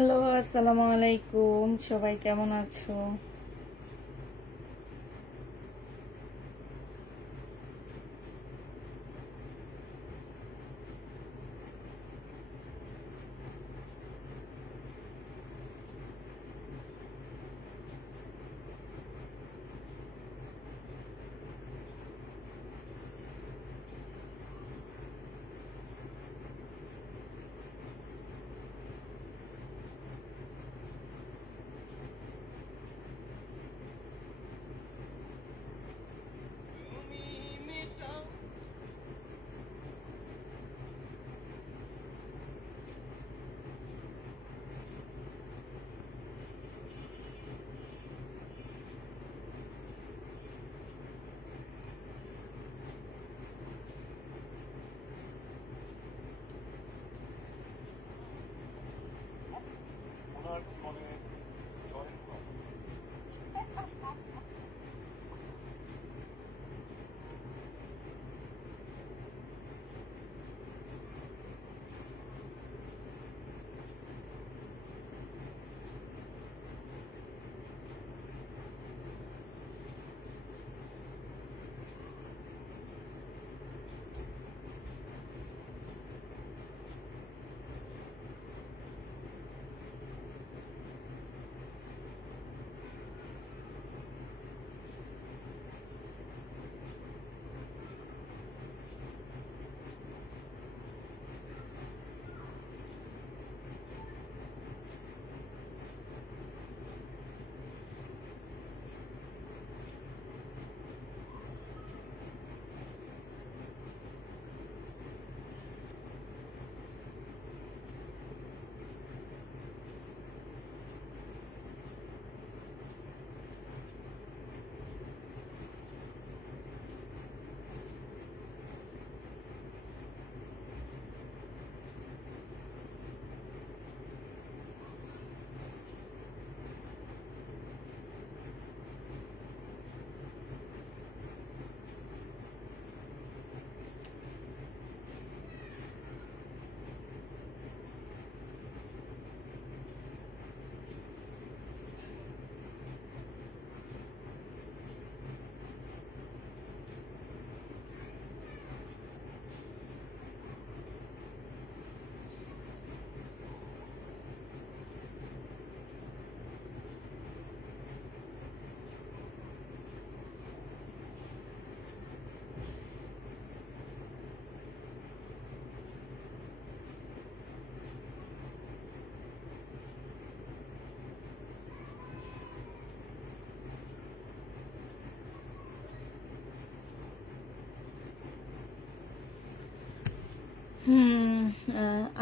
Hello, আসসালামু আলাইকুম। সবাই কেমন আছো?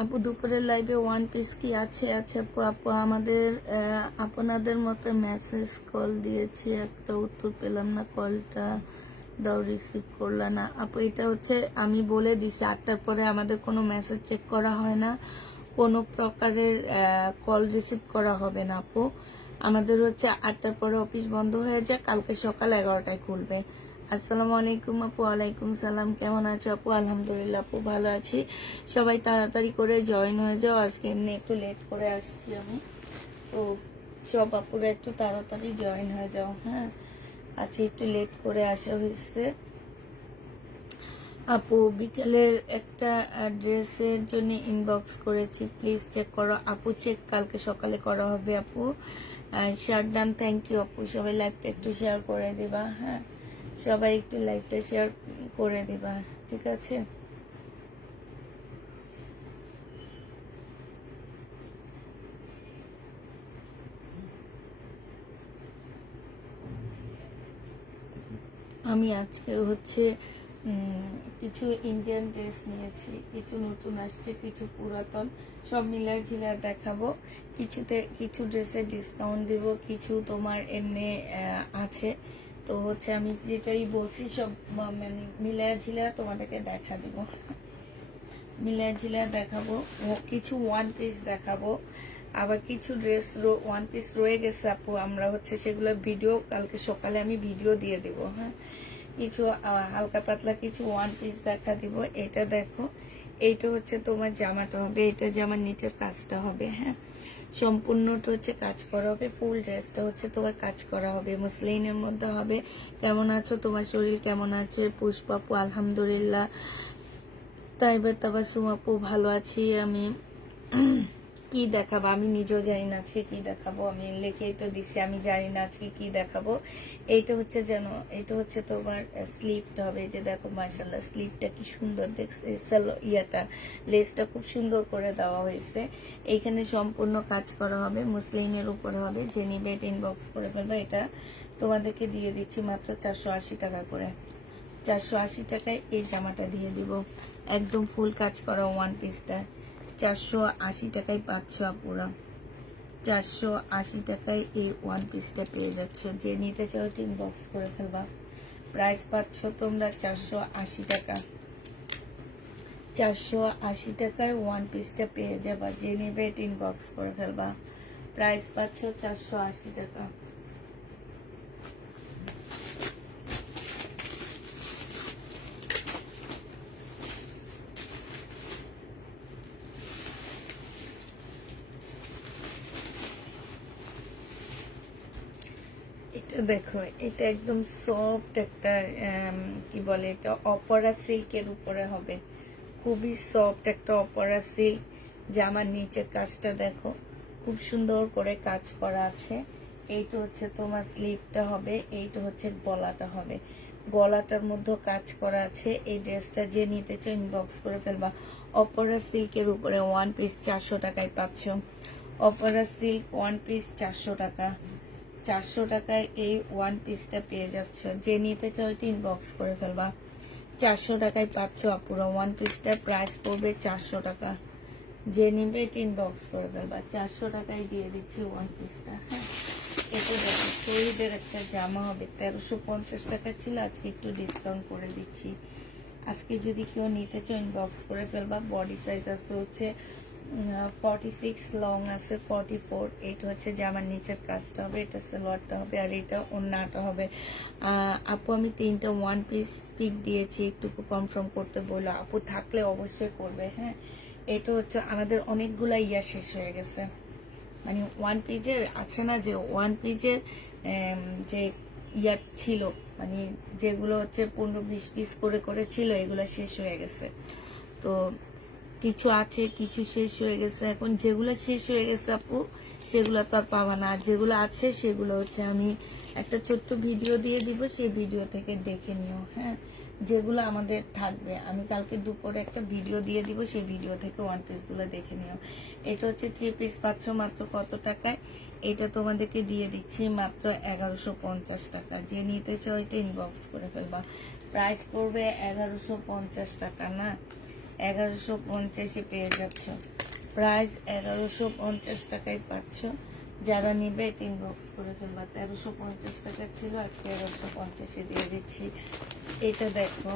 আপু দুপুরের লাইভে ওয়ান পিস কি আছে? আপু, আমাদের আপনাদের মতো মেসেজ কল দিয়েছি, একটা উত্তর পেলাম না, কলটা দাও, রিসিভ করলা না আপু। এটা হচ্ছে আমি বলে দিছি 8টার পরে আমাদের কোনো মেসেজ চেক করা হয় না, কোনো প্রকারের কল রিসিভ করা হবে না আপু। আমাদের হচ্ছে 8টার পরে অফিস বন্ধ হয়ে যায়, কালকে সকাল 11টায় খুলবে। আসসালামু আলাইকুম আপু। ওয়ালাইকুম সালাম। কেমন আছো আপু? আলহামদুলিল্লাহ আপু, ভালো আছি। সবাই তাড়াতাড়ি করে জয়েন হয়ে যাও, আজকে এমনি একটু লেট করে আসছি আমি, তো সব আপুরা একটু তাড়াতাড়ি জয়েন হয়ে যাও। হ্যাঁ, আজকে একটু লেট করে আসা হয়েছে আপু। বিকেলের একটা ড্রেসের জন্য ইনবক্স করেছি, প্লিজ চেক করো আপু। চেক কালকে সকালে করা হবে আপু। শেয়ার ডান, থ্যাংক ইউ আপু। সবাই লাইভটা একটু শেয়ার করে দিবা। হ্যাঁ, সবাই একটু লাইভটা শেয়ার করে দিবা, ঠিক আছে? আমি আজকে হচ্ছে কিছু ইন্ডিয়ান ড্রেস নিয়েছি, কিছু নতুন আসছে, কিছু পুরাতন, সব মিলাই ঝিলাই দেখাবো। কিছু ড্রেসে ডিসকাউন্ট দিব, কিছু তোমার এমনি আছে। তো হচ্ছে আমি যেটাই বলছি সব মানে মিলাই ঝিলাই তোমাদেরকে দেখা দিব, মিলাই ঝিলাই দেখাবো। কিছু ওয়ান পিস দেখাবো, আবার কিছু ড্রেস ওয়ান পিস রয়ে গেছে আপু, আমরা হচ্ছে সেগুলো ভিডিও কালকে সকালে আমি ভিডিও দিয়ে দিব। হ্যাঁ, কিছু হালকা পাতলা কিছু ওয়ান পিস দেখা দিব। এটা দেখো, এইটা হচ্ছে তোমার জামাটা হবে, এটা জামার নিচের কাজটা হবে। হ্যাঁ, সম্পূর্ণটা হচ্ছে কাজ করা হবে, ফুল ড্রেসটা হচ্ছে তোমার কাজ করা হবে, মসলিনের মধ্যে হবে। কেমন আছো, তোমার শরীর কেমন আছে? পুষ্পাপু আলহামদুলিল্লাহ, তাইবা তাবাসুম আপু ভালো আছি আমি। কি দেখাবো আমি নিজেও জানি না আজকে কি দেখাবো, আমি লিখেই তো দিছি, আমি জানি না আজকে কি দেখাবো। এইটা হচ্ছে যেন, এটা হচ্ছে তোমার স্লিপটা হবে, এই যে দেখো মাশাআল্লাহ স্লিপটা কি সুন্দর দেখছে, ইয়াটা লেসটা খুব সুন্দর করে দেওয়া হয়েছে। এইখানে সম্পূর্ণ কাজ করা হবে, মুসলিনের উপরে হবে, যে নিবে ইনবক্স করে ফেলবে। এটা তোমাদেরকে দিয়ে দিচ্ছি মাত্র 480 টাকা করে। 480 টাকায় এই জামাটা দিয়ে দিব, একদম ফুল কাজ করা ওয়ান পিসটা। 480 টাকায় পাচ্ছ আপুরা, 480 টাকায় এই ওয়ান পিসটা পেয়ে যাচ্ছ। যে নিতে চাও ইনবক্স করে ফেলবা। প্রাইস পাচ্ছ তোমরা 480 টাকা, 480 টাকায় ওয়ান পিসটা পেয়ে যাবা। যে নেবে ইনবক্স করে ফেলবা। প্রাইস পাচ্ছ 480 টাকা। এটা দেখো, এটা একদম সফট একটা কি বলে, এটা অপরা সিল্কের উপরে হবে, খুবই সফট একটা অপরা সিল্ক। জামার নিচের কাজটা দেখো, খুব সুন্দর করে কাজ করা আছে। এইটা হচ্ছে তোমার স্লিভটা হবে, এইটা হচ্ছে গলাটা হবে, গলাটার মধ্যে কাজ করা আছে। এই ড্রেসটা যে নিতে চাও ইনবক্স করে ফেলবা। অপরা সিল্কের উপরে ওয়ান পিস 400 টাকায় পাচ্ছ। অপরা সিল্ক ওয়ান পিস 400 টাকা, 400 টাকায় এই ওয়ান পিসটা পেয়ে যাচ্ছ। যে নিতে চাও ইনবক্স করে ফেলবা। 400 টাকায় পাচ্ছ আপুরা ওয়ান পিসটা, প্রাইস পড়বে 400 টাকা। যে নিবে ইনবক্স করে ফেলবা। 400 টাকায় দিয়ে দিচ্ছি ওয়ান পিসটা। হ্যাঁ, এটা দেখো শহীদের একটা জামা হবে, 1350 টাকা ছিল, আজকে একটু ডিসকাউন্ট করে দিচ্ছি। আজকে যদি কেউ নিতে চাও ইনবক্স করে ফেলবা। বডি সাইজ আছে হচ্ছে 46, লং আছে 44। এটা হচ্ছে জামার নিচের কাজটা হবে, এটা সালোয়ারটা হবে, আর এটা ওন্নাটা হবে। আপু আমি 3টা ওয়ান পিস পিক দিয়েছি, একটু কনফার্ম করতে বললো। আপু থাকলে অবশ্যই করবে। হ্যাঁ, এটা হচ্ছে আমাদের অনেকগুলা ইয়া শেষ হয়ে গেছে, মানে ওয়ান পিজের আছে না, যে ওয়ান পিজের যে ইয়া ছিল, মানে যেগুলো হচ্ছে 15-20 পিস করে করে ছিল, এগুলো শেষ হয়ে গেছে। তো কিছু আছে, কিছু শেষ হয়ে গেছে। এখন যেগুলো শেষ হয়ে গেছে আপু, সেগুলো তো আর পাবা না। আর যেগুলো আছে সেগুলো হচ্ছে আমি একটা ছোট্ট ভিডিও দিয়ে দিব, সেই ভিডিও থেকে দেখে নিও। হ্যাঁ, যেগুলো আমাদের থাকবে আমি কালকে দুপুরে একটা ভিডিও দিয়ে দিব, সেই ভিডিও থেকে ওয়ান পিস গুলো দেখে নিও। এটা হচ্ছে 3 পিস পাচ্ছ মাত্র কত টাকায়? এটা তোমাদেরকে দিয়ে দিচ্ছি মাত্র 1150 টাকা। যে নিতে চাও এটা ইনবক্স করে ফেলবা। প্রাইস পড়বে 1150 টাকা, না 1150-এ পেয়ে যাচ্ছ। প্রাইস 1150 টাকায় পাচ্ছ। যারা নিবে এটা ইনবক্স করে ফেলবা। 1350 টাকা ছিল, আজকে 1150-এ দিয়ে দিচ্ছি। এটা দেখো,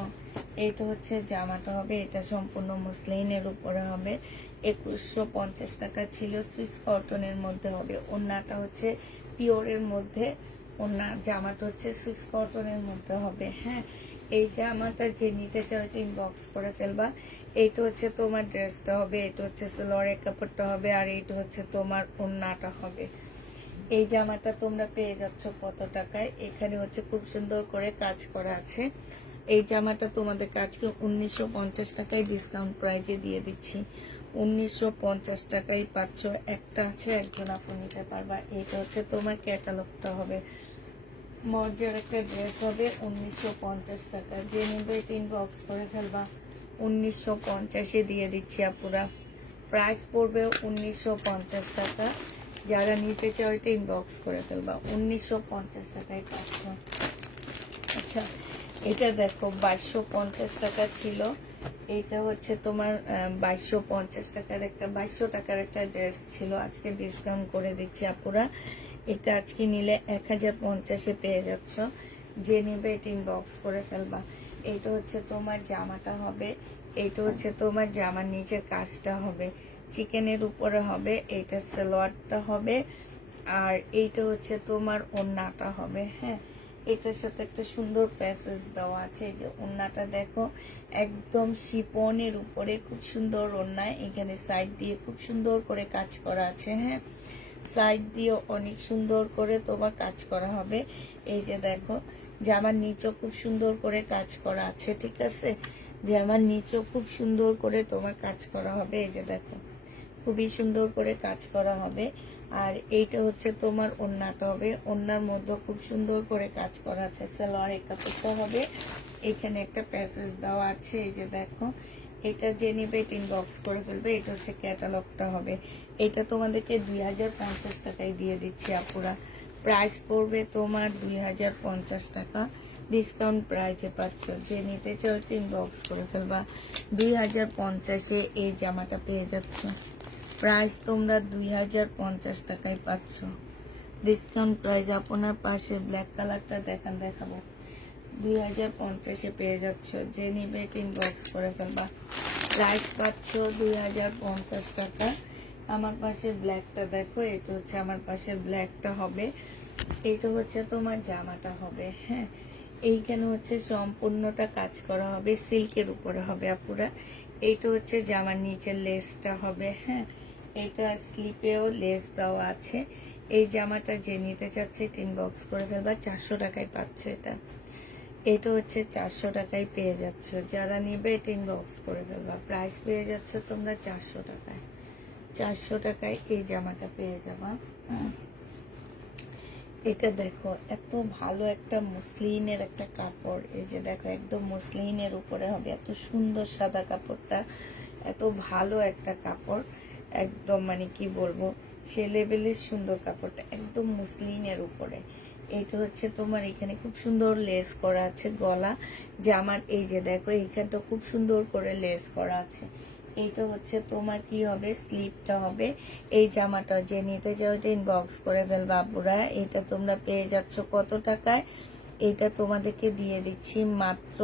এটা হচ্ছে জামাটা হবে, এটা সম্পূর্ণ মসলিনের উপরে হবে। 2150 টাকা ছিল, সুইস কটনের মধ্যে হবে। ওন্নাটা হচ্ছে পিওরের মধ্যে, ওন্না জামাটা হচ্ছে সুইস কটনের মধ্যে হবে। হ্যাঁ, এই জামাটা যে নিতে চাও এটা ইনবক্স করে ফেলবা। এইটা হচ্ছে তোমার ড্রেসটা হবে, এটা হচ্ছে সালোয়ারের কাপড়টা হবে, আর এইটা হচ্ছে তোমার ওন্নাটা হবে। এই জামাটা তোমরা পেয়ে যাচ্ছ কত টাকায়? এখানে হচ্ছে খুব সুন্দর করে কাজ করা আছে। এই জামাটা তোমাদের আজকে 1950 টাকায় ডিসকাউন্ট প্রাইজে দিয়ে দিচ্ছি। 1950 টাকায় পাচ্ছ। একটা আছে, একজন আপু নিতে পারবা। এইটা হচ্ছে তোমার ক্যাটালগটা হবে, মর্যার একটা ড্রেস হবে 1950 টাকা। যে নেবে এটা ইনবক্স করে ফেলবা। 1950-এ দিয়ে দিচ্ছি আপুরা। প্রাইস পড়বে 1950 টাকা। যারা নিতে চাও এটা ইনবক্স করে ফেলবা। 1950 টাকায় পাচ্ছ। আচ্ছা, এটা দেখো 2250 টাকা ছিল, এটা হচ্ছে তোমার 2250 টাকার একটা, 2200 টাকার একটা ড্রেস ছিল, আজকে ডিসকাউন্ট করে দিচ্ছি আপুরা। এটা আজকে নিলে 1050-এ পেয়ে যাচ্ছ। যে নেবে এটা ইনবক্স করে ফেলবা। এটা হচ্ছে তোমার জামাটা হবে, এটা হচ্ছে তোমার জামার নিচের কাজটা হবে, চিকেনের উপরে হবে। এইটা সালোয়ারটা হবে, আর এইটা হচ্ছে তোমার ওন্নাটা হবে। হ্যাঁ, এটার সাথে একটা সুন্দর প্যাসেজ দেওয়া আছে। এই যে ওড়নাটা দেখো, একদম শিপনের উপরে খুব সুন্দর ওড়না। এখানে সাইড দিয়ে খুব সুন্দর করে কাজ করা আছে। হ্যাঁ, সাইড দিয়ে অনেক সুন্দর করে তোমার কাজ করা হবে। এই যে দেখো, জামার নিচেও খুব সুন্দর করে কাজ করা আছে। ঠিক আছে, জামার নিচেও খুব সুন্দর করে তোমার কাজ করা হবে। এই যে দেখো, খুবই সুন্দর করে কাজ করা হবে। আর এইটা হচ্ছে তোমার ওড়নাটা হবে, ওড়নার মধ্যে খুব সুন্দর করে কাজ করা আছে। সালোয়ারের কাপড়টা হবে, এখানে একটা প্যাসেজ দেওয়া আছে। এই যে দেখো, এটা যে নিবে ইনবক্স করে ফেলবে। এটা হচ্ছে ক্যাটালগটা হবে। এটা তোমাদেরকে 2050 টাকায় দিয়ে দিচ্ছি আপুরা। প্রাইস পড়বে তোমার 2050 টাকা, ডিসকাউন্ট প্রাইসে পাচ্ছ। যে নিতে চাও ইনবক্স করে ফেলবা। 2050-এ এই জামাটা পেয়ে যাচ্ছ। প্রাইস তোমরা 2050 টাকায় পাচ্ছ, ডিসকাউন্ট প্রাইস। আপনার পাশে ব্ল্যাক কালারটা দেখাবো। 2050-এ পেয়ে যাচ্ছ। যে নিবে ইনবক্স করে ফেলবা। প্রাইস পাচ্ছ 2050 টাকা। আমার পাশে ব্ল্যাকটা দেখো, এটা হচ্ছে আমার পাশে ব্ল্যাকটা হবে। এটা হচ্ছে তোমার জামাটা হবে। হ্যাঁ, এইখানে হচ্ছে সম্পূর্ণটা কাজ করা হবে, সিল্কের উপরে হবে আপুরা। এইটা হচ্ছে জামার নিচের লেসটা হবে। হ্যাঁ, এটা স্লিপেও লেস দেওয়া আছে। এই জামাটা যে নিতে চাচ্ছে ইনবক্স করে ফেলবা। 400 টাকায় পাচ্ছ এটা। এটা হচ্ছে 400 টাকায় পেয়ে যাচ্ছ। যারা নিবে এটা ইনবক্স করে ফেলবা। প্রাইস পেয়ে যাচ্ছ তোমরা 400 টাকায়। 400 টাকায় এই জামাটা পেয়ে যাবা। এটা দেখো, এত ভালো একটা মসলিনের একটা কাপড়। এই যে দেখো, একদম মসলিনের উপরে হবে। এত সুন্দর সাদা কাপড়টা, এত ভালো একটা কাপড়। একদম মানে কি বলবো, সে লেভেলের সুন্দর কাপড়টা, একদম মসলিনের উপরে। এইটা হচ্ছে তোমার এখানে খুব সুন্দর লেস করা আছে। গলা জামার এই যে দেখো, এইখানটা খুব সুন্দর করে লেস করা আছে। এইটা হচ্ছে তোমার কি হবে, স্লিপটা হবে। এই জামাটা যে নিতে চাও এটা ইনবক্স করে ফেলবা আপুরা। এটা তোমরা পেয়ে যাচ্ছ কত টাকায়? এটা তোমাদেরকে দিয়ে দিচ্ছি মাত্র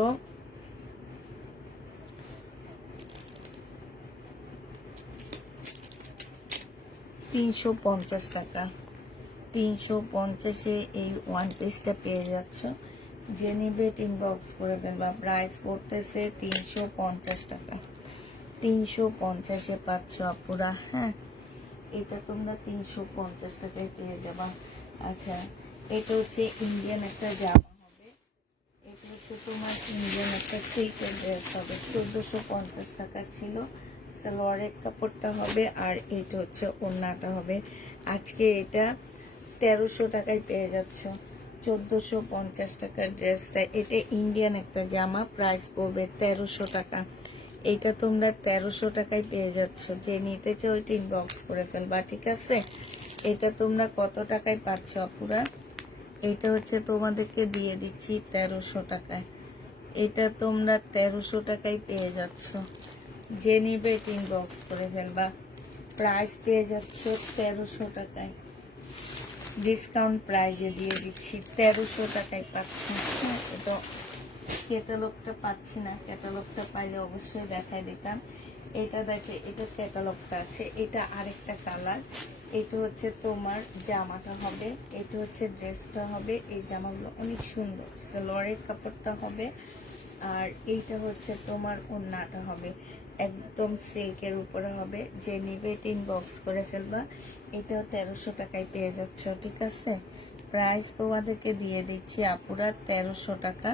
350 টাকা। 350-এ এই ওয়ান পিসটা পেয়ে যাচ্ছ। যে নিবে ইনবক্স করে ফেলবা। প্রাইস পড়তেছে 350 টাকা। 350-এ পাচ্ছ আপুরা। হ্যাঁ, এটা তোমরা 350 টাকায় পেয়ে যাবা। আচ্ছা, এটা হচ্ছে ইন্ডিয়ান একটা জামা হবে। এটা হচ্ছে তোমার ইন্ডিয়ান একটা সিল্কের ড্রেস হবে। 1450 টাকা ছিল। সালোয়ারের কাপড়টা হবে, আর এটা হচ্ছে ওড়নাটা হবে। আজকে এটা 1300 টাকায় পেয়ে যাচ্ছ। 1450 টাকার ড্রেসটা। এটা ইন্ডিয়ান একটা জামা, প্রাইস পড়বে 1300 টাকা। এটা তোমরা 1300 টাকায় পেয়ে যাচ্ছ। যে নিতে চাও ওইটা ইনবক্স করে ফেলবা। ঠিক আছে, এটা তোমরা কত টাকায় পাচ্ছ আপুরা? এটা হচ্ছে তোমাদেরকে দিয়ে দিচ্ছি 1300 টাকায়। এটা তোমরা 1300 টাকায় পেয়ে যাচ্ছ। যে নিবে ইনবক্স করে ফেলবা। প্রাইস পেয়ে যাচ্ছ 1300 টাকায়, ডিসকাউন্ট প্রাইজে দিয়ে দিচ্ছি। 1300 টাকায় পাচ্ছি। হ্যাঁ, এটা ক্যাটালগটা পাচ্ছি না, ক্যাটালগটা পাইলে অবশ্যই দেখাই দিতাম। এটা দেখে, এটা ক্যাটালগটা আছে। এটা আরেকটা কালার। এটা হচ্ছে তোমার জামাটা হবে, এটা হচ্ছে ড্রেসটা হবে। এই জামাগুলো অনেক সুন্দর। সালোয়ারের কাপড়টা হবে, আর এইটা হচ্ছে তোমার ওড়নাটা হবে। একদম সিল্কের উপরে হবে। যে নিবে ইনবক্স করে ফেলবা। এটাও 1300 টাকায় পেয়ে যাচ্ছ। ঠিক আছে, প্রাইস তোমাদেরকে দিয়ে দিচ্ছি আপুরা 1300 টাকা।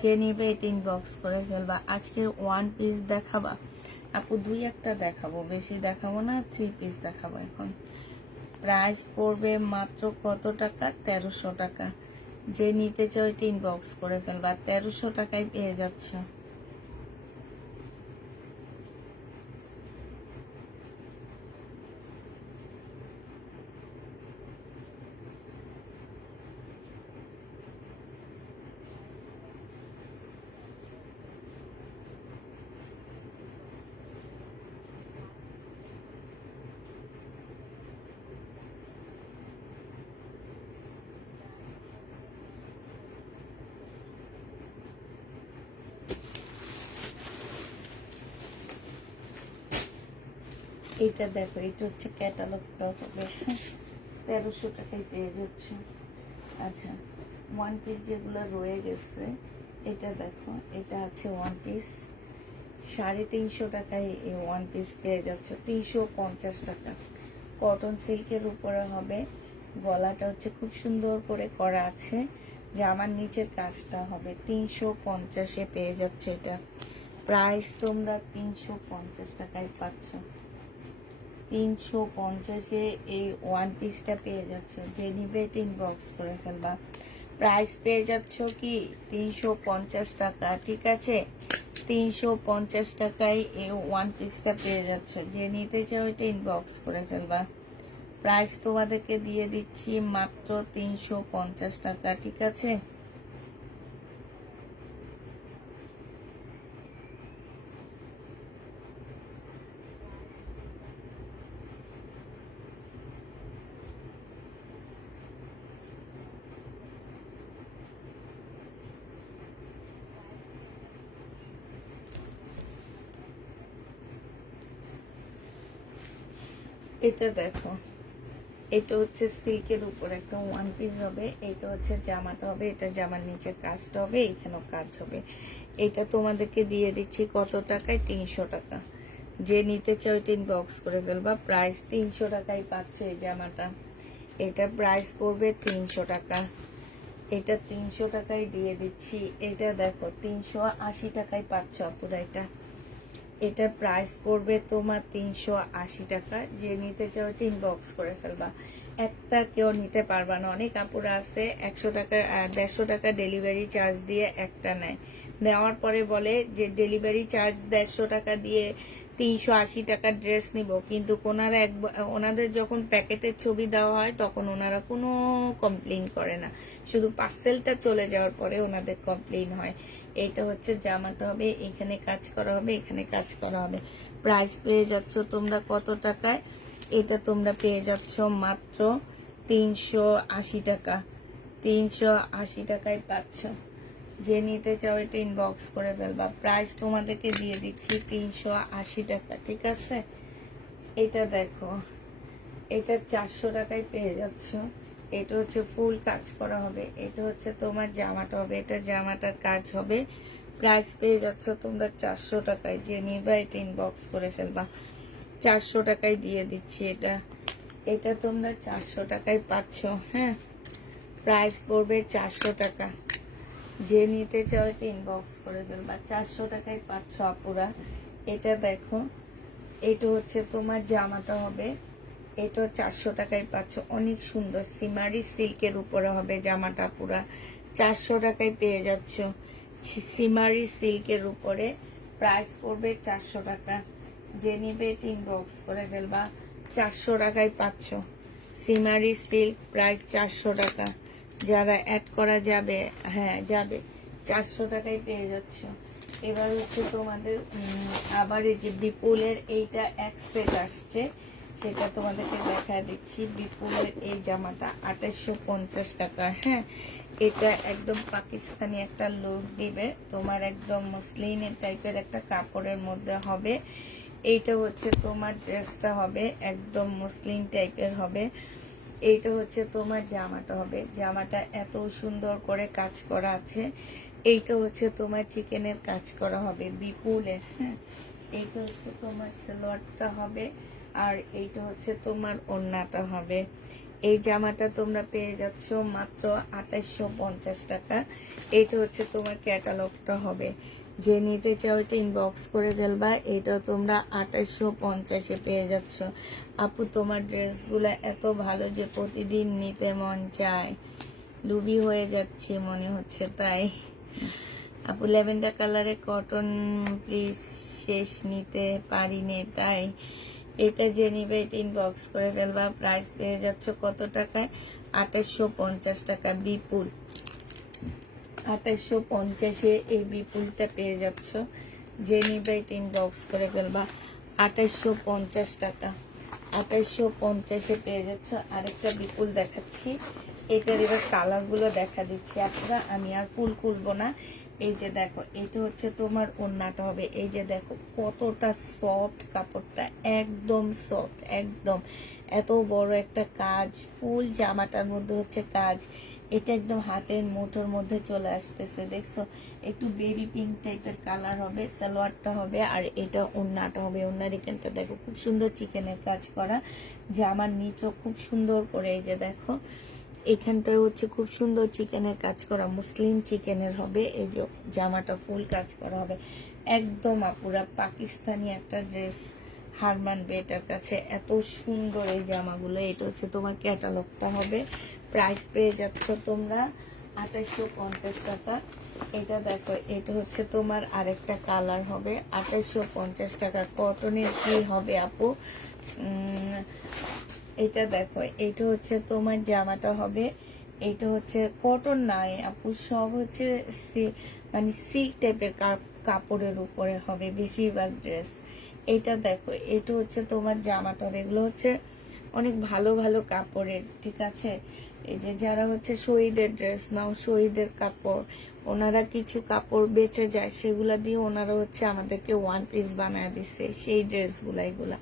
যে নিবে এটা ইনবক্স করে ফেলবা। আজকের ওয়ান পিস দেখাবা আপু? 2-1টা দেখাবো, বেশি দেখাবো না। 3 পিস দেখাবো এখন। প্রাইস পড়বে মাত্র কত টাকা? 1300 টাকা। যে নিতে চাও এটা ইনবক্স করে ফেলবা। 1300 টাকায় পেয়ে যাচ্ছ। এইটা দেখো, এটা হচ্ছে ক্যাটালগটা হবে। 1300 টাকায় পেয়ে যাচ্ছ। আচ্ছা, ওয়ান পিস যেগুলো রয়ে গেছে, এটা দেখো, এটা আছে ওয়ান পিস 350 টাকায় এই ওয়ান পিস পেয়ে যাচ্ছে, 350 টাকা। কটন সিল্কের উপরে হবে, গলাটা হচ্ছে খুব সুন্দর করে করা আছে, জামার নিচের কাজটা হবে 350-এ পেয়ে যাচ্ছে। এটা প্রাইস তোমরা 350 টাকায় পাচ্ছ। 350-এ এই ওয়ান পিসটা পেয়ে যাচ্ছ, যে নিবে ইনবক্স করে ফেলবা। প্রাইস পেয়ে যাচ্ছ কি 350 টাকা, ঠিক আছে? 350 টাকায় এই ওয়ান পিসটা পেয়ে যাচ্ছ, যে নিতে চাও এটা ইনবক্স করে ফেলবা। প্রাইস তোমাদেরকে দিয়ে দিচ্ছি মাত্র 350 টাকা, ঠিক আছে? এটা দেখো, এটা হচ্ছে সিল্কের উপর একটা ওয়ান পিস হবে, এটা হচ্ছে জামাটা হবে, এটা জামার নিচে কাজটা হবে, এখানেও কাজ হবে। এটা তোমাদেরকে দিয়ে দিচ্ছি কত টাকায়? 300 টাকা। যে নিতে চাও এটা ইনবক্স করে ফেলবা। প্রাইস 300 টাকায় পাচ্ছ এই জামাটা। এটা প্রাইস পড়বে 300 টাকা। এটা 300 টাকায় দিয়ে দিচ্ছি। এটা দেখো 380 টাকায় পাচ্ছ আপুরা। এটা প্রাইস পড়বে তোমার 380 টাকা। যে নিতে চাও ইনবক্স করে ফেলবা। একটা কেউ নিতে পারবা না, অনেক আপুরা আছে 100 টাকা 150 টাকা ডেলিভারি চার্জ দিয়ে একটা নেয়, নেওয়ার পরে বলে যে ডেলিভারি চার্জ 150 টাকা দিয়ে 380 টাকার ড্রেস নিব, কিন্তু ওনাদের যখন প্যাকেটের ছবি দেওয়া হয় তখন ওনারা কোনো কমপ্লেন করে না, শুধু পার্সেলটা চলে যাওয়ার পরে ওনাদের কমপ্লেন হয়। এইটা হচ্ছে জামাটা হবে, এখানে কাজ করা হবে, এখানে কাজ করা হবে। প্রাইস পেয়ে যাচ্ছ তোমরা কত টাকায়? এটা তোমরা পেয়ে যাচ্ছ মাত্র 380 টাকা। 380 টাকায় পাচ্ছ। যে নিতে চাও এটা ইনবক্স করে ফেলবা। প্রাইস তোমাদেরকে দিয়ে দিচ্ছি 380 টাকা, ঠিক আছে? এটা দেখো, এটা 400 টাকায় পেয়ে যাচ্ছ। এটা হচ্ছে ফুল কাজ করা হবে, এটা হচ্ছে তোমার জামাটা হবে, এটা জামাটার কাজ হবে। প্রাইস পেয়ে যাচ্ছ তোমরা 400 টাকায়। যে নিবা এটা ইনবক্স করে ফেলবা। 400 টাকায় দিয়ে দিচ্ছি এটা। এটা তোমরা 400 টাকায় পাচ্ছ, হ্যাঁ? প্রাইস পড়বে 400 টাকা। যে নিতে চাও এটা ইনবক্স করে ফেলবা। 400 টাকায় পাচ্ছ আপুরা। এটা দেখো, এটা হচ্ছে তোমার জামাটা হবে, এটা 400 টাকায় পাচ্ছ। অনেক সুন্দর সিমারি সিল্কের উপরে হবে জামাটা পুরা। 400 টাকায় পেয়ে যাচ্ছ সিমারি সিল্কের উপরে। প্রাইস পড়বে 400 টাকা। যে নিবে এটা ইনবক্স করে ফেলবা। 400 টাকায় পাচ্ছ সিমারি সিল্ক, প্রাইস 400 টাকা। যারা অ্যাড করা যাবে, হ্যাঁ যাবে, 400 টাকায় পেয়ে যাচ্ছ। এবার হচ্ছে তোমাদের আবার এই যে বিপুলের এইটা এক সেট আসছে, সেটা তোমাদেরকে দেখা দিচ্ছি। বিপুলের এই জামাটা 2850 টাকা, হ্যাঁ? এটা একদম পাকিস্তানি একটা লুক দিবে তোমার, একদম মসলিনের টাইপের একটা কাপড়ের মধ্যে হবে। এইটা হচ্ছে তোমার ড্রেসটা হবে, একদম মসলিন টাইপের হবে। এইটা হচ্ছে তোমার জামাটা হবে, জামাটা এত সুন্দর করে কাজ করা আছে। এইটা হচ্ছে তোমার চিকেনের কাজ করা হবে বিপুলের, হ্যাঁ? এইটা হচ্ছে তোমার সালোয়ারটা হবে, আর এইটা হচ্ছে তোমার ওড়নাটা হবে। এই জামাটা তোমরা পেয়ে যাচ্ছ মাত্র 2850 টাকা। এইটা হচ্ছে তোমার ক্যাটালগটা হবে। যে নিতে চাও এটা ইনবক্স করে ফেলবা। এইটা তোমরা 2850-এ পেয়ে যাচ্ছ। আপু তোমার ড্রেসগুলো এত ভালো যে প্রতিদিন নিতে মন চায়, লুবি হয়ে যাচ্ছে মনে হচ্ছে, তাই। আপু ল্যাভেন্ডার কালারে কটন প্লিজ, শেষ নিতে পারিনি, তাই। এটা যে নিবে এটা ইনবক্স করে ফেলবা। প্রাইস পেয়ে যাচ্ছ কত টাকায়? 2850 টাকা। বিপুল 2850-এ এই বিপুলটা পেয়ে যাচ্ছ। যে নিবে এটা ইনবক্স করে ফেলবা। 2850 টাকা। 2850-এ পেয়ে যাচ্ছ। আরেকটা বিপুল দেখাচ্ছি, এটার এবার কালারগুলো দেখা দিচ্ছি আপনারা। আমি আর ফুল খুলবো না। এই যে দেখো, এটা হচ্ছে তোমার ওড়নাটা হবে। এই যে দেখো কতটা সফট কাপড়টা, একদম সফট, একদম। এত বড় একটা কাজ, ফুল জামাটার মধ্যে হচ্ছে কাজ। এটা একদম হাতের মুঠোর মধ্যে চলে আসতেছে, দেখছো? একটু বেবি পিঙ্ক টাইপের কালার হবে, সালোয়ারটা হবে, আর এটা ওড়নাটা হবে। ওড়নার এখানটা দেখো খুব সুন্দর চিকেনের কাজ করা, জামার নিচও খুব সুন্দর করে, এই যে দেখো এখানটায় হচ্ছে খুব সুন্দর চিকেনের কাজ করা, মুসলিম চিকেনের হবে। এই যে জামাটা ফুল কাজ করা হবে, একদম আপুরা পাকিস্তানি একটা ড্রেস হার মানবে এটার কাছে, এত সুন্দর এই জামাগুলো। এটা হচ্ছে তোমার ক্যাটালগটা হবে। প্রাইস পেয়ে যাচ্ছ তোমরা 2850 টাকা। এটা দেখো, এটা হচ্ছে তোমার আরেকটা কালার হবে, 2850 টাকা। কটনের কি হবে আপু? এটা দেখো, এটা হচ্ছে তোমার জামাটা হবে, এটা হচ্ছে কটন নাই আপু, সব হচ্ছে মানে সিল্ক টাইপের কাপড়ের উপরে হবে বেশিরভাগ ড্রেস। এটা দেখো, এটা হচ্ছে তোমার জামাটা হবে। এগুলো হচ্ছে অনেক ভালো ভালো কাপড়ের, ঠিক আছে? এই যে যারা হচ্ছে শহীদের ড্রেস নাও, শহীদের কাপড়, ওনারা কিছু কাপড় বেঁচে যায়, সেগুলা দিয়ে ওনারা হচ্ছে আমাদেরকে ওয়ান পিস বানায় দিচ্ছে সেই ড্রেসগুলা। এগুলা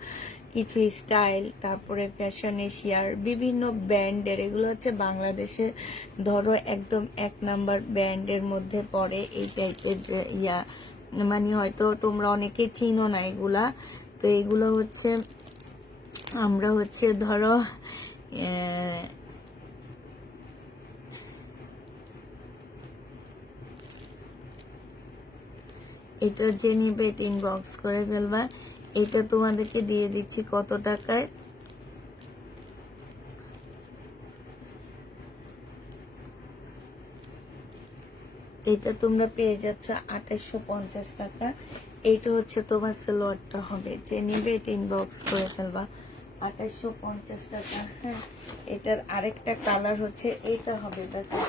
কিছু স্টাইল, তারপরে ফ্যাশন এশিয়ার বিভিন্ন ব্র্যান্ডের, এগুলো হচ্ছে বাংলাদেশে ধরো একদম 1 নাম্বার ব্র্যান্ডের মধ্যে পড়ে এই টাইপের ইয়া, মানে হয়তো তোমরা অনেকে চিনো না এগুলা। তো এগুলো হচ্ছে আমরা হচ্ছে ধরো এটা যে নিবে ইনবক্স করে ফেলবা। এটা তোমাদেরকে দিয়ে দিচ্ছি কত টাকায়? এটা তোমরা পেয়ে যাচ্ছ 2850 টাকা। এইটা হচ্ছে তোমার সালোয়ারটা হবে, যে নিবে এটা ইনবক্স করে ফেলবা। 2850 টাকা। হ্যাঁ, এটার আরেকটা কালার হচ্ছে এটা হবে, দেখো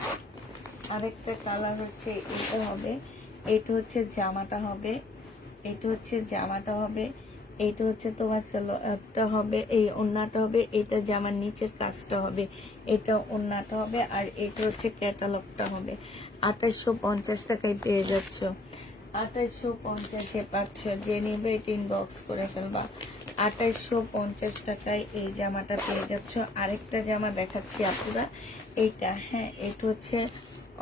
আরেকটা কালার হচ্ছে এটা হবে। এটা হচ্ছে জামাটা হবে, এটা হচ্ছে জামাটা হবে, এইটা হচ্ছে তোমার সালোয়ারটা হবে, এই ওড়নাটা হবে, এটা জামার নিচের কাজটা হবে, এটা ওড়নাটা হবে, আর এটা হচ্ছে ক্যাটালগটা হবে। 2850 টাকায় পেয়ে যাচ্ছ। 2850-এ পাচ্ছ, যে নিবে এটা ইনবক্স করে ফেলবা। 2850 টাকায় এই জামাটা পেয়ে যাচ্ছ। আরেকটা জামা দেখাচ্ছি আপুরা, এইটা। হ্যাঁ, এটা হচ্ছে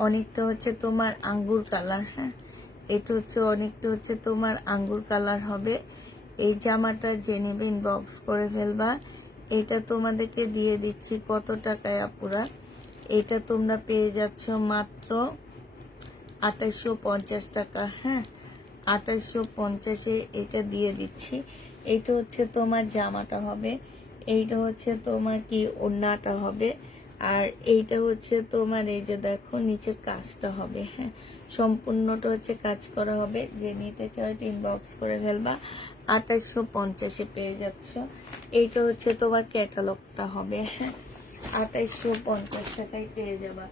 অনেকটা হচ্ছে তোমার আঙ্গুর কালার। হ্যাঁ, এটা হচ্ছে অনেকটা হচ্ছে তোমার আঙ্গুর কালার হবে। এই জামাটা যে নেবে ইনবক্স করে ফেলবা। এটা তোমাদেরকে দিয়ে দিচ্ছি কত টাকায় আপুরা? এটা তোমরা পেয়ে যাচ্ছ মাত্র 2850 টাকা। হ্যাঁ, 2850-এ এটা দিয়ে দিচ্ছি। এইটা হচ্ছে তোমার জামাটা হবে, এইটা হচ্ছে তোমার কি ওড়নাটা হবে, আর এইটা হচ্ছে তোমার এই যে দেখো নিচের কাজটা হবে। হ্যাঁ, সম্পূর্ণটা হচ্ছে কাজ করা হবে। যে নিতে চাও এটা ইনবক্স করে ফেলবা। 2850-এ পেয়ে যাচ্ছ। এইটা হচ্ছে তোমার ক্যাটালগটা হবে। হ্যাঁ, 2850 টাকায় পেয়ে যাবা।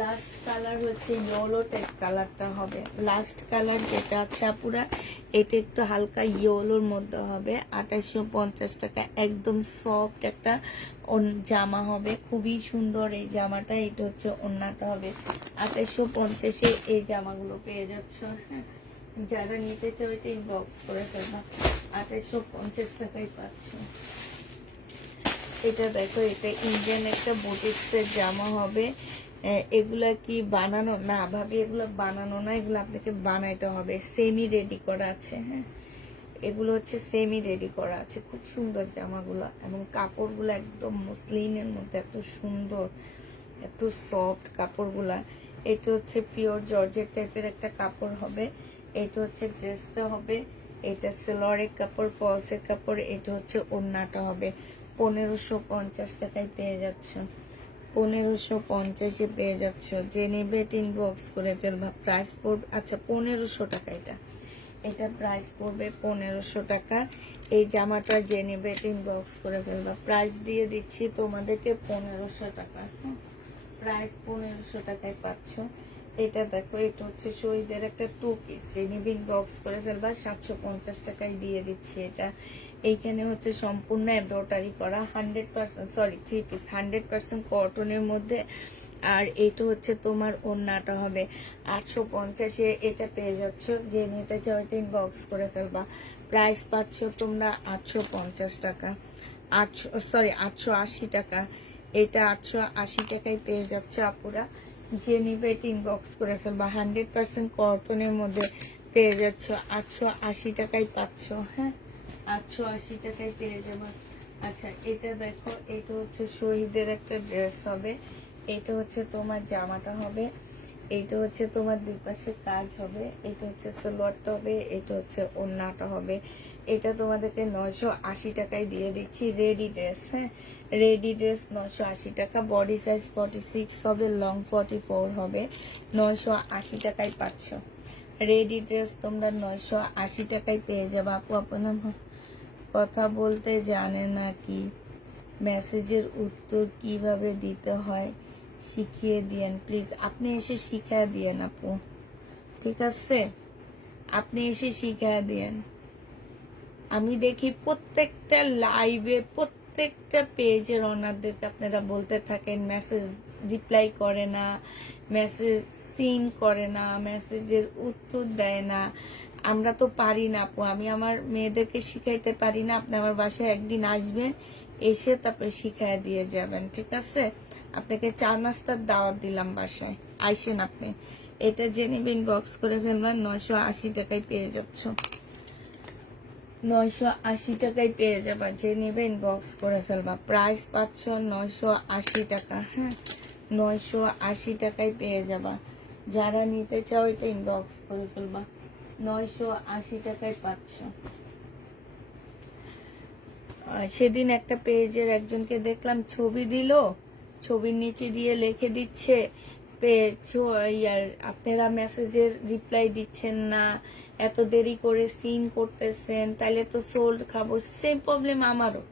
লাস্ট কালার হচ্ছে ইয়েলো টাইপ কালারটা হবে। লাস্ট কালার যেটা আছে আপুরা, এটা একটু হালকা ইয়েলোর মধ্যে হবে। 2850 টাকা। একদম সফট একটা জামা হবে, খুবই সুন্দর এই জামাটা। এটা হচ্ছে ওড়নাটা হবে। 2850-এ এই জামাগুলো পেয়ে যাচ্ছ। হ্যাঁ, যারা নিতে চাও এটা ইনবক্স করে ফেলবা। 2850 টাকায় পাচ্ছ। এটা দেখো, এটা ইন্ডিয়ান একটা বুটিক্সের জামা হবে। এগুলা কি বানানো না ভাবি, এগুলো বানানো না, এগুলো আপনাকে বানাইতে হবে। সেমি রেডি করা আছে। হ্যাঁ, এগুলো হচ্ছে সেমি রেডি করা আছে। খুব সুন্দর জামাগুলো, এবং কাপড়গুলো একদম মসলিনের মধ্যে, এত সুন্দর, এত সফট কাপড়গুলা। এটা হচ্ছে পিওর জর্জেট টাইপের একটা কাপড় হবে। এটা হচ্ছে ড্রেসটা হবে, এটা সেলোয়ারের কাপড়, ফলসের কাপড়। এটা হচ্ছে ওড়নাটা হবে। 1550 টাকায় পেয়ে যাচ্ছ। 1550-এ পেয়ে যাচ্ছ। যে নেবে ইনবক্স করে ফেলবা। প্রাইস পড়বে আচ্ছা 1500 টাকা। এটা প্রাইস পড়বে 1500 টাকা। এই জামাটা যে নেবে ইনবক্স করে ফেলবা। প্রাইস দিয়ে দিচ্ছি তোমাদেরকে 1500 টাকা। প্রাইস 1500 টাকায় পাচ্ছ। এটা দেখো, এটা হচ্ছে শহীদের একটা 2 পিস, যে নিবে ইনবক্স করে ফেলবা। 750 টাকায় দিয়ে দিচ্ছি এটা। এইখানে হচ্ছে সম্পূর্ণ এমব্রয়ডারি করা, 100% সরি 3 পিস, 100% কটনের মধ্যে। আর এটা হচ্ছে তোমার ওড়নাটা হবে। 850-এ এটা পেয়ে যাচ্ছ। যে নিতে চাও এটা ইনবক্স করে ফেলবা। প্রাইস পাচ্ছ তোমরা 850 টাকা, 880 টাকা। এটা 880 টাকায় পেয়ে যাচ্ছে আপুরা। যে নিবে এটা ইনবক্স করে ফেলবা। 100% কটনের মধ্যে পেয়ে যাচ্ছ, 880 টাকায় পাচ্ছ। হ্যাঁ, 880 টাকায় পেয়ে যাবা। আচ্ছা, এটা দেখো, এটা হচ্ছে শহীদের একটা ড্রেস হবে, এটা হচ্ছে তোমার জামাটা হবে, এইটা হচ্ছে তোমার দুই পাশে কাজ হবে, এটা হচ্ছে সালোয়ারটা হবে, এটা হচ্ছে ওড়নাটা হবে। এটা তোমাদেরকে 980 টাকায় দিয়ে দিচ্ছি, রেডি ড্রেস। হ্যাঁ, রেডি ড্রেস 980 টাকা, বডি সাইজ 46 হবে, লং 44 হবে, 980 টাকায় পাচ্ছ। রেডি ড্রেস তোমরা 980 টাকায় পেয়ে যাবে। আপু আপনার কথা বলতে জানে না কি? মেসেজের উত্তর কিভাবে দিতে হয় শিখিয়ে দিয়েন প্লিজ। আপনি এসে শিখিয়ে দিয়েন আপু, ঠিক আছে? আপনি এসে শিখিয়ে দিয়েন। আমি দেখি প্রত্যেকটা লাইভে, প্রত্যেকটা পেজের ওনারদেরকে আপনারা বলতে থাকেন মেসেজ রিপ্লাই করে না, মেসেজ সিন করে না, মেসেজের উত্তর দেয় না। আমরা তো পারি না আপু, আমি আমার মেয়েদেরকে শিখাইতে পারি না। আপনি আমার বাসায় একদিন আসবেন, এসে তারপরে শিখাই দিয়ে যাবেন, ঠিক আছে? আপনাকে চা নাস্তার দাওয়াত দিলাম বাসায়, আইসেন আপনি। এটা জেনে ইনবক্স করে ফেলবেন, 980 টাকায় পেয়ে যাচ্ছ, 980 টাকায় পেয়ে যাবা। যে নেবে ইনবক্স করে ফেলবা। প্রাইস পাচ্ছ 980 টাকা। হ্যাঁ, 980 টাকায় পেয়ে যাবা। যারা নিতে চাও এটা ইনবক্স করে ফেলবা, 980 টাকায় পাচ্ছ। সেদিন একটা পেজের একজনকে দেখলাম, ছবি দিল, ছবির নিচে দিয়ে লিখে দিচ্ছে আপনারা মেসেজের রিপ্লাই দিচ্ছেন না, এত দেরি করে সিন করতেছেন, তাইলে তো সোল্ড খাবো। সেম প্রবলেম আমারও।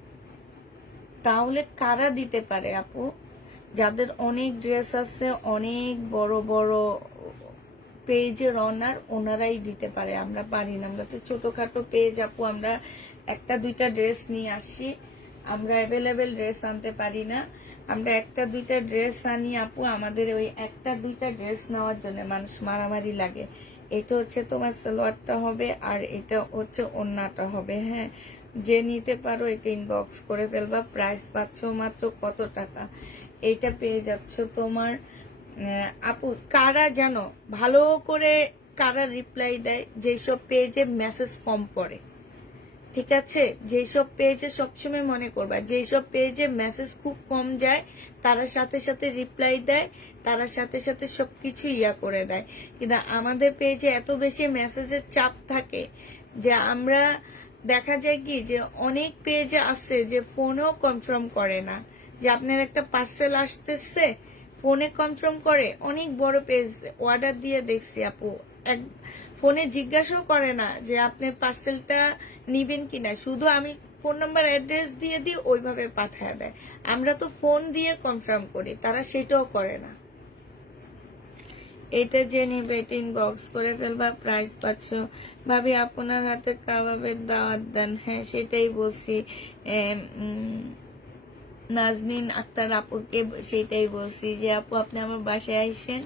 তাহলে কারা দিতে পারে আপু? যাদের অনেক ড্রেস আছে, অনেক বড় বড় পেজের ওনারাই দিতে পারে, আমরা পারি না। আমরা তো ছোটখাটো পেজ আপু, আমরা একটা দুইটা ড্রেস নিয়ে আসি, আমরা অ্যাভেলেবেল ড্রেস আনতে পারি না। আমরা একটা দুইটা ড্রেস আনি আপু, আমাদের ওই একটা দুইটা ড্রেস নেওয়ার জন্য মানুষ মারামারি লাগে। এটা হচ্ছে তোমার সালোয়ারটা হবে, আর এটা হচ্ছে ওড়নাটা হবে। হ্যাঁ, যে নিতে পারো এটা ইনবক্স করে ফেলবা। প্রাইস পাচ্ছ মাত্র কত টাকা? এইটা পেয়ে যাচ্ছ তোমার আপু, কারা জানো ভালো করে, কারা রিপ্লাই দেয়? যেসব পেজে মেসেজ কম পড়ে, ঠিক আছে? যেসব পেজে, সবসময় মনে করবা, যেসব পেজে মেসেজ খুব কম যায় তারা সাথে সাথে রিপ্লাই দেয়, তারা সাথে সাথে সবকিছু করে দেয়। কিন্তু আমাদের পেজে এত বেশি মেসেজের চাপ থাকে যে আমরা, দেখা যায় কি যে অনেক পেজে আছে যে ফোনেও কনফার্ম করে না যে আপনার একটা পার্সেল আসতেছে, ফোনে কনফার্ম করে। অনেক বড় পেজ অর্ডার দিয়ে দেখছি আপু, এক ফোনে জিজ্ঞাসাও করে না যে আপনার পার্সেলটা নিবেন কিনা, শুধু আমি ফোন নাম্বার অ্যাড্রেস দিয়ে দিই, ওইভাবে পাঠায় দেয়। আমরা তো ফোন দিয়ে কনফার্ম করি, তারা সেটাও করে না। এটা যে নিবে এটা ইনবক্স করে ফেলবা। প্রাইস পাচ্ছ। ভাবি আপনার হাতে কাবাবের দাওয়াত দেন। হ্যাঁ, সেটাই বলছি। নাজনীন আক্তার আপুকে সেটাই বলছি যে আপু আপনি আমার বাসায় আইসেন,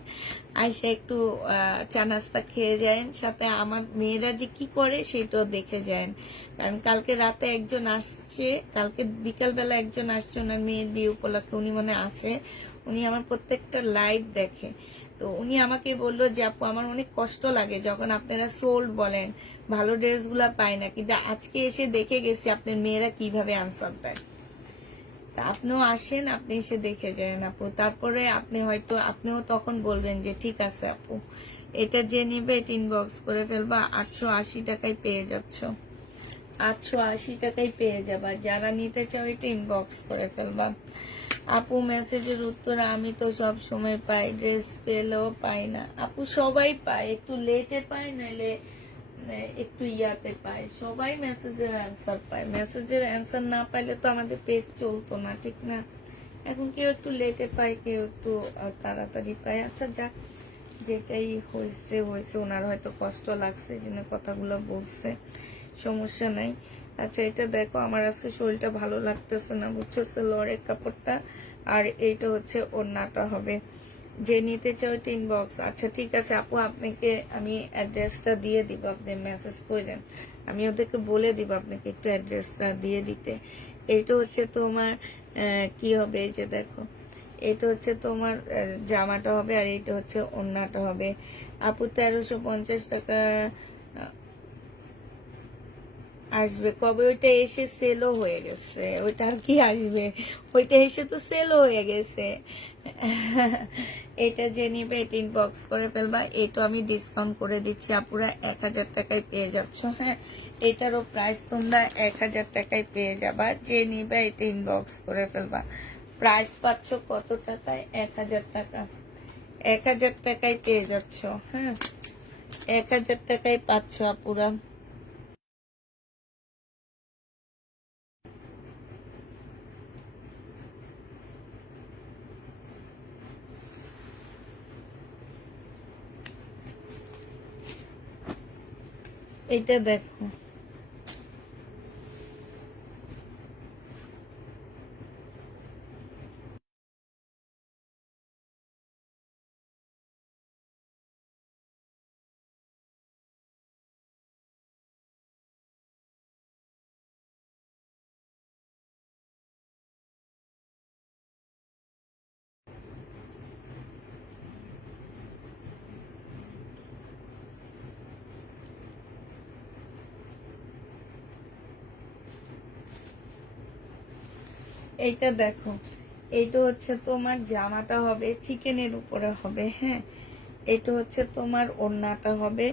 আইসা একটু চা নাস্তা খেয়ে যান, সাথে আমার মেয়েরা যে কি করে সেটাও দেখে যান। কারণ কালকে রাতে একজন আসছে, কালকে বিকালবেলা একজন আসছে, ওনার মেয়ের বিয়ে উপলক্ষে, উনি মনে আছে, উনি আমার প্রত্যেকটা লাইভ দেখে। তো উনি আমাকে বললো যে আপু আমার অনেক কষ্ট লাগে যখন আপনারা সোল্ড বলেন, ভালো ড্রেসগুলা পায় না, কিন্তু আজকে এসে দেখে গেছি আপনার মেয়েরা কিভাবে আনসার দেয়। আপনিও আসেন, আপনি এসে দেখে যান আপু, তারপরে আপনি হয়তো আপনিও তখন বলবেন যে ঠিক আছে আপু। এটা যে নিবে এটা ইনবক্স করে ফেলবা। 880 টাকায় পেয়ে যাচ্ছ, 880 টাকায় পেয়ে যাবা। যারা নিতে চাও এটা ইনবক্স করে ফেলবা। আপু মেসেজের উত্তর আমি তো সব সময় পাই, ড্রেস পেলেও পাই না। আপু সবাই পায়, একটু লেটে পায়, নাহলে একটু ইয়াতে পায়। সবাই মেসেজের অ্যান্সার পায়। মেসেজের অ্যান্সার না পাইলে তো আমাদের পেজ চলতো না, ঠিক না? এখন কেউ একটু লেটে পায়, কেউ একটু তাড়াতাড়ি পায়। আচ্ছা যাক, যেটাই হয়েছে হয়েছে, ওনার হয়তো কষ্ট লাগছে এই জন্য কথাগুলো বলছে, সমস্যা নাই। আচ্ছা, এটা দেখো, আমার আজকে শরীরটা ভালো লাগতেছে না, বুঝছো? সালোয়ারের কাপড়টা, আর এইটা হচ্ছে ওড়নাটা হবে। যে নিতে চাও এটা ইনবক্স। আচ্ছা ঠিক আছে আপু, আপনাকে আমি অ্যাড্রেসটা দিয়ে দিব, আপনি মেসেজ করেন, আমি ওদেরকে বলে দিব আপনাকে একটু অ্যাড্রেসটা দিয়ে দিতে। এইটা হচ্ছে তোমার কি হবে, এই যে দেখো এটা হচ্ছে তোমার জামাটা হবে, আর এটা হচ্ছে ওড়নাটা হবে। আপু 1350 টাকা আসবে কবে? ওইটা এসে সেলও হয়ে গেছে, ওইটা আর কি আসবে, ওইটা এসে তো সেলও হয়ে গেছে। এটা যে নিবে এটা ইনবক্স করে ফেলবা, এটা আমি ডিসকাউন্ট করে দিচ্ছি আপুরা, 1000 টাকায় পেয়ে যাচ্ছ। হ্যাঁ, এটারও প্রাইস তোমরা 1000 টাকায় পেয়ে যাবা, যে নিবে এটা ইনবক্স করে ফেলবা। প্রাইস পাচ্ছ কত টাকায়? 1000 টাকা। 1000 টাকায় পেয়ে যাচ্ছ। হ্যাঁ, 1000 টাকায় পাচ্ছ আপুরা। এটা দেখো, এইটা দেখো, এইটা হচ্ছে তোমার জামাটা হবে চিকেনের উপরে হবে। হ্যাঁ, এটা হচ্ছে তোমার ওড়নাটা হবে।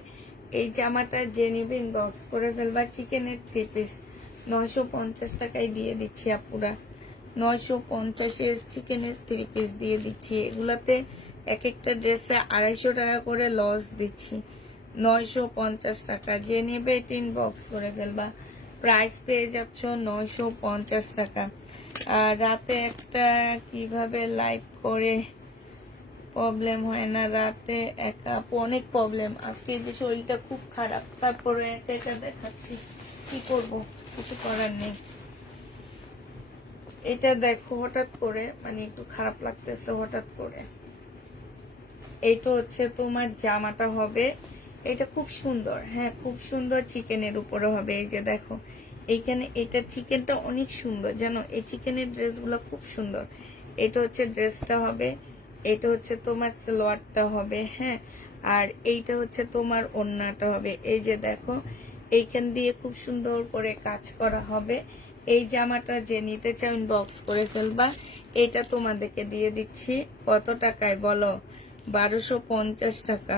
এই জামাটা যে নিবে ইনবক্স করে ফেলবা। চিকেনের 3 পিস 950 টাকায় দিয়ে দিচ্ছি আপুরা। 950-এর চিকেনের 3 পিস দিয়ে দিচ্ছি। এগুলাতে এক একটা ড্রেসে 250 টাকা করে লস দিচ্ছি। 950 টাকা, যে নেবে এটা ইনবক্স করে ফেলবা। প্রাইস পেয়ে যাচ্ছ 950 টাকা। আর রাতে একটা কিভাবে লাইভ করে প্রবলেম হয় না, রাতে একা অনেক প্রবলেম। আজকে যে শরীরটা খুব খারাপ, তারপরে একা একা দেখাচ্ছি, কি করব, কিছু করার নেই। এটা দেখো হঠাৎ করে মানে একটু খারাপ লাগতেছে হঠাৎ করে। এইটা হচ্ছে তোমার জামাটা হবে, এটা খুব সুন্দর। হ্যাঁ, খুব সুন্দর চিকেনের উপরে হবে। এই যে দেখো এইখানে এটা চিকেনটা অনেক সুন্দর জানো, এই চিকেনের ড্রেসগুলো খুব সুন্দর। এটা হচ্ছে ড্রেসটা হবে, এটা হচ্ছে তোমার সালোয়ারটা হবে। হ্যাঁ, আর এইটা হচ্ছে তোমার ওড়নাটা হবে। এই যে দেখো এইখান দিয়ে খুব সুন্দর করে কাজ করা হবে। এই জামাটা যে নিতে চাও ইনবক্স করে ফেলবা। এটা তোমাদেরকে দিয়ে দিচ্ছি কত টাকায় বলো? 1250 টাকা।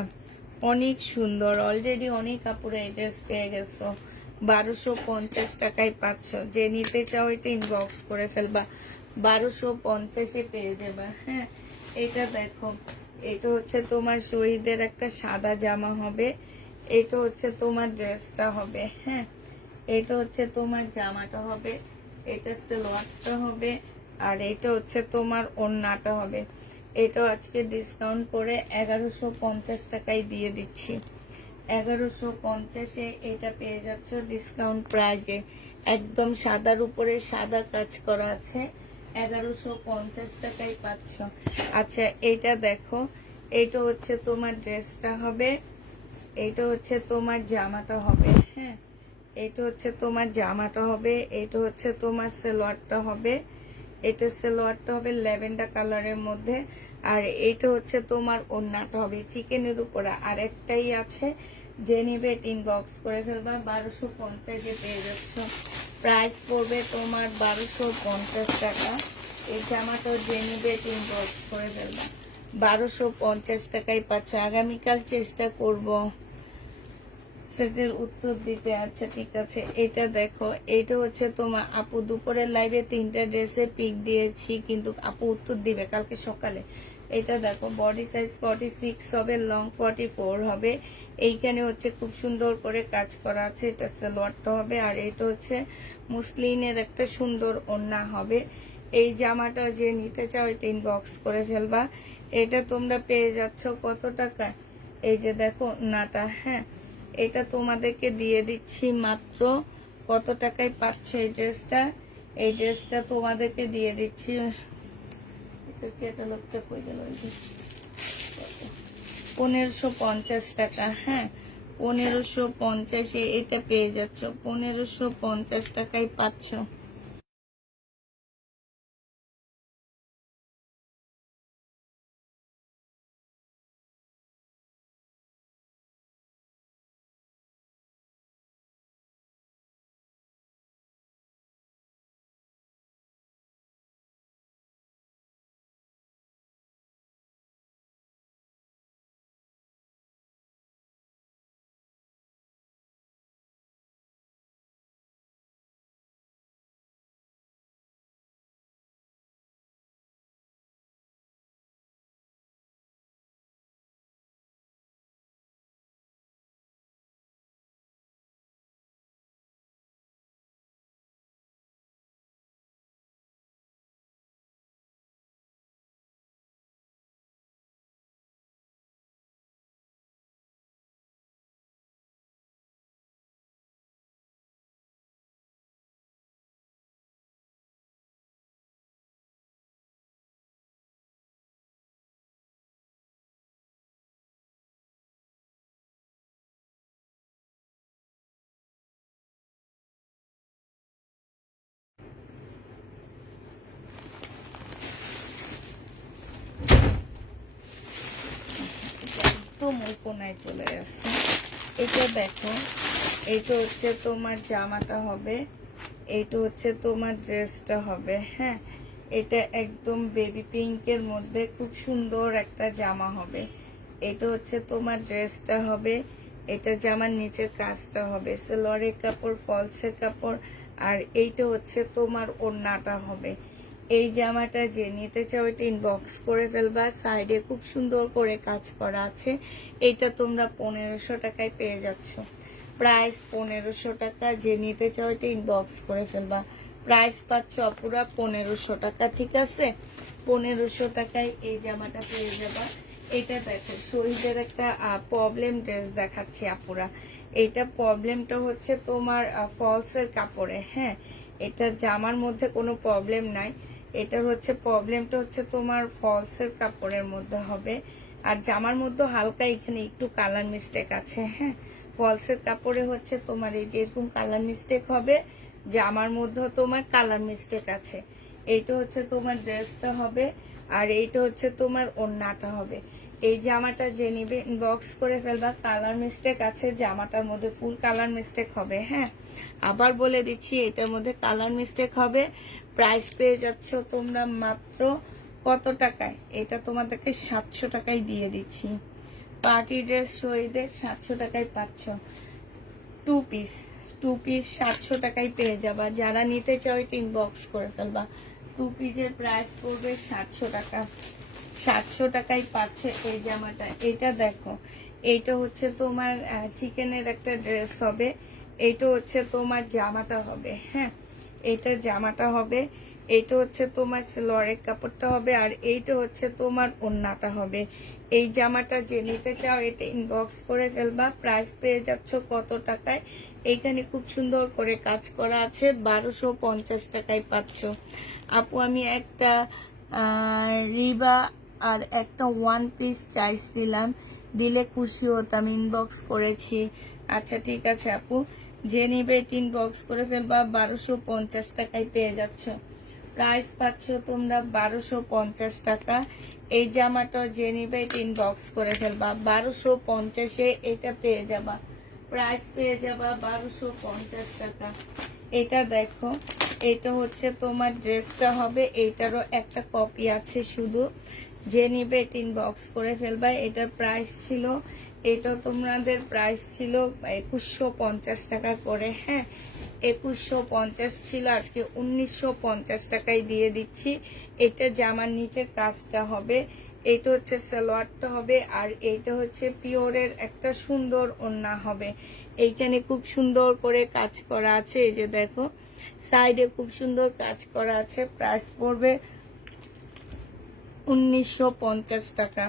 অনেক সুন্দর, অলরেডি অনেক কাপড়ে এই ড্রেস পেয়ে গেছো। 1250 টাকায় পাচ্ছ, যে নিতে চাও এটা ইনবক্স করে ফেলবা। 1250-এ পেয়ে যাবা। হ্যাঁ, এটা দেখো, এটা হচ্ছে তোমার শহীদের একটা সাদা জামা হবে। এটা হচ্ছে তোমার ড্রেসটা হবে। হ্যাঁ, এটা হচ্ছে তোমার জামাটা হবে, এটা সালোয়ারটা হবে, আর এটা হচ্ছে তোমার ওড়নাটা হবে। এটা আজকে ডিসকাউন্ট করে 1150 টাকায় দিয়ে দিচ্ছি। 1150-এ এটা পেয়ে যাচ্ছ ডিসকাউন্ট প্রাইজে। একদম সাদার উপরে সাদা কাজ করা আছে, 1150 টাকায় পাচ্ছ। আচ্ছা, এইটা দেখো, এইটা হচ্ছে তোমার ড্রেসটা হবে, এইটা হচ্ছে তোমার জামাটা হবে। হ্যাঁ, এইটা হচ্ছে তোমার জামাটা হবে, এইটা হচ্ছে তোমার সালোয়ারটা হবে। এটা সালোয়ারটা হবে ল্যাভেন্ডার কালারের মধ্যে, আর এইটা হচ্ছে তোমার ওড়নাটা হবে চিকেনের উপরে। আর একটাই আছে, যে নিবে ইনবক্স করে ফেলবা। 1250-এ পেয়ে যাচ্ছ। প্রাইস পড়বে তোমার 1250 টাকা। এই জামাটাও যে নিবে ইনবক্স করে ফেলবা। 1250 টাকায় পাচ্ছ। আগামীকাল চেষ্টা করব সেজের উত্তর দিতে। আচ্ছা ঠিক আছে, এটা দেখো, এটা হচ্ছে তোমার আপু দুপুরের লাইভে 3টা ড্রেসে পিক দিয়েছি, কিন্তু আপু উত্তর দিবে কালকে সকালে। এটা দেখো, বডি সাইজ 46 হবে, লং 44 হবে। এইখানে হচ্ছে খুব সুন্দর করে কাজ করা আছে। এটা সালোয়ারটা হবে, আর এটা হচ্ছে মুসলিনের একটা সুন্দর ওড়না হবে। এই জামাটা যে নিতে চাও এটা ইনবক্স করে ফেলবা। এটা তোমরা পেয়ে যাচ্ছ কত টাকা? এই যে দেখো নাটা। হ্যাঁ, এটা তোমাদেরকে দিয়ে দিচ্ছি মাত্র কত টাকায় পাচ্ছ এই ড্রেসটা? এই ড্রেসটা তোমাদেরকে দিয়ে দিচ্ছি, ক্যাটালগটা কই গেল, 1550 টাকা। হ্যাঁ, 1550-এ এটা পেয়ে যাচ্ছ, 1550 টাকায় পাচ্ছ। একদম ওই কোনায় চলে আসছে। এটা দেখো, এইটা হচ্ছে তোমার জামাটা হবে, এইটা হচ্ছে তোমার ড্রেসটা হবে। হ্যাঁ, এটা একদম বেবি পিঙ্কের মধ্যে খুব সুন্দর একটা জামা হবে। এটা হচ্ছে তোমার ড্রেসটা হবে, এটা জামার নিচের কাজটা হবে, সেলোয়ারের কাপড়, ফলসের কাপড়, আর এইটা হচ্ছে তোমার ওড়নাটা হবে। এই জামাটা যে নিতে চাও এটা ইনবক্স করে ফেলবা, সাইডে খুব সুন্দর করে কাজ করা আছে। এইটা তোমরা 1500 টাকায় পেয়ে যাচ্ছ। প্রাইস 1500 টাকা, যে নিতে চাও এটা ইনবক্স করে ফেলবা। প্রাইস পাচ্ছ পুরা 1500 টাকা, ঠিক আছে? 1500 টাকায় এই জামাটা পেয়ে যাবা। এটা দেখো, শহীদের একটা প্রবলেম ড্রেস দেখাচ্ছি আপুরা। এইটা প্রবলেমটা হচ্ছে তোমার ফলসের কাপড়ে। হ্যাঁ, এটা জামার মধ্যে কোনো প্রবলেম নাই, এটার হচ্ছে প্রবলেমটা হচ্ছে তোমার ফলসের কাপড়ের মধ্যে হবে। আর জামার মধ্যে হালকা এখানে একটু কালার মিস্টেক আছে। হ্যাঁ, ফলসের কাপড়ে হচ্ছে তোমার এই যে এরকম কালার মিস্টেক হবে, জামার মধ্যেও তোমার কালার মিস্টেক আছে। এইটা হচ্ছে তোমার ড্রেসটা হবে, আর এইটা হচ্ছে তোমার ওড়নাটা হবে। এই জামাটা যে নিবে ইনবক্স করে ফেলবা। কালার মিস্টেক আছে জামাটার মধ্যে, ফুল কালার মিস্টেক হবে। হ্যাঁ, আবার বলে দিচ্ছি, এটার মধ্যে কালার মিস্টেক হবে। প্রাইস পেয়ে যাচ্ছ তোমরা মাত্র কত টাকায়? এটা তোমাদেরকে 700 টাকায় দিয়ে দিচ্ছি। পার্টি ড্রেস শহীদের 700 টাকায় পাচ্ছ। টু পিস 700 টাকায় পেয়ে যাবা। যারা নিতে চাও এটা ইনবক্স করে ফেলবা। টু পিসের প্রাইস পড়বে 700 টাকা। 700 টাকায় পাচ্ছে এই জামাটা। এটা দেখো, এইটা হচ্ছে তোমার চিকেনের একটা ড্রেস হবে, এইটা হচ্ছে তোমার জামাটা হবে। হ্যাঁ, এইটা জামাটা হবে, এইটা হচ্ছে তোমার সেলোয়ারের কাপড়টা হবে, আর এইটা হচ্ছে তোমার ওড়নাটা হবে। এই জামাটা যে নিতে চাও এটা ইনবক্স করে ফেলবা। প্রাইস পেয়ে যাচ্ছ কত টাকায়? এইখানে খুব সুন্দর করে কাজ করা আছে, 1250 টাকায় পাচ্ছ। আপু আমি একটা রিবা আর একটা ওয়ান পিস চাইছিলাম, দিলে খুশি হতাম, ইনবক্স করেছি। আচ্ছা ঠিক আছে আপু, যে নিবে ইনবক্স করে ফেলবা। 1250 টাকায় পেয়ে যাচ্ছ। প্রাইস পাচ্ছ তোমরা 1250 টাকা। এই জামাটা যে নিবে ইনবক্স করে ফেলবা। 1250-এ এটা পেয়ে যাবা। প্রাইস পেয়ে যাবা 1250 টাকা। এটা দেখো, এটা হচ্ছে তোমার ড্রেসটা হবে, এইটারও একটা কপি আছে শুধু। যে নিবে এটা ইনবক্স করে ফেলবা। এটার প্রাইস ছিল, এটা তোমাদের প্রাইস ছিল 2150 টাকা করে। হ্যাঁ, 2150 ছিল, আজকে 1950 টাকায় দিয়ে দিচ্ছি। এটা জামার নিচে কাজটা হবে, এইটা হচ্ছে সালোয়ারটা হবে, আর এইটা হচ্ছে পিওরের একটা সুন্দর ওড়না হবে। এইখানে খুব সুন্দর করে কাজ করা আছে, এই যে দেখো সাইডে খুব সুন্দর কাজ করা আছে। প্রাইস পড়বে 1950 টাকা।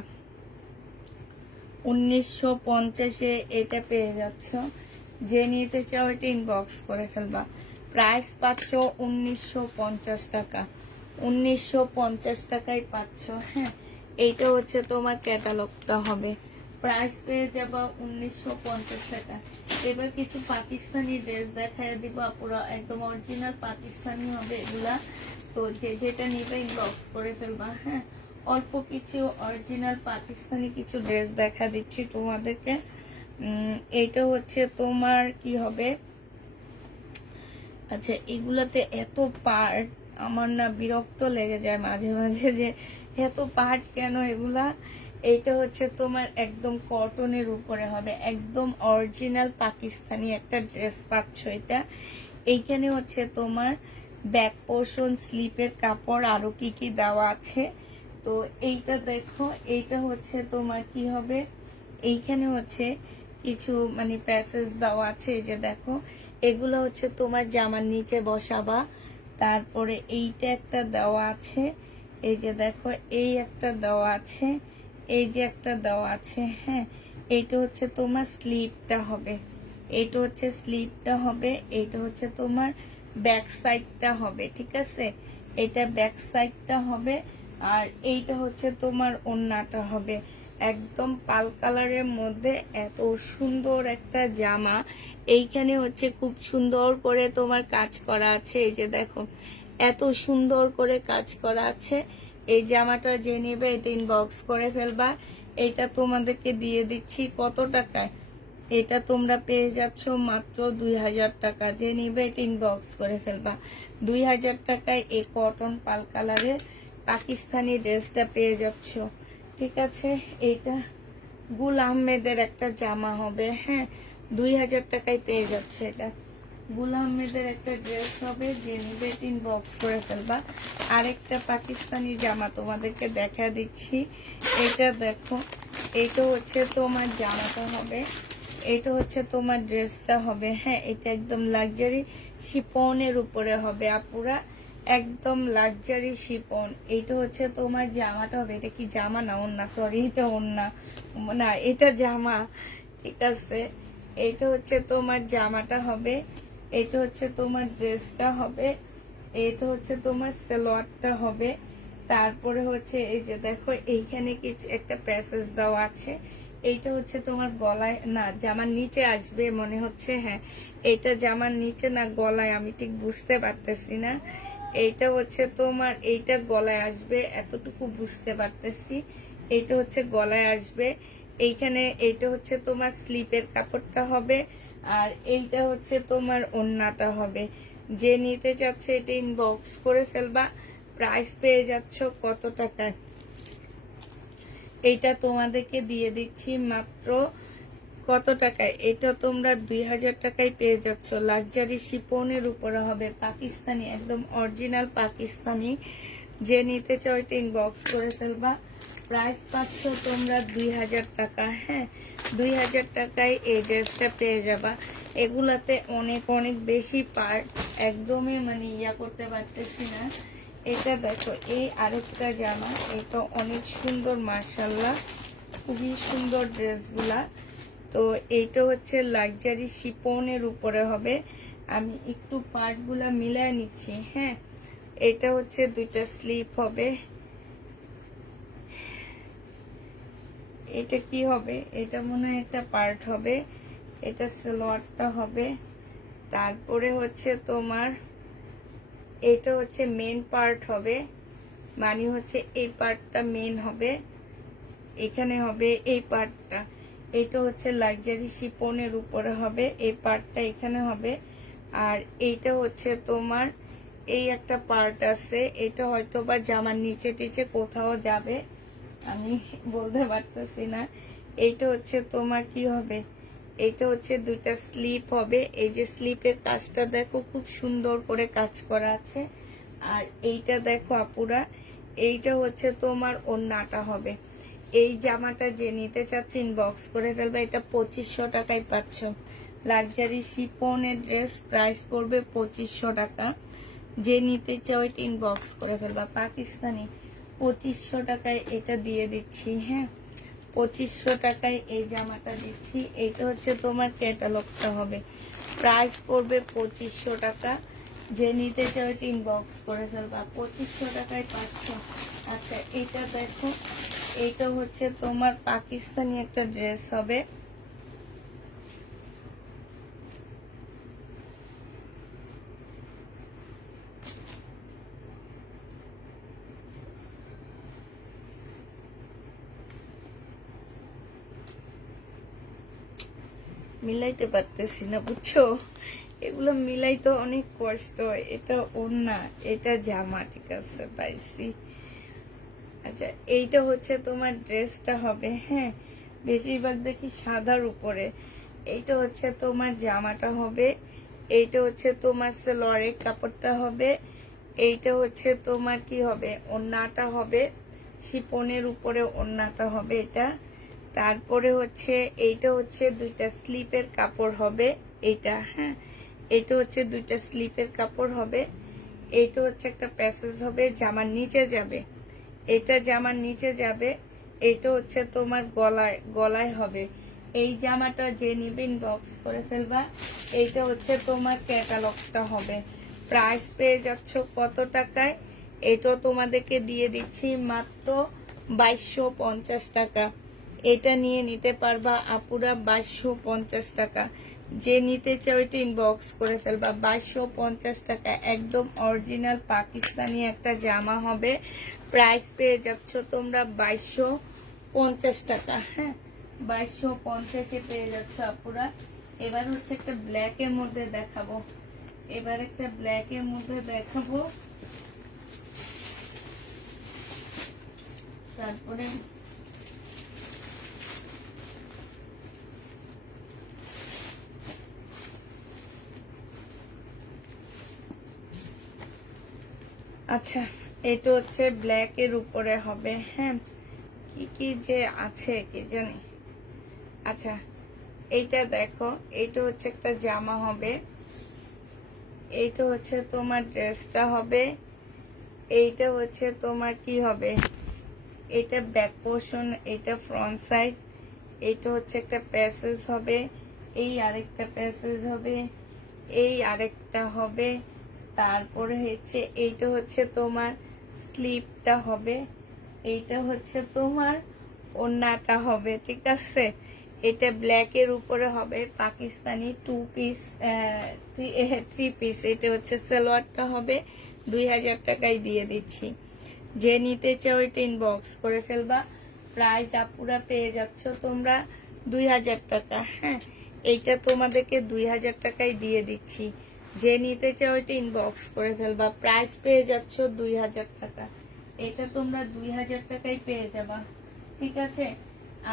1950-এ এটা পেয়ে যাচ্ছ। যে নিতে চাও এটা ইনবক্স করে ফেলবা। প্রাইস পাচ্ছ 1950 টাকা। 1950 টাকায় পাচ্ছ। হ্যাঁ, এইটা হচ্ছে তোমার ক্যাটালগটা হবে। প্রাইস পেয়ে যাবা 1950 টাকা। এবার কিছু পাকিস্তানি ড্রেস দেখায় দিব আপুরা, একদম অরিজিনাল পাকিস্তানি হবে এগুলা। তো যে যেটা নিবে ইনবক্স করে ফেলবা। হ্যাঁ, অল্প কিছু অরিজিনাল পাকিস্তানি কিছু ড্রেস দেখা দিচ্ছি তোমাদেরকে। এইটা হচ্ছে তোমার কি হবে, আচ্ছা এগুলাতে এত পার্ট আমার না বিরক্ত লেগে যায় মাঝে মাঝে, যে এত পার্ট কেন এগুলা। এইটা হচ্ছে তোমার একদম কটনের উপরে হবে, একদম অরিজিনাল পাকিস্তানি একটা ড্রেস পাচ্ছ। এটা এইখানে হচ্ছে তোমার ব্যাক পোর্শন, স্লিপের কাপড়, আরো কি কি দেওয়া আছে। তো এইটা দেখো, এইটা হচ্ছে তোমার কি হবে, এইখানে হচ্ছে কিছু মানে প্যাসেজ দেওয়া আছে, এই যে দেখো এগুলো হচ্ছে তোমার জামার নিচে বসাবা। তারপরে এইটা একটা দেওয়া আছে, এই যে দেখো এই একটা দেওয়া আছে, এই যে একটা দেওয়া আছে। হ্যাঁ, এইটা হচ্ছে তোমার স্লিপটা হবে, এইটা হচ্ছে স্লিপটা হবে, এইটা হচ্ছে তোমার ব্যাক সাইডটা হবে। ঠিক আছে, এটা ব্যাক সাইডটা হবে, আর এইটা হচ্ছে তোমার ওড়নাটা হবে। একদম পাল কালারের মধ্যে এত সুন্দর একটা জামা। এইখানে হচ্ছে খুব সুন্দর করে তোমার কাজ করা আছে, এই যে দেখো এত সুন্দর করে কাজ করা আছে। এই জামাটা যে নেবে এটা ইনবক্স করে ফেলবা। এটা তোমাদেরকে দিয়ে দিচ্ছি কত টাকায়, এটা তোমরা পেয়ে যাচ্ছ মাত্র 2000 টাকা। যে নিবে এটা ইনবক্স করে ফেলবা। 2000 টাকায় এই কটন পাল কালারের পাকিস্তানি ড্রেসটা পেয়ে যাচ্ছ। ঠিক আছে, এইটা গুল আহমেদের একটা জামা হবে, হ্যাঁ 2000 টাকায় পেয়ে যাচ্ছে। এটা গুল আহমেদের একটা ড্রেস হবে, যে নিবে ইনবক্স করে ফেলবা। আরেকটা পাকিস্তানি জামা তোমাদেরকে দেখা দিচ্ছি, এটা দেখো, এইটা হচ্ছে তোমার জামাটা হবে, এটা হচ্ছে তোমার ড্রেসটা হবে, হ্যাঁ এটা একদম লাক্সারি শিপনের উপরে হবে আপুরা, একদম লাক্সারি শিপন। এইটা হচ্ছে তোমার জামাটা হবে, এটা কি জামা না ওন্না, সরি এটা ওন্না না, এটা জামা। ঠিক আছে, এইটা হচ্ছে তোমার জামাটা হবে, এটা হচ্ছে তোমার ড্রেসটা হবে, এটা হচ্ছে তোমার সালোয়ারটা হবে। তারপরে হচ্ছে এই যে দেখো এইখানে কিছু একটা প্যাসেজ দেওয়া আছে, এইটা হচ্ছে তোমার গলায় না জামার নিচে আসবে মনে হচ্ছে, হ্যাঁ এইটা জামার নিচে না গলায়, আমি ঠিক বুঝতে পারতেছি না। এইটা হচ্ছে তোমার, এইটা গলায় আসবে, এতটুকু বুঝতে পারতেছি, এইটা হচ্ছে গলায় আসবে। এইখানে এইটা হচ্ছে তোমার স্লিপের কাপড়টা হবে, আর এইটা হচ্ছে তোমার ওড়নাটা হবে। যে নিতে চাচ্ছে এটা ইনবক্স করে ফেলবা। প্রাইস পেয়ে যাচ্ছ কত টাকায়, এইটা তোমাদেরকে দিয়ে দিচ্ছি মাত্র কত টাকায়, এটা তোমরা 2000 টাকায় পেয়ে যাচ্ছ। লাক্সারি শিপনের উপরে হবে, পাকিস্তানি, একদম অরিজিনাল পাকিস্তানি। যে নিতে চাও এটা ইনবক্স করে ফেলবা। প্রাইস পাচ্ছ তোমরা 2000 টাকা, হ্যাঁ 2000 টাকায় এই ড্রেসটা পেয়ে যাবা। এগুলাতে অনেক অনেক বেশি পার্ট, একদমই মানে ইয়া করতে পারতেছি না। এটা দেখো, এই আরেকটা জামা, এটা অনেক সুন্দর মাশাআল্লাহ, খুবই সুন্দর ড্রেসগুলা। তো এইটা হচ্ছে লাক্সারি শিপনের উপরে হবে। আমি একটু পার্টগুলা মিলায় নিচ্ছি, হ্যাঁ এটা হচ্ছে দুইটা স্লিপ হবে, এটা কি হবে, এটা মনে হয় একটা পার্ট হবে, এটা সালোয়ারটা হবে। তারপরে হচ্ছে তোমার এটা হচ্ছে মেন পার্ট হবে, মানে হচ্ছে এই পার্টটা মেন হবে, এখানে হবে এই পার্টটা। এটা হচ্ছে লাক্সারি শিপনের উপরে হবে, এই পার্টটা এখানে হবে। আর এইটা হচ্ছে তোমার এই একটা পার্ট আছে, এটা হয়তো বা জামার নিচে টিচে কোথাও যাবে, আমি বলতে পারতেছি না। এইটা হচ্ছে তোমার কি হবে, এইটা হচ্ছে দুইটা স্লিপ হবে। এই যে স্লিপের কাজটা দেখো খুব সুন্দর করে কাজ করা আছে। আর এইটা দেখো আপুরা, এইটা হচ্ছে তোমার ওড়নাটা হবে। এই জামাটা যে নিতে চাচ্ছে ইনবক্স করে ফেলবে, এটা 2500 টাকায় পাচ্ছ। লাক্সারি শিপনের ড্রেস, প্রাইস পড়বে 2500 টাকা। যে নিতে চাও এটা ইনবক্স করে ফেলবা। পাকিস্তানি 2500 টাকায় এটা দিয়ে দিচ্ছি, হ্যাঁ 2500 টাকায় এই জামাটা দিচ্ছি। এটা হচ্ছে তোমার ক্যাটালগটা হবে, প্রাইস পড়বে 2500 টাকা। যে নিতে চাও এটা ইনবক্স করে ফেলবা, 2500 টাকায় পাচ্ছ। আচ্ছা এটা দেখো, এইটা হচ্ছে তোমার পাকিস্তানি একটা ড্রেস হবে, মিলাইতে পারতেছি না বুঝছো, এগুলো মিলাইতে অনেক কষ্ট। এটা ওড়না, এটা জামা, ঠিক আছে পাইছি। আচ্ছা এইটা হচ্ছে তোমার ড্রেসটা হবে, হ্যাঁ বেশিরভাগ দেখি সাদার উপরে। এইটা হচ্ছে তোমার জামাটা হবে, এইটা হচ্ছে তোমার সালোয়ারের কাপড়টা হবে, এইটা হচ্ছে তোমার কি হবে, ওড়নাটা হবে, শিপনের উপরে ওড়নাটা হবে এটা। তারপরে হচ্ছে এইটা হচ্ছে দুইটা স্লিপের কাপড় হবে, এইটা হ্যাঁ এইটা হচ্ছে দুইটা স্লিপের কাপড় হবে। এইটা হচ্ছে একটা প্যাসেজ হবে, জামার নিচে যাবে, এটা জামার নিচে যাবে। এইটা হচ্ছে তোমার গলায় গলায় হবে। এই জামাটা যে নিবে ইনবক্স করে ফেলবা। এইটা হচ্ছে তোমার ক্যাটালগটা হবে। প্রাইস পেয়ে যাচ্ছ কত টাকায়, এটা তোমাদেরকে দিয়ে দিচ্ছি মাত্র 2250 টাকা। এটা নিয়ে নিতে পারবা আপুরা 2250 টাকা। যে নিতে চাও এটা ইনবক্স করে ফেলবা। 2250 টাকা, একদম অরিজিনাল পাকিস্তানি একটা জামা হবে। প্রাইস পেয়ে যাচ্ছ তোমরা 2250 টাকা। হ্যাঁ, 2250 পেয়ে যাচ্ছে আপুরা। এবার হচ্ছে একটা ব্ল্যাকের মধ্যে দেখাবো, এবার একটা ব্ল্যাকের মধ্যে দেখাবো। তারপরে আচ্ছা, এটা হচ্ছে ব্ল্যাকের উপরে হবে। হ্যাঁ, কি কি যে আছে কি জানি। আচ্ছা, এইটা দেখো, এইটা হচ্ছে একটা জামা হবে, এইটা হচ্ছে তোমার ড্রেসটা হবে, এইটা হচ্ছে তোমার কি হবে, এটা ব্যাক পোর্শন, এটা ফ্রন্ট সাইড, এইটা হচ্ছে একটা প্যাসেজ হবে, এই আরেকটা প্যাসেজ হবে, এই আরেকটা হবে, তারপরে হচ্ছে এইটা হচ্ছে তোমার স্লিপটা হবে, এইটা হচ্ছে তোমার ওড়নাটা হবে। ঠিক আছে, এটা ব্ল্যাকের উপরে হবে পাকিস্তানি 2 পিস 3 পিস। এটা হচ্ছে সালোয়ারটা হবে, 2000 টাকায় দিয়ে দিচ্ছি। যে নিতে চাও এটা ইনবক্স করে ফেলবা। প্রাইস আপুরা পেয়ে যাচ্ছ তোমরা 2000 টাকা। হ্যাঁ, এইটা তোমাদেরকে 2000 টাকায় দিয়ে দিচ্ছি। যে নিতে চাও এটা ইনবক্স করে ফেলবা। প্রাইস পেয়ে যাচ্ছ 2000 টাকা। এটা তোমরা 2000 টাকায় পেয়ে যাবা। ঠিক আছে,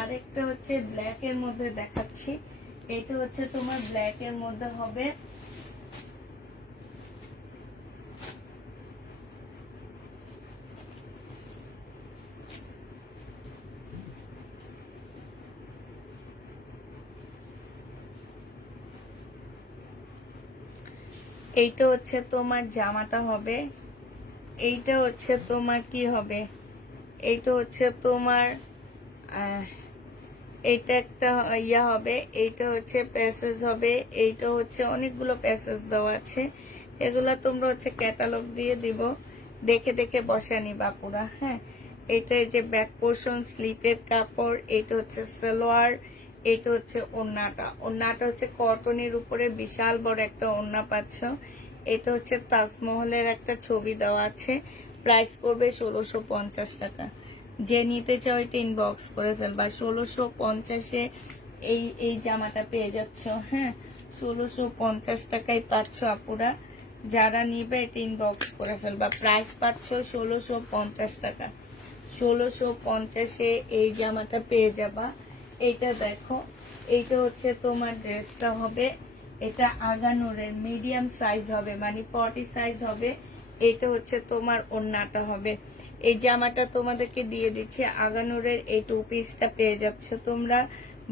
আরেকটা হচ্ছে ব্ল্যাকের মধ্যে দেখাচ্ছি। এটা হচ্ছে তোমার ব্ল্যাকের মধ্যে হবে, এইটা হচ্ছে তোমার জামাটা হবে, এইটা হচ্ছে তোমার কি হবে, এইটা হচ্ছে তোমার এইটা একটা ইয়া হবে, এইটা হচ্ছে প্যাসেজ হবে, এইটা হচ্ছে অনেকগুলো প্যাসেজ দেওয়া আছে। এগুলা তোমরা হচ্ছে ক্যাটালগ দিয়ে দিব, দেখে দেখে বসা নিবা পুরা। হ্যাঁ, এটা এই যে ব্যাক পোর্শন, স্লিপের কাপড়, এইটা হচ্ছে সালোয়ার, এইটা হচ্ছে ওড়নাটা। ওড়নাটা হচ্ছে কটনের উপরে বিশাল বড় একটা ওড়না পাচ্ছ। এটা হচ্ছে তাজমহলের একটা ছবি দেওয়া আছে। প্রাইস পড়বে 1650 টাকা। যে নিতে চাও এটা ইনবক্স করে ফেলবা। 1650-এ এই জামাটা পেয়ে যাচ্ছ। হ্যাঁ, 1650 টাকায় পাচ্ছ আপুরা। যারা নিবে এটা ইনবক্স করে ফেলবা। প্রাইস পাচ্ছ 1650 টাকা। 1650-এ এই জামাটা পেয়ে যাবা। এইটা দেখো, এইটা হচ্ছে তোমার ড্রেসটা হবে, এটা আগানুরের মিডিয়াম সাইজ হবে, মানে 40 সাইজ হবে। এইটা হচ্ছে তোমার ওড়নাটা হবে। এই জামাটা তোমাদেরকে দিয়ে দিচ্ছি আগানুরের। এই 2 পিসটা পেয়ে যাচ্ছ তোমরা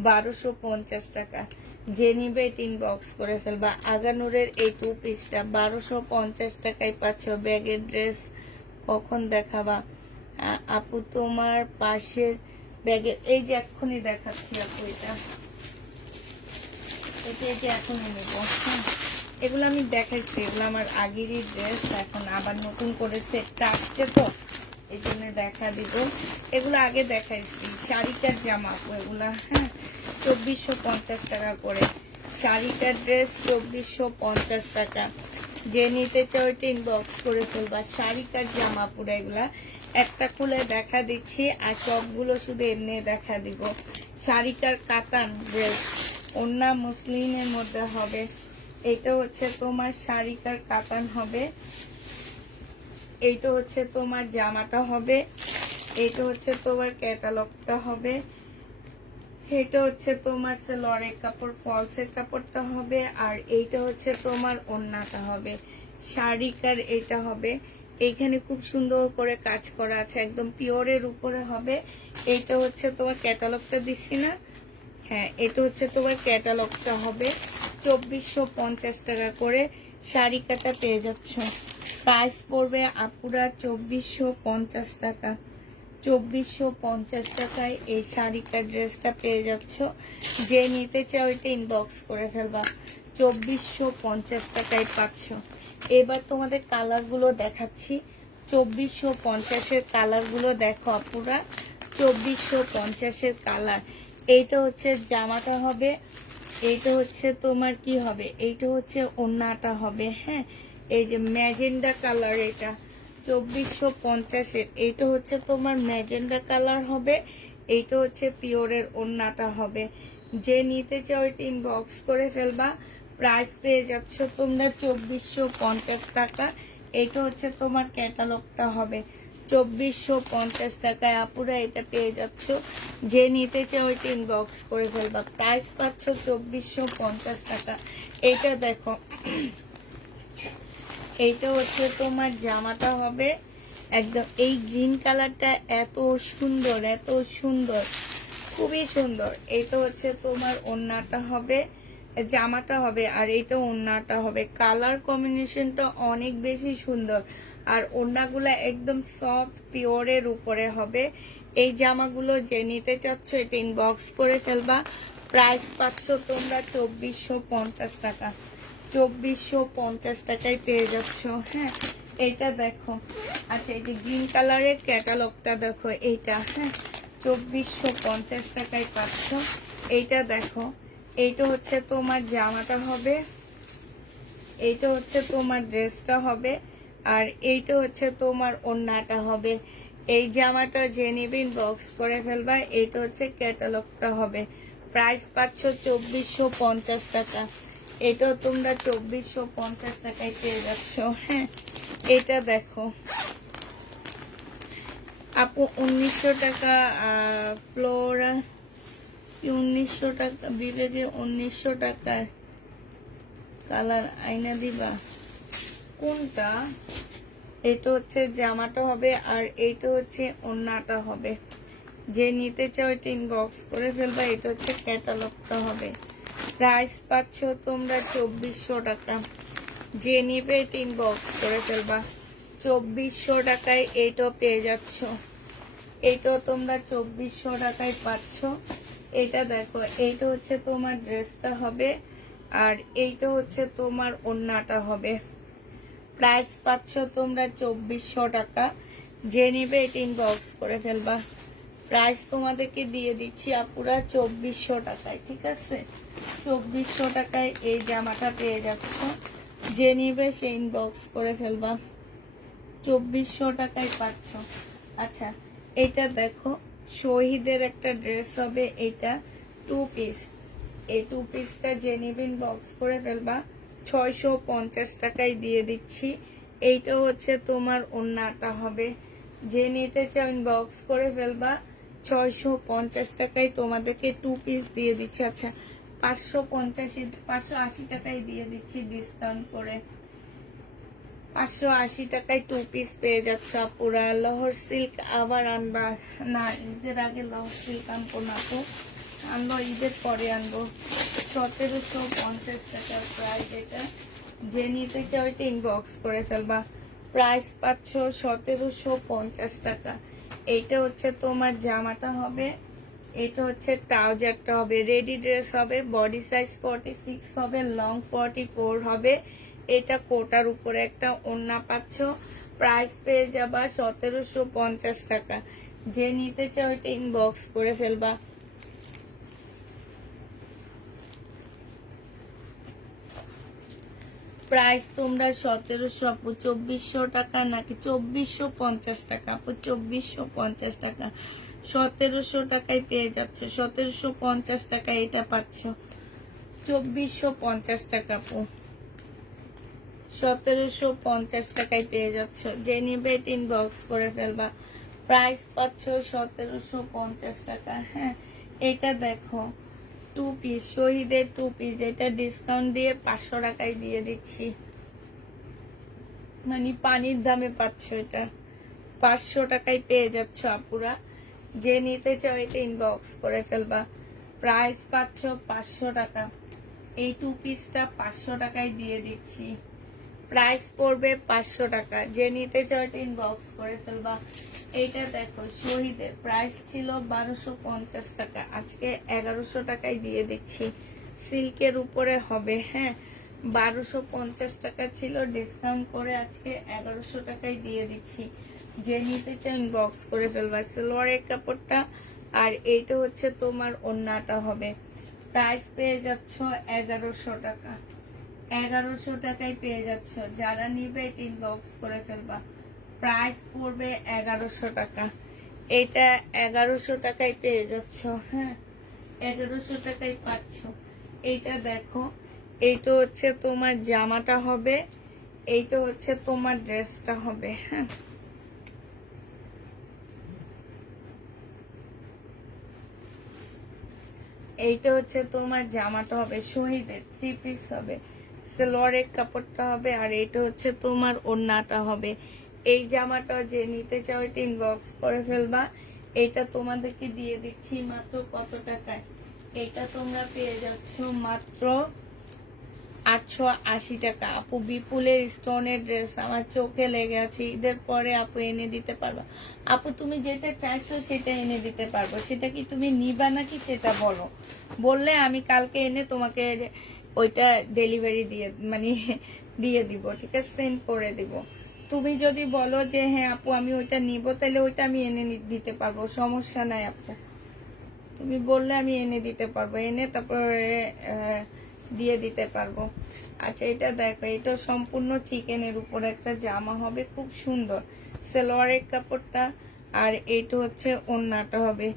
1250 টাকা। যে নিবে এটা ইনবক্স করে ফেলবা। আগানুরের এই 2 পিসটা 1250 টাকায় পাচ্ছ। ব্যাগের ড্রেস কখন দেখাবা আপু? তোমার পাশের ব্যাগের এই যে এক্ষুনি দেখাচ্ছি আপু, এটা এই যে এখনই নেবো। হ্যাঁ, এগুলো আমি দেখাইছি, এগুলো আমার আগেরই ড্রেস, এখন আবার নতুন করে সেটটা আসছে তো এই জন্য দেখা দিব। এগুলো আগে দেখাইছি, শাড়িটার জামা আপু এগুলা। হ্যাঁ, 2450 টাকা করে শাড়িটার ড্রেস, 2450 টাকা। যে নিতে চাও এটা ইনবক্স করে ফেলবা। শাড়িটার জামা পুরো এগুলা একটা খুলে দেখা দিচ্ছি, আর সবগুলো শুধু এমনি দেখা দিব। শাড়িটার কাতান ড্রেস, ওন্না মুসলিমের মধ্যে হবে। এটা হচ্ছে তোমার শাড়িটার কাতান হবে, এইটা হচ্ছে তোমার জামাটা হবে, এইটা হচ্ছে তোমার ক্যাটালগটা হবে, এটা হচ্ছে তোমার সেলরের কাপড়, ফলসের কাপড়টা হবে, আর এইটা হচ্ছে তোমার ওড়নাটা হবে। শাড়িকার এটা হবে, এইখানে খুব সুন্দর করে কাজ করা আছে, একদম পিওরের উপরে হবে। এইটা হচ্ছে তোমার ক্যাটালগটা দিচ্ছি না, হ্যাঁ, এটা হচ্ছে তোমার ক্যাটালগটা হবে। 2450 টাকা করে শাড়িকাটা পেয়ে যাচ্ছ। প্রাইস পড়বে আপুরা 2450 টাকা। 2450 টাকায় এই শাড়িটার ড্রেসটা পেয়ে যাচ্ছ। যে নিতে চাও এটা ইনবক্স করে ফেলবা। 2450 টাকায় পাচ্ছ। এবার তোমাদের কালারগুলো দেখাচ্ছি। 2450-এর কালারগুলো দেখো আপুরা। 2450-এর কালার, এইটা হচ্ছে জামাটা হবে, এইটা হচ্ছে তোমার কি হবে, এইটা হচ্ছে ওড়নাটা হবে। হ্যাঁ, এই যে ম্যাজেন্ডা কালার, এটা 2450-এর, এইটা হচ্ছে তোমার ম্যাজেন্ডা কালার হবে। এইটা হচ্ছে পিওরের ওড়নাটা হবে। যে নিতে চাও এটা ইনবক্স করে ফেলবা। প্রাইস পেয়ে যাচ্ছ তোমরা 2450 টাকা। এটা হচ্ছে তোমার ক্যাটালগটা হবে 2450 টাকায় আপুরা এটা পেয়ে যাচ্ছ। যে নিতে চাও এটা ইনবক্স করে ফেলবা। প্রাইস পাচ্ছ 2450 টাকা। এটা দেখো, এইটা হচ্ছে তোমার জামাটা হবে একদম এই গ্রিন কালারটা, এত সুন্দর এত সুন্দর, খুবই সুন্দর। এটা হচ্ছে তোমার ওড়নাটা হবে, জামাটা হবে, আর এটা ওড়নাটা হবে। কালার কম্বিনেশনটা অনেক বেশি সুন্দর। আর ওড়নাগুলা একদম সফট পিওরের উপরে হবে। এই জামাগুলো যে নিতে চাচ্ছ এটা ইনবক্স করে ফেলবা। প্রাইস পাচ্ছ তোমরা 2450 টাকা। 2450 টাকায় পেয়ে যাচ্ছ। হ্যাঁ, এইটা দেখো। আচ্ছা, এই যে গ্রিন কালারের ক্যাটালগটা দেখো, এইটা হ্যাঁ 2450 টাকায় পাচ্ছ। এইটা দেখো, এইটা হচ্ছে তোমার জামাটা হবে, এইটা হচ্ছে তোমার ড্রেসটা হবে, আর এইটা হচ্ছে তোমার ওড়নাটা হবে। এই জামাটা যে নিবে ইনবক্স করে ফেলবা। এইটা হচ্ছে ক্যাটালগটা হবে। প্রাইস পাচ্ছ 2450 টাকা। এটাও তোমরা 2450 টাকায় পেয়ে যাচ্ছ। হ্যাঁ, এটা দেখো আপু 1900 টাকা ফ্লোরা, 1900 টাকা বিবেকে 1900 টাকার কালার আইনা দিবা কোনটা? এটা হচ্ছে জামাটা হবে, আর এইটা হচ্ছে ওড়নাটা হবে। যে নিতে চাও এটা ইনবক্স করে ফেলবা। এটা হচ্ছে ক্যাটালগটা হবে। প্রাইস পাচ্ছ তোমরা 2400 টাকা। যে নিবে এটা ইনবক্স করে ফেলবা। 2400 টাকায় এইটাও পেয়ে যাচ্ছ। এইটাও তোমরা 2400 টাকায় পাচ্ছ। এটা দেখো, এইটা হচ্ছে তোমার ড্রেসটা হবে, আর এইটা হচ্ছে তোমার ওড়নাটা হবে। প্রাইস পাচ্ছ তোমরা 2400 টাকা। যে নিবে এটা ইনবক্স করে ফেলবা। প্রাইস তোমাদেরকে দিয়ে দিচ্ছি আপুরা 2400 টাকায়। ঠিক আছে, 2400 টাকায় এই জামাটা পেয়ে যাচ্ছ। যে নিবে সে ইনবক্স করে ফেলবা। 2400 টাকায় পাচ্ছ। আচ্ছা, এটা দেখো, শহীদের একটা ড্রেস হবে, এটা 2 পিস। এই 2 পিসটা যে নিবে ইনবক্স করে ফেলবা। 650 টাকায় দিয়ে দিচ্ছি। এইটা হচ্ছে তোমার ওড়নাটা হবে। যে নিতে চাও ইনবক্স করে ফেলবা। 650 টাকায় তোমাদেরকে 2 পিস দিয়ে দিচ্ছি। আচ্ছা, 580 টাকায় দিয়ে দিচ্ছি ডিসকাউন্ট করে। 580 টাকায় 2 পিস পেয়ে যাচ্ছ আপুরা। লহর সিল্ক আবার আনবা না? ঈদের আগে লহর সিল্ক আনবো না তো, আনবো ঈদের পরে আনবো। 1750 টাকার প্রাইস এটা। যে নিতে চাও এটা ইনবক্স করে ফেলবা। প্রাইস পাচ্ছ 1750 টাকা। এইটা হচ্ছে তোমার জামাটা হবে, এটা হচ্ছে ট্রাউজারটা হবে। রেডি ড্রেস হবে, বডি সাইজ 46 হবে, লং 44 হবে। এটা কোটার উপরে একটা ওড়না পাচ্ছ। প্রাইস পেয়ে যাবা 1750 টাকা। যে নিতে চাও এটা ইনবক্স করে ফেলবা। প্রাইস তোমরা 2400 টাকা নাকি 2450 টাকা? 2450 টাকা। 1700 টাকায় পেয়ে যাচ্ছে। 1750 টাকা এটা পাচ্ছ। 2450 টাকা আপু, 1750 টাকায় পেয়ে যাচ্ছ। যে নিবে এটা ইনবক্স করে ফেলবা। প্রাইস পাচ্ছ 1750 টাকা। হ্যাঁ, এটা দেখো 2 পিস, শহীদের 2 পিস। এটা ডিসকাউন্ট দিয়ে 500 টাকায় দিয়ে দিচ্ছি। মানে পানির দামে পাচ্ছ এটা। 500 টাকায় পেয়ে যাচ্ছ আপুরা। যে নিতে চাও এটা ইনবক্স করে ফেলবা। প্রাইস পাচ্ছ 500 টাকা। এই 2 পিসটা 500 টাকায় দিয়ে দিচ্ছি। প্রাইস পড়বে 500 টাকা। যে নিতে চাও এটা ইনবক্স করে ফেলবা। এইটা দেখো, শহীদের প্রাইস ছিল 1250 টাকা, আজকে 1100 টাকায় দিয়ে দিচ্ছি। সিল্কের উপরে হবে। হ্যাঁ, 1250 টাকা ছিল, ডিসকাউন্ট করে আজকে 1100 টাকায় দিয়ে দিচ্ছি। যে নিতে চাও ইনবক্স করে ফেলবা। সালোয়ারের কাপড়টা, আর এইটা হচ্ছে তোমার ওড়নাটা হবে। প্রাইস পেয়ে যাচ্ছ 1100 টাকা। 1100 টাকায় পেয়ে যাচ্ছ। যারা নিবে ইনবক্স করে ফেলবা। প্রাইস পড়বে 1100 টাকা। এটা 1100 টাকায় পেয়ে যাচ্ছ। হ্যাঁ, 1100 টাকায় পাচ্ছ। এইটা দেখো, এইটা হচ্ছে তোমার জামাটা হবে, এইটা হচ্ছে তোমার ড্রেসটা হবে। হ্যাঁ, এইটা হচ্ছে তোমার জামাটা হবে, শহীদের 3 পিস হবে, সালোয়ারের কাপড়টা হবে, আর এইটা হচ্ছে তোমার ওড়নাটা হবে। এই জামাটা যে নিতে চাও এটা ইনবক্স করে ফেলবা। এটা তোমাদেরকে দিয়ে দিচ্ছি মাত্র কত টাকায়? এটা তোমরা পেয়ে যাচ্ছ মাত্র 880 টাকা। আপু বিপুলের স্টোনের ড্রেস আমার চোখে লেগে আছে, ঈদের পরে আপু এনে দিতে পারবা? আপু তুমি যেটা চাইছো সেটা এনে দিতে পারবো, সেটা কি তুমি নিবা নাকি সেটা বলো, বললে আমি কালকে এনে তোমাকে ওইটা ডেলিভারি দিয়ে মানে দিয়ে দিব, ঠিক আছে, সেন্ড করে দিব। তুমি যদি বলো যে হ্যাঁ আপু আমি ওইটা নিব, তাহলে ওইটা আমি এনে দিতে পারবো, সমস্যা নাই আপু। তুমি বললে আমি এনে দিতে পারবো, এনে তারপরে দিয়ে দিতে পারবো। আচ্ছা এটা দেখো, এটা সম্পূর্ণ চিকেনের উপর একটা জামা হবে, খুব সুন্দর সালোয়ারের কাপড়টা, আর এইটা হচ্ছে ওড়নাটা হবে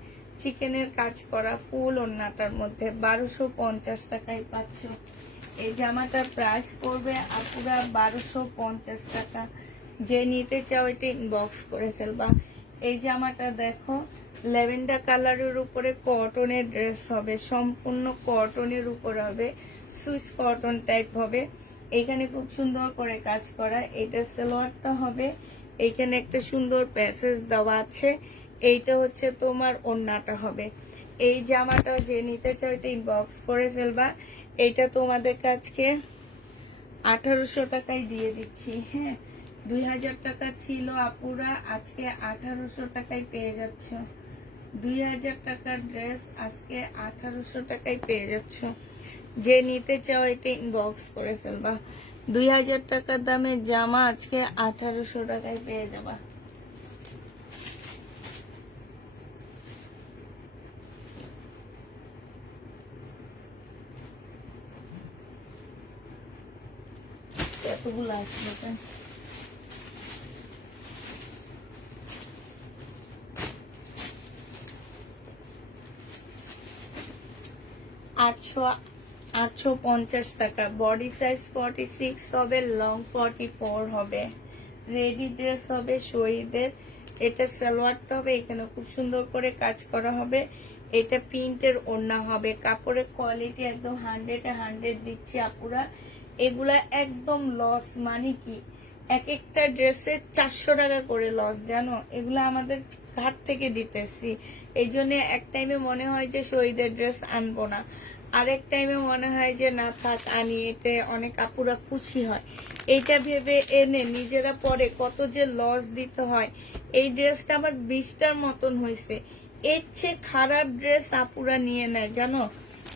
চিকেনের কাজ করা ফুল ওড়নাটার মধ্যে। 1250 টাকায় পাচ্ছ। এই জামাটার প্রাইস পড়বে আপুরা 1250 টাকা। যে নিতে চাও এটা ইনবক্স করে ফেলবা। এই জামাটা দেখো, ল্যাভেন্ডার কালারের উপরে কটনের ড্রেস হবে, সম্পূর্ণ কটনের উপর হবে, সুইস কটন টাইপ হবে। এখানে খুব সুন্দর করে কাজ করা। এটা সালোয়ারটা হবে, এইখানে একটা সুন্দর প্যাসেজ দেওয়া আছে। এইটা হচ্ছে তোমার ওড়নাটা হবে। এই জামাটা যে নিতে চাও এটা ইনবক্স করে ফেলবা। এইটা তোমাদের কাছকে 1800 টাকায় দিয়ে দিচ্ছি। হ্যাঁ, 2000 টাকা ছিল আপুরা, আজকে 1800 টাকায় পেয়ে যাচ্ছ। 2000 টাকার ড্রেস আজকে 1800 টাকায় পেয়ে যাচ্ছ। যে নিতে চাও এটা ইনবক্স করে ফেলবা। 2000 টাকার দামের জামা আজকে 1800 টাকায় পেয়ে যাবা। এতগুলো আসবে কেন? 850 টাকা। বডি সাইজ 46 হবে, লং 44 হবে। রেডি ড্রেস হবে শহীদের। এটা সালোয়ারটা হবে, এখানে খুব সুন্দর করে কাজ করা হবে। এটা প্রিন্টের ওড়না হবে। কাপড়ের কোয়ালিটি একদম 100-এ 100 দিচ্ছি আপুরা। এগুলা একদম লস, মানে কি এক একটা ড্রেসে 400 টাকা করে লস, জানো? এগুলা আমাদের ঘাট থেকে দিতেছি। এই জন্য এক টাইমে মনে হয় যে শহীদের ড্রেস আনবো না, আরেক টাইমে মনে হয় যে না থাক আনি, এতে অনেক আপুরা খুশি হয়। এইটা ভেবে এনে নিজেরা পরে কত যে লস দিতে হয়। এই ড্রেসটা আমার 20টার মতন হয়েছে। এর চেয়ে খারাপ ড্রেস আপুরা নিয়ে নেয়, জানো?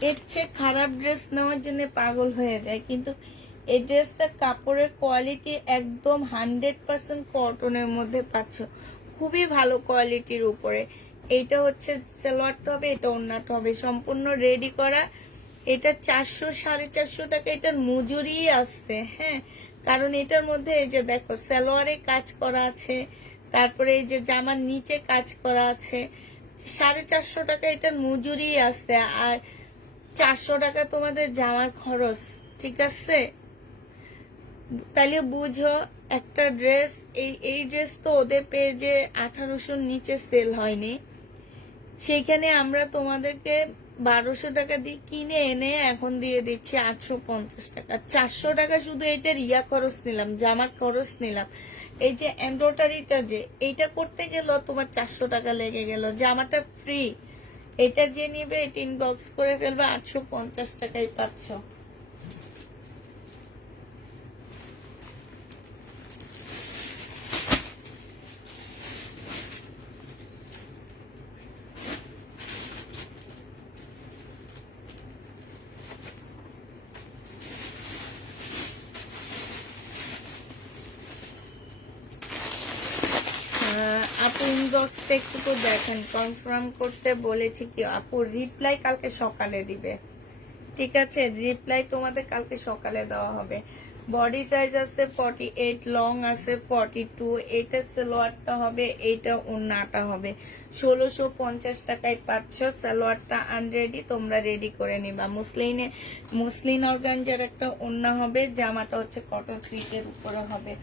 এর চেয়ে খারাপ ড্রেস নেওয়ার জন্য পাগল হয়ে যায়। কিন্তু এই ড্রেসটা কাপড়ের কোয়ালিটি একদম 100% কটনের মধ্যে পাচ্ছ, খুবই ভালো কোয়ালিটির উপরে। এইটা হচ্ছে সালোয়ারটা হবে, এটা ওড়নাটা হবে, সম্পূর্ণ রেডি করা। এটা 400-450 টাকা এটার মজুরি আসছে। হ্যাঁ, কারণ এটার মধ্যে এই যে দেখো সালোয়ারে কাজ করা আছে, তারপরে এই যে জামার নিচে কাজ করা আছে। 450 টাকা এটার মজুরি আসছে, আর 400 টাকা তোমাদের জামার খরচ, ঠিক আছে? তাহলে বুঝো একটা ড্রেস, এই ড্রেস তো ওদের পেজে 1800-র নিচে সেল হয়নি, সেইখানে আমরা তোমাদেরকে 1200 টাকা দিয়ে কিনে এনে এখন দিয়ে দিচ্ছি 850 টাকা। 400 টাকা শুধু এটার খরচ নিলাম, জামার খরচ নিলাম। এই যে এমব্রয়ডারিটা যে এইটা করতে গেল তোমার 400 টাকা লেগে গেল, জামাটা ফ্রি। এটা যে নিবে এটা ইনবক্স করে ফেলবে, 850 টাকায় পাচ্ছ। আপু ইনবক্সটা একটু তো দেখেন, কনফার্ম করতে বলেছি কি আপু? রিপ্লাই কালকে সকালে দিবে, ঠিক আছে? রিপ্লাই তোমাদের কালকে সকালে দেওয়া হবে। বডি সাইজ আছে 48, লং আছে 42। এটা সালোয়ারটা হবে, এটা ওড়নাটা হবে। 1650 টাকায় পাচ্ছ। সালোয়ারটা আনরেডি, তোমরা রেডি করে নিবা। মুসলিন অর্গানজার একটা ওড়না হবে, জামাটা হচ্ছে কটন সিল্কের উপরে হবে।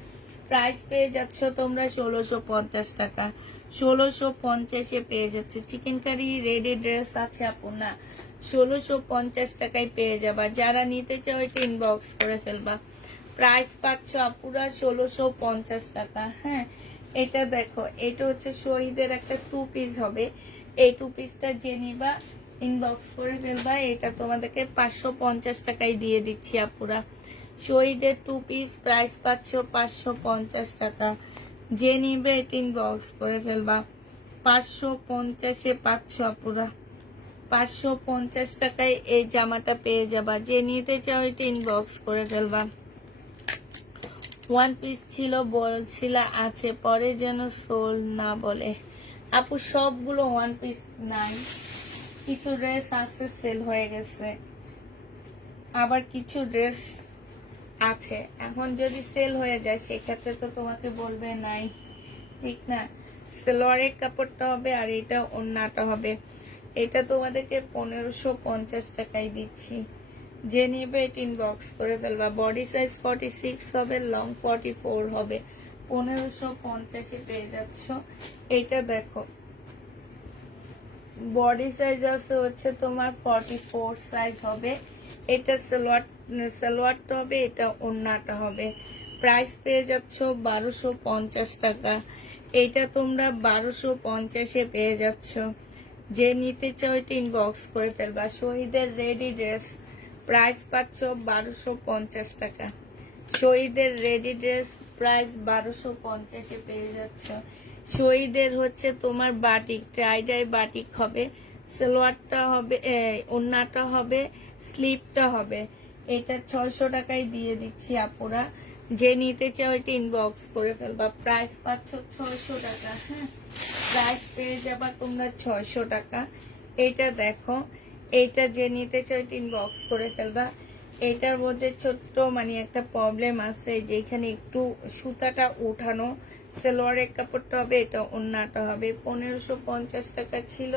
প্রাইস পেয়ে যাচ্ছ তোমরা 1650 টাকা। 1650-এ পেয়ে যাচ্ছে। চিকেন কারি রেডি ড্রেস আছে আপু না, 1650 টাকায় পেয়ে যাবা। যারা নিতে চাও এটা ইনবক্স করে ফেলবা। প্রাইস পাচ্ছ আপুরা 1650 টাকা। হ্যাঁ, এটা দেখো, এটা হচ্ছে শহীদের একটা 2 পিস হবে। এই 2 পিসটা যে নিবা ইনবক্স করে ফেলবা। এটা তোমাদেরকে 550 টাকায় দিয়ে দিচ্ছি আপুরা। শহীদের 2 পিস প্রাইস পাচ্ছ 550 টাকা। যে নিবে এটা ইনবক্স করে ফেলবা। 550-এ পাচ্ছ আপুরা। 550 টাকায় এই জামাটা পেয়ে যাবা। যে নিতে চাও এটা ইনবক্স করে ফেলবা। 1 পিস ছিল বলছিল আছে, পরে যেন সোল না বলে। আপু সবগুলো 1 পিস নাই, কিছু ড্রেস আছে সেল হয়ে গেছে, আবার কিছু ড্রেস আছে। এখন যদি সেল হয়ে যায় সেক্ষেত্রে তো তোমাকে বলবে নাই, ঠিক না? সালোয়ারের কাপড়টা হবে আর এটা ওড়নাটা হবে। এটা তোমাদেরকে 1550 টাকায় দিচ্ছি। যে নিবে এটা ইনবক্স করে ফেলবা। বডি সাইজ 46 হবে, লং 44 হবে। 1550-এ পেয়ে যাচ্ছ। এইটা দেখো, বডি সাইজ আছে হচ্ছে তোমার 44 সাইজ হবে। এটা সালোয়ারটা হবে, এটা ওড়নাটা হবে। প্রাইস পেয়ে যাচ্ছ 1250 টাকা। এইটা তোমরা 1250-এ পেয়ে যাচ্ছ। যে নিতে চাও এটা ইনবক্স করে ফেলবা। শহীদের রেডি ড্রেস প্রাইস পাচ্ছ 1250 টাকা। শহীদের রেডি ড্রেস প্রাইস 1250-এ পেয়ে যাচ্ছ। শহীদের হচ্ছে তোমার বাটিক, টাইডাই বাটিক হবে। সালোয়ারটা হবে, ওড়নাটা হবে, স্লিপটা হবে। এটা 600 টাকায় দিয়ে দিচ্ছি আপুরা। যে নিতে চাও এটা ইনবক্স করে ফেলবা। প্রাইস পাচ্ছ 600 টাকা। হ্যাঁ, প্রাইস পেয়ে যাবা তোমরা 600 টাকা। এটা দেখো, এইটা যে নিতে চাও এটা ইনবক্স করে ফেলবা। এটার মধ্যে ছোট্ট মানে একটা প্রবলেম আছে, যেখানে একটু সুতাটা উঠানো। সালোয়ারের কাপড়টা হবে, এটা ওড়নাটা হবে। 1550 টাকা ছিল,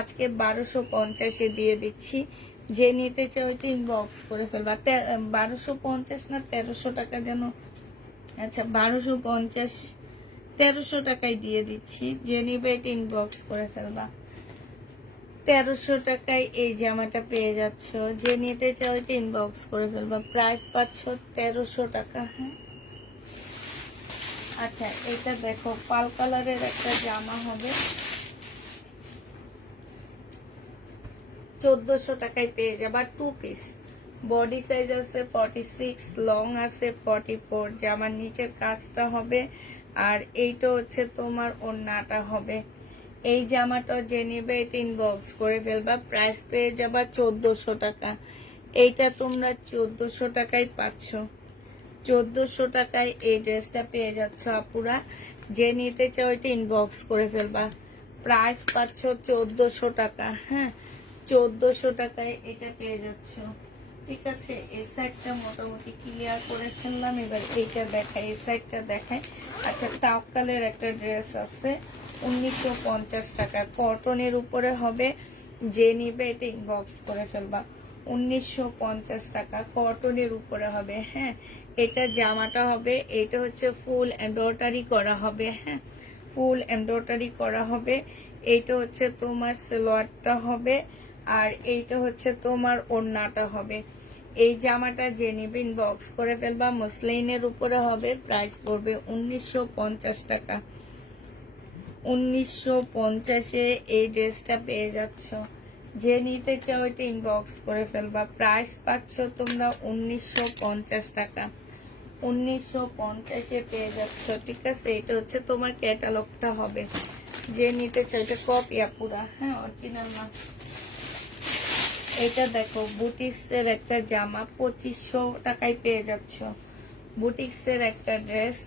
আজকে 1250-এ দিয়ে দিচ্ছি। যে নিতে চাও এটা ইনবক্স করে ফেলবা। 1250 না 1300 টাকা যেন, আচ্ছা 1250, 1300 টাকায় দিয়ে দিচ্ছি। যে নিবে এটা ইনবক্স করে ফেলবা। 1300 টাকায় এই জামাটা পেয়ে যাচ্ছ। যে নিতে চাও এটা ইনবক্স করে ফেলবা। প্রাইস পাচ্ছ 1300 টাকা। হ্যাঁ, আচ্ছা এটা দেখো, পাল কালারের একটা জামা হবে, 1400 টাকায় পেয়ে যাবা। 2 পিস, বডি সাইজ আছে 46, লং আছে 44। জামার নিচের কাজটা হবে আর এইটা হচ্ছে তোমার ওড়নাটা হবে। এই জামাটা যে নিবে এটা ইনবক্স করে ফেলবা। প্রাইস পেয়ে যাবা 1400 টাকা। এইটা তোমরা 1400 টাকায় পাচ্ছ। 1400 টাকায় এই ড্রেসটা পেয়ে যাচ্ছ আপুরা। যে নিতে চাও এটা ইনবক্স করে ফেলবা। প্রাইস পাচ্ছ 1400 টাকা। হ্যাঁ, 1400 টাকায় এটা পেয়ে যাচ্ছ। ঠিক আছে, এই সাইডটা মোটামুটি ক্লিয়ার করে ফেললাম। এবার এইটা দেখাই, এই সাইডটা দেখাই। আচ্ছা, তাওকালের একটা ড্রেস আছে 1950 টাকা, কটনের উপরে হবে। যে নিবে এটা ইনবক্স করে ফেলবা। 1950 টাকা, কটনের উপরে হবে। হ্যাঁ, এটা জামাটা হবে, এটা হচ্ছে ফুল এমব্রয়ডারি করা হবে। হ্যাঁ, ফুল এমব্রয়ডারি করা হবে। এইটা হচ্ছে তোমার সালোয়ারটা হবে আর এইটা হচ্ছে তোমার ওড়নাটা হবে। এই জামাটা যে নিবে ইনবক্স করে ফেলবা। মুসলিনের উপরে হবে। প্রাইস পড়বে 1950 টাকা। 1950-এ এই ড্রেসটা পেয়ে যাচ্ছ। যে নিতে চাও এটা ইনবক্স করে ফেলবা। প্রাইস পাচ্ছ তোমরা 1950 টাকা। 1950-এ পেয়ে যাচ্ছ। ঠিক আছে, এটা হচ্ছে তোমার ক্যাটালগটা হবে। যে নিতে চাও, এটা কপিয়া পুরা, হ্যাঁ অরিজিনাল না। এটা দেখো, বুটিক্সের একটা জামা 2500 টাকায় পেয়ে যাচ্ছ। বুটিক্সের একটা ড্রেস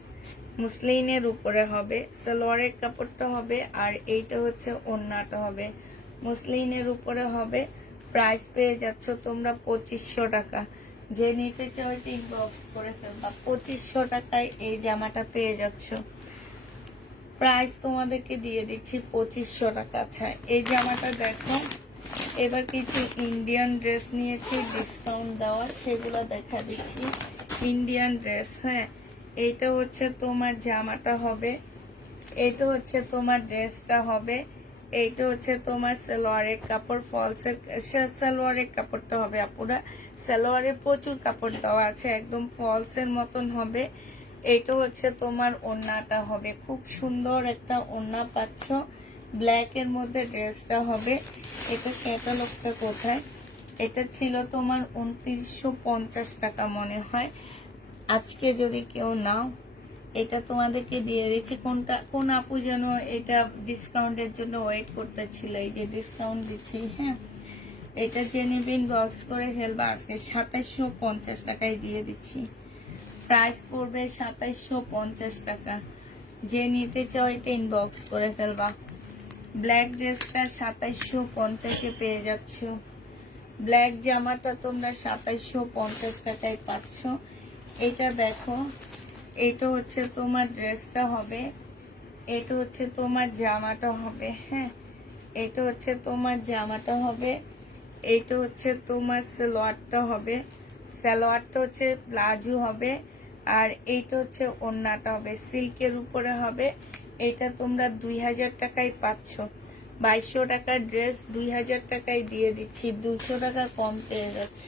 মুসলিনের উপরে হবে। সালোয়ারের কাপড়টা হবে আর এইটা হচ্ছে ওড়নাটা হবে। মুসলিনের উপরে হবে। প্রাইস পেয়ে যাচ্ছ তোমরা 2500 টাকা। যে নিতে চাও এটা ইনবক্স করে ফেলবা। 2500 টাকায় এই জামাটা পেয়ে যাচ্ছ। প্রাইস তোমাদেরকে দিয়ে দিচ্ছি 2500 টাকা। আচ্ছা এই জামাটা দেখো, এবার কিছু ইন্ডিয়ান ড্রেস নিয়েছি ডিসকাউন্ট দেওয়ার, সেগুলো দেখা দিচ্ছি। ইন্ডিয়ান ড্রেস, হ্যাঁ এইটা হচ্ছে তোমার জামাটা হবে, এইটা হচ্ছে তোমার ড্রেসটা হবে, এইটা হচ্ছে তোমার সালোয়ারের কাপড়, ফলসের সালোয়ারের কাপড়টা হবে আপুরা। সালোয়ারে প্রচুর কাপড় দেওয়া আছে, একদম ফলসের মতন হবে। এইটা হচ্ছে তোমার ওড়নাটা হবে, খুব সুন্দর একটা ওড়না পাচ্ছ। ব্ল্যাকের মধ্যে ড্রেসটা হবে। এটা ক্যাটালগটা কোথায়? এটা ছিল তোমার 2950 টাকা মনে হয়। আজকে যদি কেউ নাও এটা তোমাদেরকে দিয়ে দিচ্ছি। কোন আপু যেন এটা ডিসকাউন্টের জন্য ওয়েট করতেছিল, এই যে ডিসকাউন্ট দিচ্ছি, হ্যাঁ এটা যে নিবেন বক্স করে ফেলবা। আজকে 2750 টাকায় দিয়ে দিচ্ছি। প্রাইস পড়বে 2750 টাকা। যে নিতে চাও এটা ইনবক্স করে ফেলবা। ব্ল্যাক ড্রেসটা 2750-এ পেয়ে যাচ্ছ। ব্ল্যাক জামাটা তোমরা 2750 টাকায় পাচ্ছ। এটা দেখো, এটা হচ্ছে তোমার ড্রেসটা হবে, এটা হচ্ছে তোমার জামাটা হবে, হ্যাঁ এটা হচ্ছে তোমার জামাটা হবে, এইটা হচ্ছে তোমার সালোয়ারটা হবে। সালোয়ারটা হচ্ছে প্লাজো হবে, আর এইটা হচ্ছে ওড়নাটা হবে, সিল্কের উপরে হবে। এটা তোমরা 2000 টাকায় পাচ্ছ। 2200 টাকার ড্রেস 2000 টাকায় দিয়ে দিচ্ছি, 200 টাকা কম পেয়ে যাচ্ছ।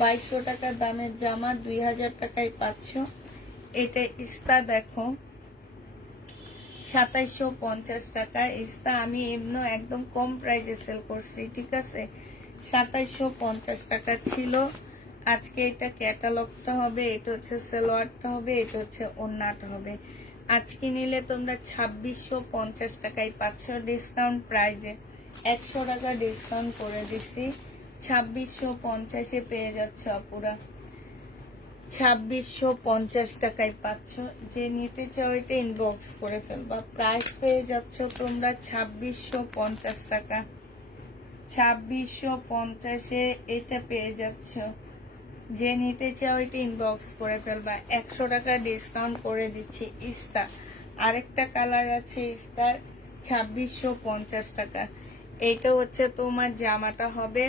2200 টাকা দামের জামা 2000 টাকায় পাচ্ছ। এটা ইস্তা দেখো 2750 টাকা। ইস্তা আমি এমনি একদম কম প্রাইসে সেল করছি, ঠিক আছে। 2750 টাকা ছিল। আজকে এটা ক্যাটালগটা হবে, এটা হচ্ছে সালোয়ারটা হবে, এটা হচ্ছে ওড়নাটা হবে। আজকে নিলে তোমরা 2650 টাকায় পাচ্ছ ডিসকাউন্ট প্রাইজে। 100 টাকা ডিসকাউন্ট করে দিচ্ছি, 2650-এ পেয়ে যাচ্ছ আপুরা। 2650 টাকায় পাচ্ছ। যে নিতে চাও এটা ইনবক্স করে ফেলবা। প্রাইস পেয়ে যাচ্ছ তোমরা 2650 টাকা। 2650-এ এটা পেয়ে যাচ্ছ। যে নিতে চাও এটা ইনবক্স করে ফেলবা। 100 টাকা ডিসকাউন্ট করে দিচ্ছি। ইস্তা আরেকটা কালার আছে ইস্তার, 2650 টাকা। এইটা হচ্ছে তোমার জামাটা হবে,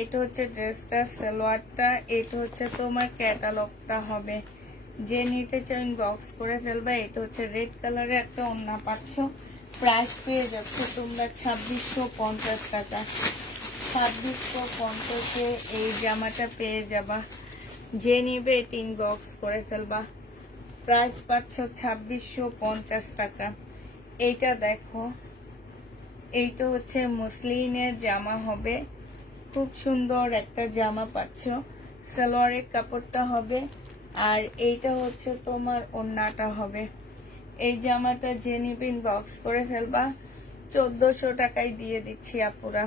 এটা হচ্ছে ড্রেসটা, সালোয়ারটা, এটা হচ্ছে তোমার ক্যাটালগটা হবে। যে নিতে চাও ইনবক্স করে ফেলবা। এটা হচ্ছে রেড কালারের একটা ওড়না পাচ্ছ। প্রাইস পেয়ে যাচ্ছে তোমরা 2650 টাকা। 2650-এ এই জামাটা পেয়ে যাবা। যে নিবে এটা ইনবক্স করে ফেলবা। প্রাইস পাচ্ছ 2650 টাকা। এইটা দেখো, এইটা হচ্ছে মসলিনের জামা হবে, খুব সুন্দর একটা জামা পাচ্ছ। সালোয়ারের কাপড়টা হবে, আর এইটা হচ্ছে তোমার ওড়নাটা হবে। এই জামাটা যে নিবে ইনবক্স করে ফেলবা। 1400 টাকায় দিয়ে দিচ্ছি আপুরা।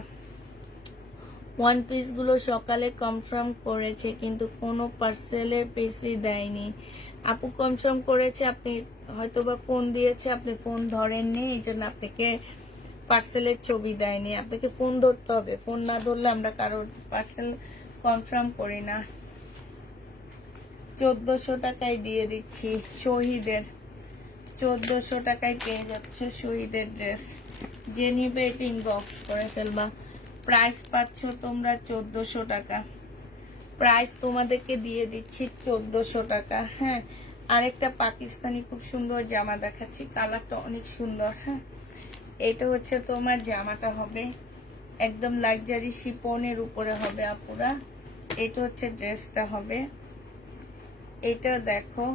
ওয়ান পিসগুলো সকালে কনফার্ম করেছে, কিন্তু কোনো পার্সেলের পিসই দেয়নি। আপু কনফার্ম করেছে, আপনি হয়তোবা ফোন দিয়েছে, আপনি ফোন ধরেননি, এই জন্য আপনাকে পার্সেলের ছবি দেয়নি। আপনাকে ফোন ধরতে হবে, ফোন না ধরলে আমরা কারোর পার্সেল কনফার্ম করি না। 1400 টাকায় দিয়ে দিচ্ছি শহীদের। 1400 টাকায় পেয়ে যাচ্ছে শহীদের ড্রেস। যে নিবে এটা ইনবক্স করে ফেলবা। প্রাইস পাচ্ছ তোমরা 1400 টাকা। প্রাইস তোমাদেরকে দিয়ে দিচ্ছি 1400 টাকা। হ্যাঁ আরেকটা পাকিস্তানি খুব সুন্দর জামা দেখাচ্ছি, কালারটা অনেক সুন্দর। হ্যাঁ এটা হচ্ছে তোমার জামাটা হবে, একদম লাক্সারি শিপনের উপরে হবে আপুরা। এটা হচ্ছে ড্রেসটা হবে। এটা দেখো,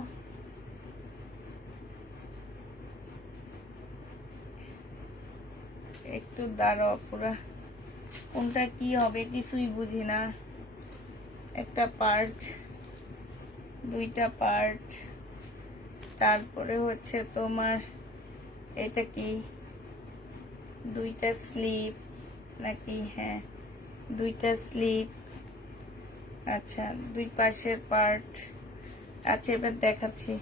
একটু দাঁড়াও আপুরা, কোনটা কি হবে কিছুই বুঝি না। একটা পার্ট, দুইটা পার্ট, তারপরে হচ্ছে তোমার এটা কি দুইটা স্লিপ নাকি? হ্যাঁ দুইটা স্লিপ। আচ্ছা দুই পাশের পার্ট। আচ্ছা এবার দেখাচ্ছি।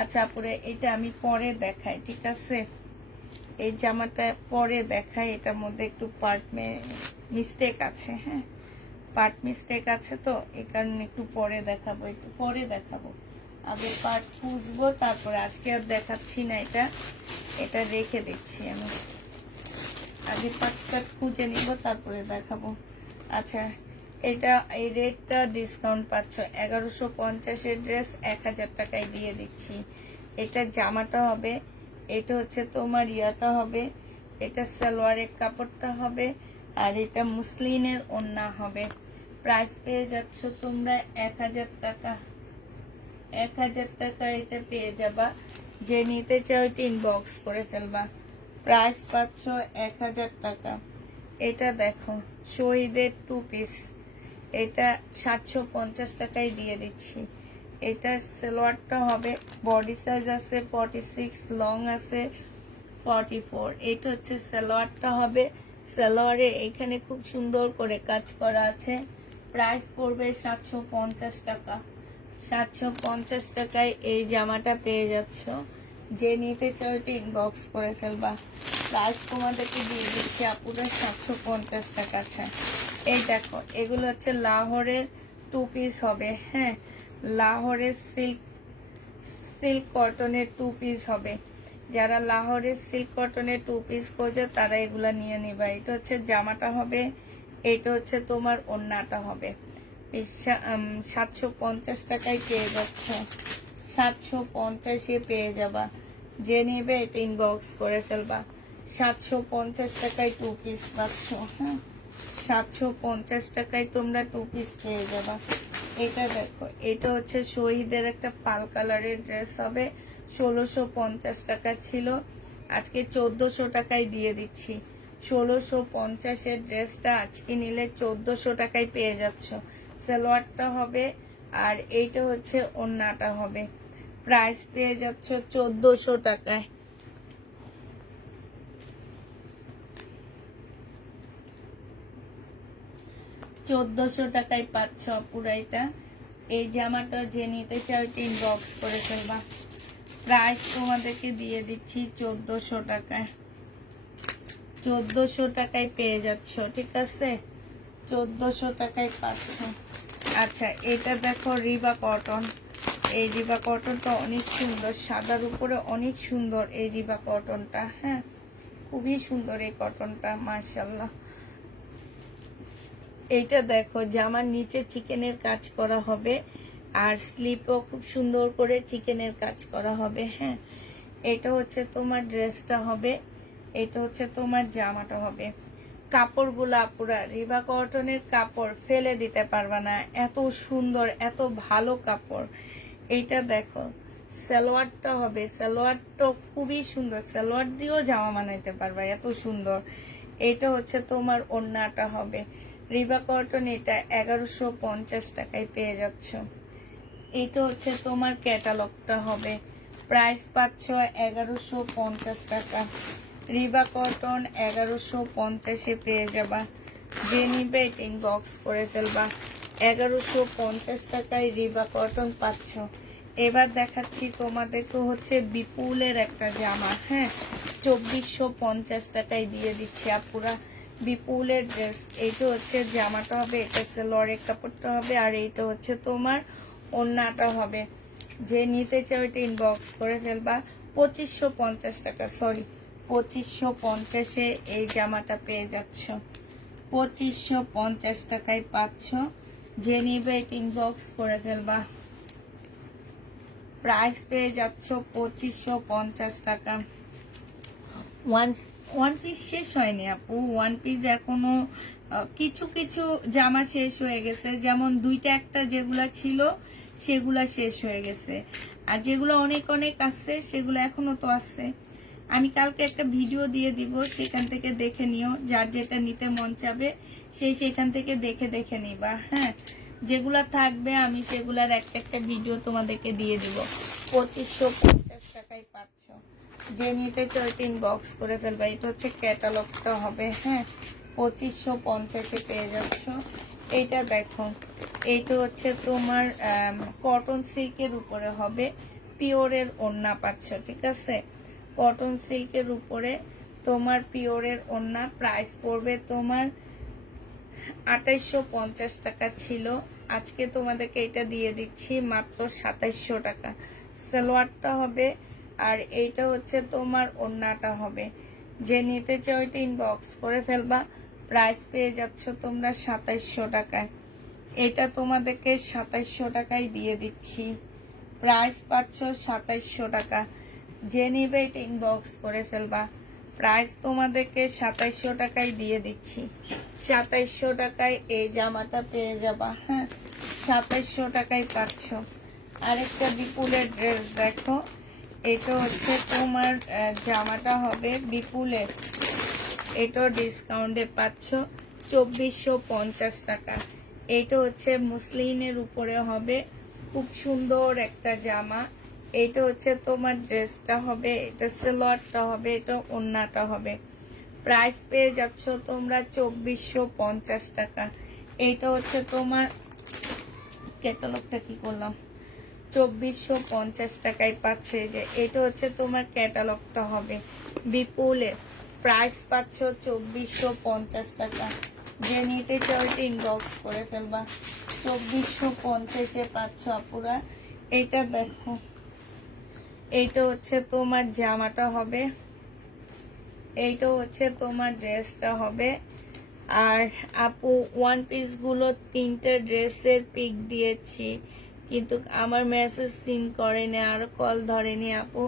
আচ্ছা আপুরে এটা আমি পরে দেখাই, ঠিক আছে। এই জামাটা পরে দেখাই, এটার মধ্যে একটু পার্ট মিস্টেক আছে। হ্যাঁ পার্ট মিস্টেক আছে তো এই কারণে একটু পরে দেখাবো, আগে পার্ট খুঁজবো, তারপরে আজকে আর দেখাচ্ছি না, এটা রেখে দিচ্ছি আমি, আগে পার্ট খুঁজে নিব তারপরে দেখাবো। আচ্ছা, এটা এই রেটটা ডিসকাউন্ট পাচ্ছ, 1150-এর ড্রেস 1000 টাকায় দিয়ে দিচ্ছি। এটা জামাটা হবে, এটা হচ্ছে তোমার ইয়াটা হবে, এটা সালোয়ারের কাপড়টা হবে, আর এটা মুসলিনের ওড়না হবে। প্রাইস পেয়ে যাচ্ছ তোমরা 1000 টাকা, 1000 টাকা এটা পেয়ে যাবা। যে নিতে চাও এটা ইনবক্স করে ফেলবা। প্রাইস পাচ্ছ 1000 টাকা। এটা দেখো শহীদের 2 পিস, এটা 750 টাকায় দিয়ে দিচ্ছি। এটা সালোয়ারটা হবে, বডি সাইজ আছে 46, লং আছে 44। এটা হচ্ছে সালোয়ারটা হবে, সালোয়ারে এখানে খুব সুন্দর করে কাজ করা আছে। প্রাইস পড়বে 750 টাকা। 750 টাকায় এই জামাটা পেয়ে যাচ্ছ। যে নিতে চাও এটা ইনবক্স করে ফেলবা। প্রাইস তোমাদেরকে দিয়ে দিচ্ছি আপুরা 750 টাকা। আছে এই দেখো, এগুলো হচ্ছে লাহোরের 2 পিস হবে। হ্যাঁ, লাহোরের সিল্ক কটনের 2 পিস হবে। যারা লাহোরের সিল্ক কটনের 2 পিস খোঁজো তারা এগুলা নিয়ে নিবা। এটা হচ্ছে জামাটা হবে, এটা হচ্ছে তোমার ওড়নাটা হবে। 750 টাকায় পেয়ে যাচ্ছ, 750-এ পেয়ে যাবা। যে নেবে এটা ইনবক্স করে ফেলবা। 750 টাকায় 2 পিস পাচ্ছ। হ্যাঁ, 750 টাকায় তোমরা 2 পিস পেয়ে যাবা। এটা দেখো, এটা হচ্ছে শহীদের একটা পাল কালারের ড্রেস হবে, 1650 টাকা ছিল, আজকে 1400 টাকায় দিয়ে দিচ্ছি। 1650-এর ড্রেসটা আজকে নিলে 1400 টাকায় পেয়ে যাচ্ছ। সালোয়ারটা হবে, আর এইটা হচ্ছে ওড়নাটা হবে। প্রাইস পেয়ে যাচ্ছ 1400 টাকায়। 1400 টাকায় পাচ্ছ পুরা। এটা এই জামাটা যে নিতে চাও ইনবক্স করে ফেলবা। প্রাইস তোমাদেরকে দিয়ে দিচ্ছি 1400 টাকায়। 1400 টাকায় পেয়ে যাচ্ছ, ঠিক আছে? 1400 টাকায় পাচ্ছ। আচ্ছা, এটা দেখো রিবা কটন। এই রিবা কটনটা অনেক সুন্দর, সাদার উপরে অনেক সুন্দর এই রিবা কটনটা। হ্যাঁ, খুবই সুন্দর এই কটনটা, মাশাআল্লাহ। এইটা দেখো, জামার নিচে চিকেনের কাজ করা হবে, আর স্লিপও খুব সুন্দর করে চিকেনের কাজ করা হবে। হ্যাঁ, এটা হচ্ছে তোমার ড্রেসটা হবে, এটা হচ্ছে তোমার জামাটা হবে। কাপড়গুলা পুরা রিবা কটনের কাপড়, ফেলে দিতে পারবা না, এত সুন্দর, এত ভালো কাপড়। এইটা দেখো, সালোয়ারটা হবে, সালোয়ারটা খুবই সুন্দর, সালোয়ার দিয়েও জামা বানাইতে পারবা, এত সুন্দর। এটা হচ্ছে তোমার ওড়নাটা হবে রিবা কটন, এটা 1150 টাকায় পেয়ে যাচ্ছ। এটা হচ্ছে তোমার ক্যাটালগটা হবে, প্রাইস পাচ্ছ 1150 টাকা। রিবা কটন 1150-এ পেয়ে যাবা। যে নিবে এটা ইনবক্স করে ফেলবা। 1150 টাকায় রিবা কটন পাচ্ছ। এবার দেখাচ্ছি তোমাদেরকে হচ্ছে বিপুলের একটা জামা। হ্যাঁ, 2450 টাকায় দিয়ে দিচ্ছি আপুরা। বিপুলের ড্রেস, এইটা হচ্ছে জামাটা হবে, এটা সালোয়ারের কাপড়টা হবে, আর এইটা হচ্ছে তোমার ওড়নাটা হবে। যে নিতে চাও এটা ইনবক্স করে ফেলবা। 2550 টাকা, সরি 2550-এ এই জামাটা পেয়ে যাচ্ছ। 2550 টাকায় পাচ্ছ। যে নিবে এটা ইনবক্স করে ফেলবা। প্রাইস পেয়ে যাচ্ছ 2550 টাকা। ওয়ান পিস শেষ হয়নি আপু, ওয়ান পিস এখনো কিছু কিছু জামা শেষ হয়ে গেছে, যেমন 2টা একটা যেগুলা ছিল সেগুলা শেষ হয়ে গেছে, আর যেগুলো অনেক অনেক আসছে সেগুলো এখনো তো আছে। আমি কালকে একটা ভিডিও দিয়ে দিব, সেখান থেকে দেখে নিও, যার যেটা নিতে মন চাবে সেই সেখান থেকে দেখে দেখে নিবা। হ্যাঁ, যেগুলা থাকবে আমি সেগুলার একটা একটা ভিডিও তোমাদেরকে দিয়ে দিব। 2550 টাকায় পাচ্ছ। যে নিতে চাও ইনবক্স করে ফেলবা। এটা হচ্ছে ক্যাটালগটা হবে। হ্যাঁ, 2550-এ পেয়ে যাচ্ছ। এইটা দেখো, এইটা হচ্ছে তোমার কটন সিল্কের উপরে হবে, পিওরের ওড়না পাচ্ছ, ঠিক আছে? কটন সিল্কের উপরে তোমার পিওরের ওড়না। প্রাইস পড়বে তোমার 2850 টাকা ছিল, আজকে তোমাদেরকে এটা দিয়ে দিচ্ছি মাত্র 2700 টাকা। সালোয়ারটা হবে আর এইটা হচ্ছে তোমার ওড়নাটা হবে। যে নিতে চাও এটা ইনবক্স করে ফেলবা। প্রাইস পেয়ে যাচ্ছ তোমরা 2700 টাকায়। এটা তোমাদেরকে 2700 টাকায় দিয়ে দিচ্ছি। প্রাইস পাচ্ছ 2700 টাকা। যে নিবে এটা ইনবক্স করে ফেলবা। প্রাইস তোমাদেরকে 2700 টাকায় দিয়ে দিচ্ছি। 2700 টাকায় এই জামাটা পেয়ে যাবা। হ্যাঁ, 2700 টাকায় পাচ্ছ। আরেকটা বিপুলের ড্রেস দেখো, এটা হচ্ছে তোমার জামাটা হবে বিপুলের, এটাও ডিসকাউন্টে পাচ্ছ 2450 টাকা। এটা হচ্ছে মুসলিনের উপরে হবে, খুব সুন্দর একটা জামা। এটা হচ্ছে তোমার ড্রেসটা হবে, এটা সালোয়ারটা হবে, এটা ওড়নাটা হবে। প্রাইস পেয়ে যাচ্ছ তোমরা 2450 টাকা। এইটা হচ্ছে তোমার ক্যাটালগটা কি করলাম, 2450 টাকায় পাচ্ছে। যে এটা হচ্ছে তোমার ক্যাটালগটা হবে বিপুলের। প্রাইস পাচ্ছ 2450 টাকা। যে নিতে চাও এটা ইনবক্স করে ফেলবা। 2450-এ পাচ্ছ আপুরা। এটা দেখো, এইটা হচ্ছে তোমার জামাটা হবে, এইটা হচ্ছে তোমার ড্রেসটা হবে। আর আপু ওয়ান পিস গুলো 3টে ড্রেসের পিক দিয়েছি, কিন্তু আমার মেসেজ সিন করেনি আর কল ধরেনি আপু,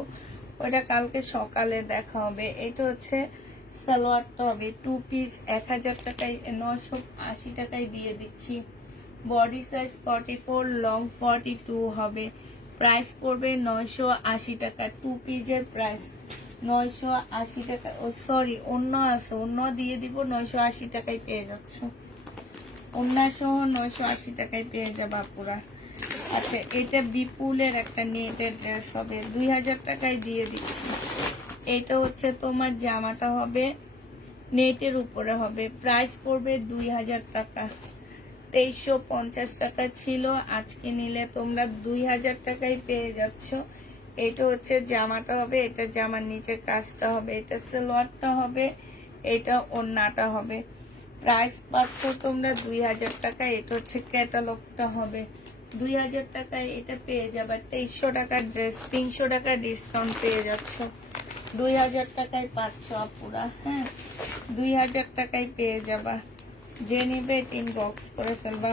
ওটা কালকে সকালে দেখা হবে। এটা হচ্ছে সালোয়ারটা হবে 2 পিস 1000 টাকায়, 980 টাকায় দিয়ে দিচ্ছি। বডি সাইজ 44, লং 42 হবে। প্রাইস পড়বে 980 টাকা। 2 পিসের প্রাইস 980 টাকা। ও সরি, অন্য আছে, অন্য দিয়ে দিব। 980 টাকায় পেয়ে যাচ্ছ, অন্য সহ 980 টাকায় পেয়ে যাবা পুরা। আচ্ছা, এটা বিপুলের একটা নেটের ড্রেস হবে, 2000 টাকায় দিয়ে দিচ্ছি। এটা হচ্ছে তোমার জামাটা হবে, নেটের উপরে হবে। প্রাইস পড়বে 2000 টাকা। 2350 টাকা ছিল, আজকে নিলে তোমরা 2000 টাকায় পেয়ে যাচ্ছ। এটা হচ্ছে জামাটা হবে, এটা জামার নিচে কাজটা হবে, এটা সালোয়ারটা হবে, এটা ওড়নাটা হবে। প্রাইস পাচ্ছ তোমরা 2000 টাকা। এটা হচ্ছে ক্যাটালগটা হবে 2000 টাকায়। এটা পেয়ে যাবে 2300 টাকার ড্রেস, 300 টাকা ডিসকাউন্ট পেয়ে যাচ্ছ। 2000 টাকায় পাচ্ছ আপুরা। হ্যাঁ, 2000 টাকায় পেয়ে যাবা। যে নিবে ইনবক্স করে ফেলবা।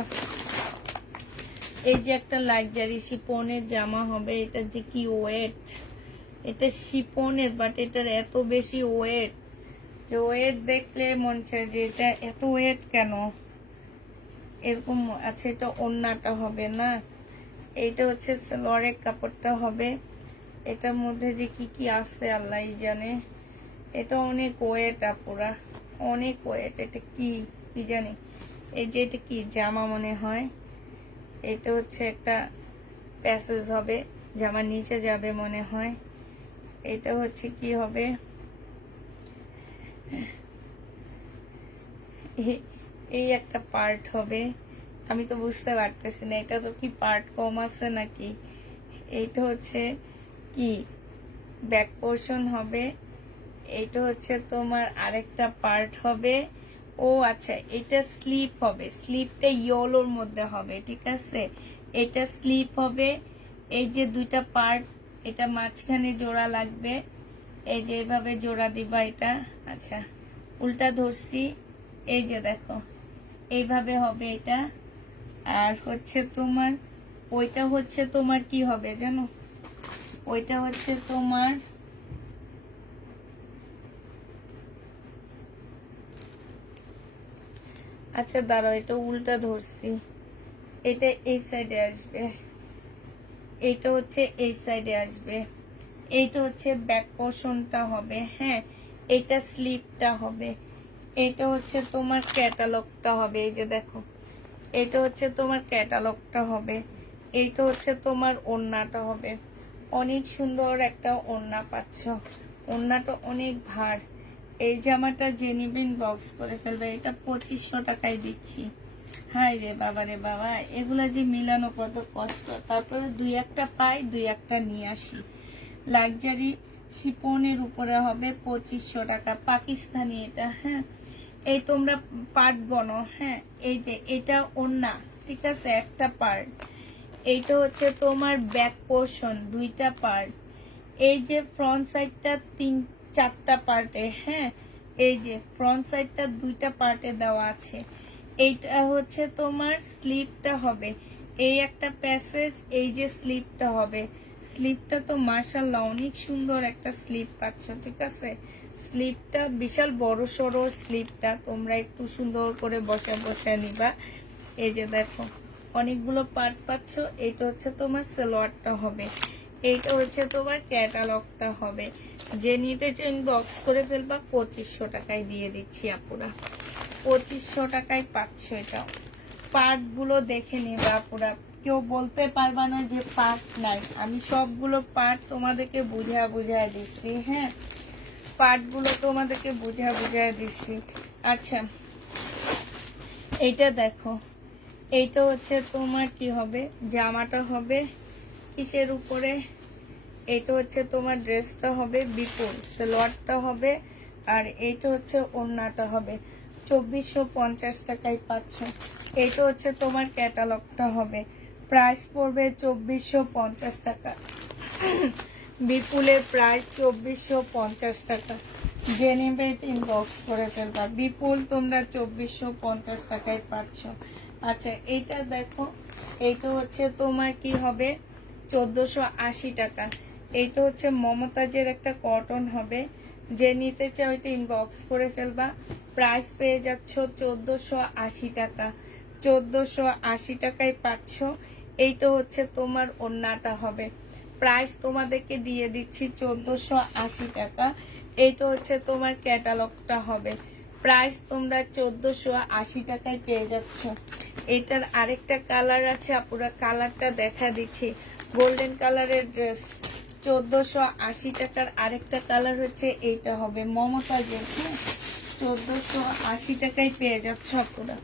এই যে একটা লাক্সারি শিপনের জামা হবে, এটা যে কি ওয়েট, এটা শিপনের, বাট এটার এত বেশি ওয়েট যে ওয়েট দেখলে মনে চায় যে এটা এত ওয়েট কেন, এরকম আছে। এটা ওড়নাটা হবে না, এইটা হচ্ছে সালোয়ারের কাপড়টা হবে। এটার মধ্যে যে কি কি আছে আল্লাহ জানে। এটা অনেক ওয়েট আপুরা, অনেক ওয়েট। এটা কি কি জানি, এই যে এটা কি জামা মনে হয়। এটা হচ্ছে একটা প্যাসেজ হবে, জামার নিচে যাবে মনে হয়। এটা হচ্ছে কি হবে, এই একটা পার্ট হবে, আমি তো বুঝতে পারতেছি না। এটা তো কি পার্ট কম আছে নাকি। এইটা হচ্ছে কি ব্যাক পোর্শন হবে। এইটা হচ্ছে তোমার আরেকটা পার্ট হবে। ও আচ্ছা, এটা স্লিপ হবে, স্লিপটা ইয়েলোর মধ্যে হবে, ঠিক আছে। এটা স্লিপ হবে। এই যে দুইটা পার্ট, এটা মাঝখানে জোড়া লাগবে, এই যে এইভাবে জোড়া দিবা এটা। আচ্ছা, উল্টা ধরছি, এই যে দেখো এইভাবে হবে এটা। আর হচ্ছে তোমার ওইটা হচ্ছে তোমার কি হবে জানো, ওইটা হচ্ছে তোমার আচ্ছা দাঁড়াও, এটা উল্টা ধরছি, এটা এই সাইডে আসবে, এইটা হচ্ছে এই সাইডে আসবে। এইটা হচ্ছে ব্যাক পোর্শনটা হবে। হ্যাঁ, এইটা স্লিপটা হবে। এইটা হচ্ছে তোমার ক্যাটালগটা হবে, এই যে দেখো, এটা হচ্ছে তোমার ক্যাটালগটা হবে। এইটা হচ্ছে তোমার ওড়নাটা হবে। অনেক সুন্দর একটা ওড়না পাচ্ছ, ওড়নাটা অনেক ভার। এই জামাটা যে নিবেন বক্স করে ফেলবে। এটা 2500 টাকায় দিচ্ছি। হাই রে বাবা রে বাবা, এগুলা যে মিলানো কত কষ্ট। তারপরে দুই একটা পাই, দুই একটা নিয়ে আসি। লাক্সারি শিপনের উপরে হবে 2500 টাকা, পাকিস্তানি এটা। হ্যাঁ, এই তোমরা পার্ট গনো, হ্যাঁ, এই যে এটা ওড়না, ঠিক আছে, একটা পার্ট। এইটা হচ্ছে তোমার ব্যাক পোর্শন, দুইটা পার্ট। এই যে ফ্রন্ট সাইডটা চারটা পার্টে, হ্যাঁ, এই যে ফ্রন্ট সাইডটা দুইটা পার্টে দেওয়া আছে। এইটা হচ্ছে তোমার স্লিপটা হবে, এই একটা প্যাসেজ, এই যে স্লিপটা হবে। স্লিপটা তো মাশাআল্লাহ অনেক সুন্দর একটা স্লিপ পাচ্ছ, ঠিক আছে। স্লিপটা বিশাল বড় সড়ো স্লিপটা, তোমরা একটু সুন্দর করে বসে নিবা। এই যে দেখো অনেকগুলো পার্ট পাচ্ছ। এইটা হচ্ছে তোমার সালোয়ারটা হবে, এইটা হচ্ছে তোমার ক্যাটালগটা হবে। যে নিতে চান বক্স করে ফেলবা, 2500 টাকায় দিয়ে দিচ্ছি আপুরা, 2500 টাকায় পাচ্ছ। এটা পার্ট গুলো দেখে নেবা আপুরা, কেউ বলতে পারবা না যে পার্ট নাই। আমি সবগুলো পার্ট তোমাদেরকে বুঝা দিচ্ছি, হ্যাঁ, পার্ট গুলো তোমাদেরকে বুঝা দিচ্ছি। আচ্ছা, এইটা দেখো, এইটা হচ্ছে তোমার কি হবে, জামাটা হবে কিসের উপরে, এইটা হচ্ছে তোমার ড্রেসটা হবে বিপুল, সালোয়ারটা হবে, আর এইটা হচ্ছে ওড়নাটা হবে। 2450 টাকায় পাচ্ছ। এইটা হচ্ছে তোমার ক্যাটালগটা হবে, প্রাইস পড়বে 2450 টাকা। বিপুলের প্রাইস 2450 টাকা। যে নেবে ইনবক্স করে ফেলবা। বিপুল তোমরা 2450 টাকায় পাচ্ছ। আচ্ছা, এইটা দেখো, এইটা হচ্ছে তোমার কি হবে 1480 টাকা। এইটা হচ্ছে মমতাজের একটা কটন হবে, যে নিতে চাও এটা ইনবক্স করে ফেলবা। প্রাইস পেয়ে যাচ্ছ 1480 টাকা, 1480 টাকায় পাচ্ছ। এইটা হচ্ছে তোমার ওড়নাটা হবে, প্রাইস তোমাদেরকে দিয়ে দিচ্ছি 1480 টাকা। এইটা হচ্ছে তোমার ক্যাটালগটা হবে, প্রাইস তোমরা 1480 টাকায় পেয়ে যাচ্ছ। এটার আরেকটা কালার আছে আপুরা, কালারটা দেখা দিচ্ছি, গোল্ডেন কালারের ড্রেস, 1480 টাকার আরেকটা কালার হচ্ছে এইটা হবে মমতাজের, হ্যাঁ, 1480 টাকায় পেয়ে যাচ্ছ আপুরা।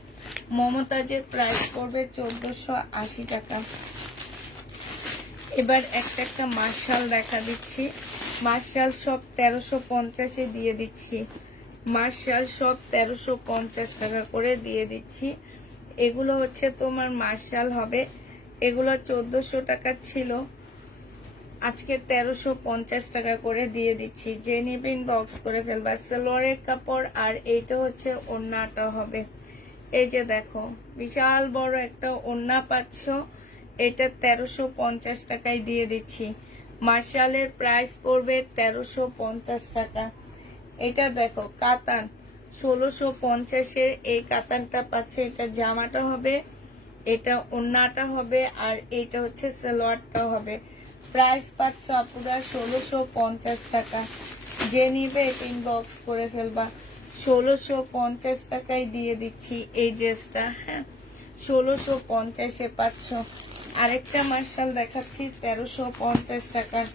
মমতাজের প্রাইস পড়বে 1480 টাকা। এবার একটা মার্শাল দেখা দিচ্ছি, মার্শাল সব 1350-এ দিয়ে দিচ্ছি, মার্শাল সব 1350 টাকা করে দিয়ে দিচ্ছি। এগুলো হচ্ছে তোমার মার্শাল হবে, এগুলো 1400 টাকা ছিল, আজকে 1350 টাকা করে দিয়ে দিচ্ছি। যে নেবেন বক্স করে ফেলবা। সালোয়ারের কাপড়, আর এইটা হচ্ছে ওড়নাটা হবে। এই যে দেখো বিশাল বড় একটা ওড়না পাচ্ছ, এটা 1350 টাকায় দিয়ে দিচ্ছি। মার্শালের প্রাইস পড়বে 1350 টাকা। এটা দেখো কাতান, 1650-এর এই কাতানটা পাচ্ছে। এটা জামাটা হবে, এটা ওড়নাটা হবে, আর এইটা হচ্ছে সালোয়ারটা হবে। প্রাইস পাচ্ছ আপুরা 1650 টাকা। যে নিবে এটা ইনবক্স করে ফেলবা। 1650 টাকায় দিয়ে দিচ্ছি এই ড্রেসটা, হ্যাঁ, 1650-এ পাচ্ছ। আরেকটা মার্শাল দেখাচ্ছি 1350 টাকার।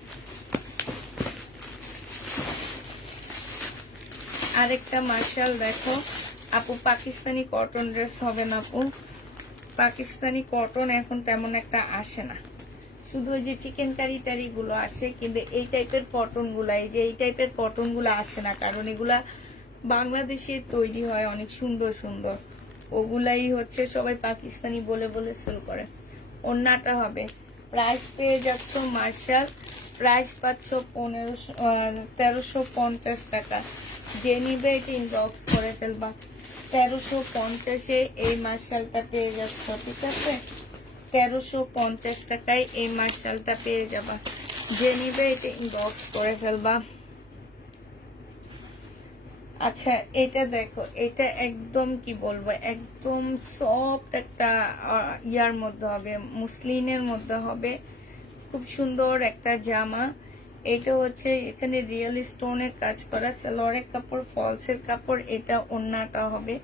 আরেকটা মার্শাল দেখো আপু, পাকিস্তানি কটন ড্রেস হবে না আপু, পাকিস্তানি কটন এখন তেমন একটা আসে না, শুধু ওই যে চিকেন কারি টারি গুলো আসে, কিন্তু এই টাইপের কটন গুলা, এই যে এই টাইপের কটন গুলা আসে না, কারণ এগুলা বাংলাদেশে তৈরি হয় অনেক সুন্দর সুন্দর, ওগুলাই হচ্ছে সবাই পাকিস্তানি বলে বলে সেল করে। ওড়নাটা হবে, প্রাইস পেয়ে যাচ্ছ মার্শাল, প্রাইস পাচ্ছ 1350 টাকা। যে নিবে এটা ইনবক্স করে ফেলবা। 1350-এ এই মার্শালটা পেয়ে যাচ্ছ, ঠিক আছে, 1350 টাকায় এই মার্শালটা পেয়ে যাবা। যে নিবে এটা ইনবক্স করে ফেলবা। আচ্ছা, এটা দেখো, এটা একদম কি বলবো, একদম সফট একটা ইয়ার মধ্যে হবে, মুসলিনের মধ্যে হবে, খুব সুন্দর একটা জামা। এটা হচ্ছে এখানে রিয়েল স্টোনের কাজ করা, সালোয়ারের কাপড়, ফলসের কাপড়, এটা ওড়নাটা হবে।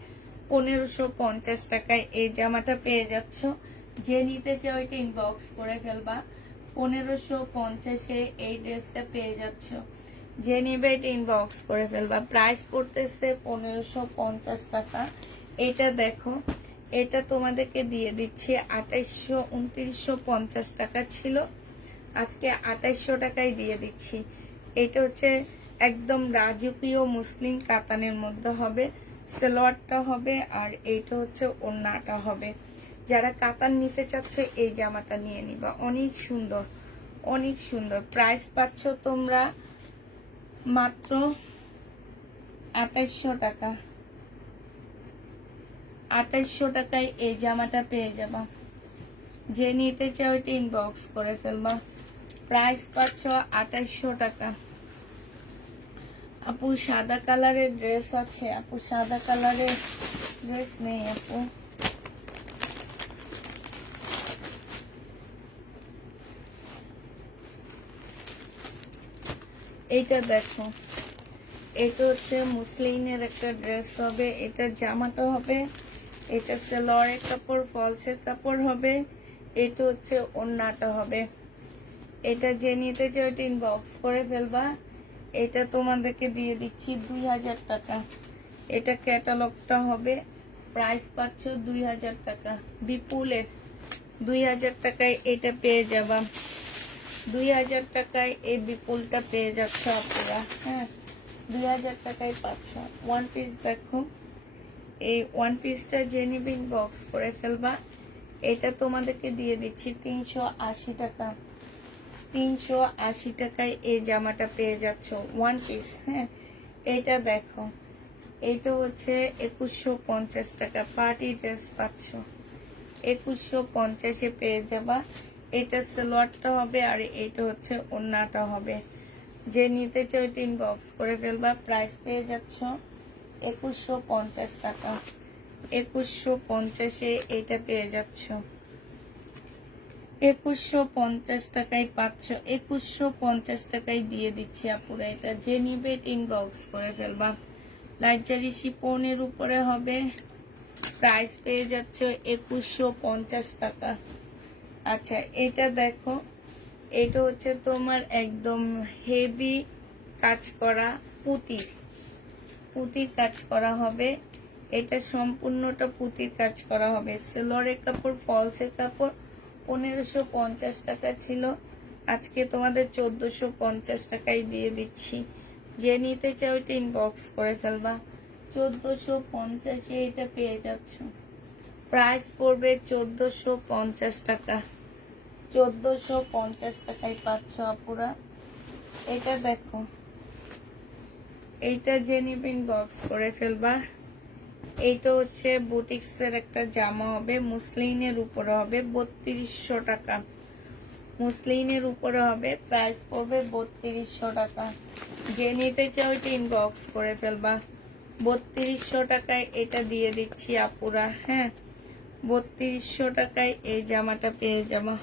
1550 টাকায় এই জামাটা পেয়ে যাচ্ছ। যে নিতে চাও এটা ইনবক্স করে ফেলবা। 1550-এ এই ড্রেসটা পেয়ে যাচ্ছ। যে নিবে এটা ইনবক্স করে ফেলবা। প্রাইস পড়তেছে 1550 টাকা। এটা দেখো, এটা তোমাদেরকে দিয়ে দিচ্ছি 2800-2950 টাকা ছিল, আজকে 2800 টাকায় দিয়ে দিচ্ছি। এটা হচ্ছে একদম রাজকীয় মুসলিম কাতানের মধ্যে হবে, সালোয়ারটা হবে, আর এইটা হচ্ছে ওড়নাটা হবে। যারা কাতান নিতে চাচ্ছে এই জামাটা নিয়ে নিবা, অনেক সুন্দর, অনেক সুন্দর। প্রাইস পাচ্ছ তোমরা মাত্র 2800 টাকা। 2800 টাকায় এই জামাটা পেয়ে যাবা। যে নিতে চাও এটা ইনবক্স করে ফেলবা। প্রাইস পাচ্ছ 2800 টাকা। আপু সাদা কালারের ড্রেস আছে? আপু সাদা কালারের ড্রেস নেই আপু। এইটা দেখো, এটা হচ্ছে মুসলিনের একটা ড্রেস হবে, এটা জামাটা হবে, এটা সালোয়ারের কাপড়, ফলসের কাপড় হবে, এটা হচ্ছে ওড়নাটা হবে। এটা যে নিতে চাও এটা ইনবক্স করে ফেলবা। এটা তোমাদেরকে দিয়ে দিচ্ছি 2000 টাকা। এটা ক্যাটালগটা হবে। প্রাইস পাচ্ছ 2000 টাকা। বিপুলের 2000 টাকায় এটা পেয়ে যাবা। 2000 টাকায় এই বিপুলটা পেয়ে যাচ্ছ আপনারা। হ্যাঁ, 2000 টাকায় পাচ্ছ। ওয়ান পিস দেখো, এই ওয়ান পিসটা যে নিবে ইনবক্স করে ফেলবা। এটা তোমাদেরকে দিয়ে দিচ্ছি 380 টাকা। 380 টাকায় এই জামাটা পেয়ে যাচ্ছ ওয়ান পিস। হ্যাঁ, এটা দেখো, এটা হচ্ছে 2150 টাকা। পার্টি ড্রেস পাচ্ছ 2150-এ পেয়ে যাবা। এটা সালোয়ারটা হবে, আর এটা হচ্ছে ওড়নাটা হবে। যে নিতে চাও এটা ইনবক্স করে ফেলবা। প্রাইস পেয়ে যাচ্ছ 2150 টাকা। 2150-এ এটা পেয়ে যাচ্ছ। 2150 টাকায় পাচ্ছ। 2150 টাকায় দিয়ে দিচ্ছি আপুরা। এটা যে নিবে এটা ইনবক্স করে ফেলবা। লাইটজারি শিপনের উপরে হবে। প্রাইস পেয়ে যাচ্ছ 2150 টাকা। আচ্ছা, এটা দেখো, এটা হচ্ছে তোমার একদম হেভি কাজ করা পুঁতির কাজ করা হবে। এটা সম্পূর্ণটা পুঁতির কাজ করা হবে। সালোয়ারের কাপড়, ফলসের কাপড় 1550 টাকা ছিল, আজকে তোমাদের 1450 টাকায় দিয়ে দিচ্ছি। যে নিতে চাও এটা ইনবক্স করে ফেলবা। 1450-এ এটা পেয়ে যাচ্ছ। প্রাইস পড়বে 1450 টাকা। 1450 টাকায় পাচ্ছ আপুরা। এটা দেখো, এইটা যে নিবে ইনবক্স করে ফেলবা। এইটা হচ্ছে বুটিক্সের একটা জামা হবে, মুসলিনের উপরে হবে, 3200 টাকা। মুসলিনের উপরে হবে, প্রাইস পড়বে 3200 টাকা। যে নিতে চাও এটা ইনবক্স করে ফেলবা। 3200 টাকায় এটা দিয়ে দিচ্ছি আপুরা। হ্যাঁ, 3200 টাকায় এই জামাটা পেয়ে যাবা।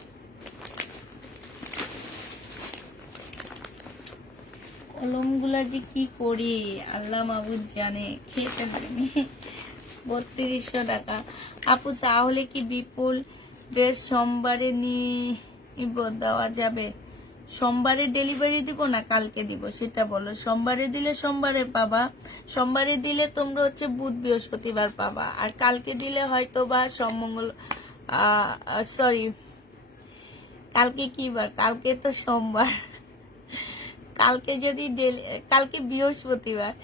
কলমগুলা যে কি করি আল্লাহ মাহবুদ জানে, খেতে পারিনি। 3200 টাকা। আপু তাহলে কি বিপুল ড্রেস সোমবারে নিব, দেওয়া যাবে? সোমবারে ডেলিভারি দিব না কালকে দিব সেটা বলো। সোমবারে দিলে সোমবারে পাবা, সোমবারে দিলে তোমরা হচ্ছে বুধ বৃহস্পতিবার পাবা, আর কালকে দিলে হয়তো বা সোমমঙ্গল, সরি কালকে কি বার? কালকে তো সোমবার। কালকে যদি কালকে বৃহস্পতিবার,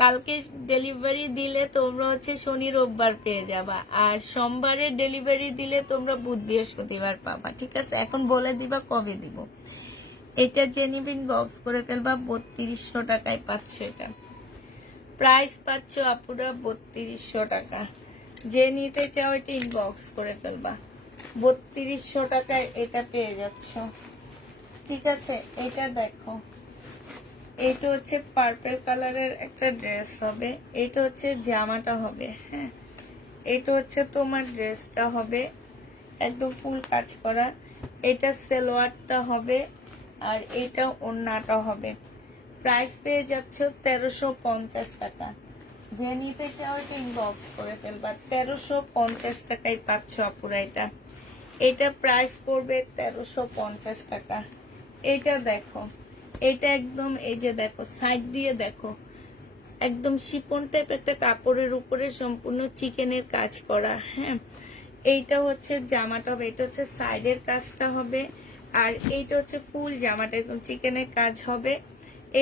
কালকে ডেলিভারি দিলে তোমরা হচ্ছে শনি রোববার পেয়ে যাবা, আর সোমবারে ডেলিভারি দিলে তোমরা বুধ বৃহস্পতিবার পাবা। ঠিক আছে, এখন বলে দিবা কবে দিব। এটা যে নিবে ইনবক্স করে ফেলবা। 3200 টাকায় পাচ্ছ। এটা প্রাইস পাচ্ছ আপুরা 3200 টাকা। যে নিতে চাও এটা ইনবক্স করে ফেলবা। 3200 টাকায় এটা পেয়ে যাচ্ছ। ঠিক আছে, এটা দেখো, এটা হচ্ছে পার্পল কালারের একটা ড্রেস হবে, এটা হচ্ছে জামাটা হবে। হ্যাঁ, এটা হচ্ছে তোমার ড্রেসটা হবে, একদম ফুল কাজ করা। এটা সালোয়ারটা হবে, আর এটা ওড়নাটা হবে। প্রাইস পেয়ে যাচ্ছ 1350 টাকা। যে নিতে চাও এটা ইনবক্স করে ফেলবা। 1350 টাকায় পাচ্ছ আপুরা। এটা প্রাইস পড়বে 1350 টাকা। এটা দেখো, এটা একদম এই যে দেখো, সাইড দিয়ে দেখো, একদম শিপন টাইপ একটা কাপড়ের উপরে সম্পূর্ণ চিকেনের কাজ করা। হ্যাঁ, এইটা হচ্ছে জামাটা হবে, এটা হচ্ছে সাইডের কাজটা হবে, আর এইটা হচ্ছে ফুল জামাটা একদম চিকেনের কাজ হবে।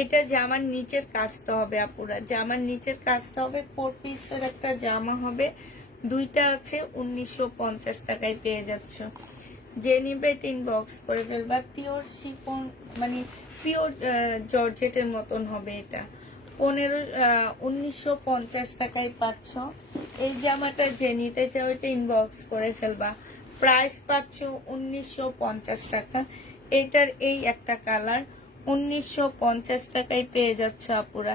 এটা জামার নিচের কাজটা হবে আপুরা, জামার নিচের কাজটা হবে 4 পিসের একটা জামা হবে, দুইটা আছে 1950 টাকায় পেয়ে যাচ্ছ। যে নিবে ইনবক্স করে ফেলবা। পিওর শিফন মানে পিওর জর্জেটের মতন হবে এটা। 1950 টাকায় পাচ্ছ এই জামাটা। যে নিতে চাও এটা ইনবক্স করে ফেলবা। প্রাইস পাচ্ছ 1950 টাকা। এটার এই একটা কালার 1950 টাকায় পেয়ে যাচ্ছে আপুরা।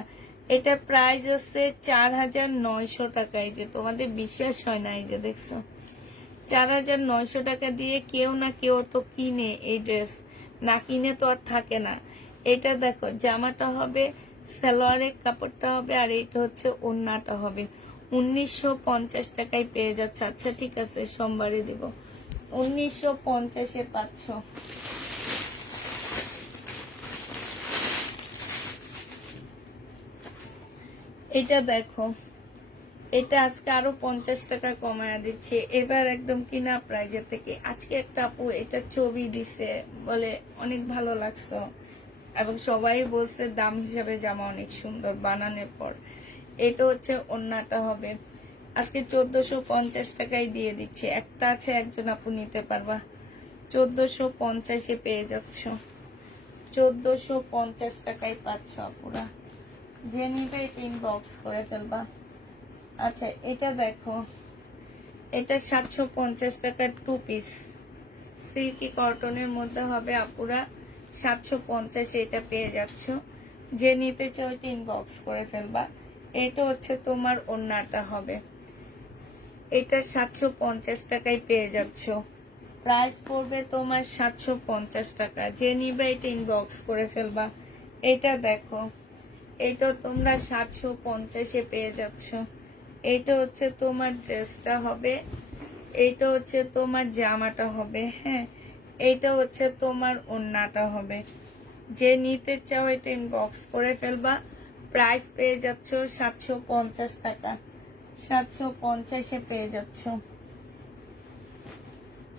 এটার প্রাইস আছে 4900 টাকায়। যে তোমাদের বিশ্বাস হয় না, এই যে দেখছো 4900 টাকা দিয়ে কেউ না কেউ তো কিনে এই ড্রেস, না কিনে তো আর থাকে না। এটা দেখো জামাটা হবে, সালোয়ারের কাপড়টা হবে, আর এইটা হচ্ছে ওড়নাটা হবে। 1950 টাকায় পেয়ে যাচ্ছে। আচ্ছা ঠিক আছে, সোমবারে দিব। 1950-এ পাচ্ছ। এটা দেখো, এটা আজকে আরো 50 টাকা কমায়া দিচ্ছে, এবার একদম কিনা প্রাইজের থেকে। আজকে একটা আপু এটা ছবি দিছে, বলে অনেক ভালো লাগছে এবং সবাই বলছে দাম হিসাবে জামা অনেক সুন্দর বানানোর পর। এটা হচ্ছে ওড়নাটা হবে। আজকে 1450 টাকায় দিয়ে দিচ্ছে। একটা আছে, একজন আপু নিতে পারবা। 1450-এ পেয়ে যাচ্ছ। 1450 টাকায় পাচ্ছ আপুরা। যে নিবে এটা ইনবক্স করে ফেলবা। আচ্ছা এটা দেখো, এটা 750 টাকার 2 পিস সিল্কি কটনের মধ্যে হবে আপুরা। 750 এটা পেয়ে যাচ্ছ। যে নিতে চাও এটা ইনবক্স করে ফেলবা। এটা হচ্ছে তোমার ওড়নাটা হবে। এটা 750 টাকায় পেয়ে যাচ্ছ। প্রাইস পড়বে তোমার 750 টাকা। যে নিবে এটা ইনবক্স করে ফেলবা। এটা দেখো, এটা তোমরা 750-এ পেয়ে যাচ্ছ। এইটা হচ্ছে তোমার ড্রেসটা হবে, এইটা হচ্ছে তোমার জামাটা হবে। হ্যাঁ, এইটা হচ্ছে তোমার ওড়নাটা হবে। যে নিতে চাও এটা ইনবক্স করে ফেলবা। প্রাইস পেয়ে যাচ্ছ 750 টাকা। 750-এ পেয়ে যাচ্ছ।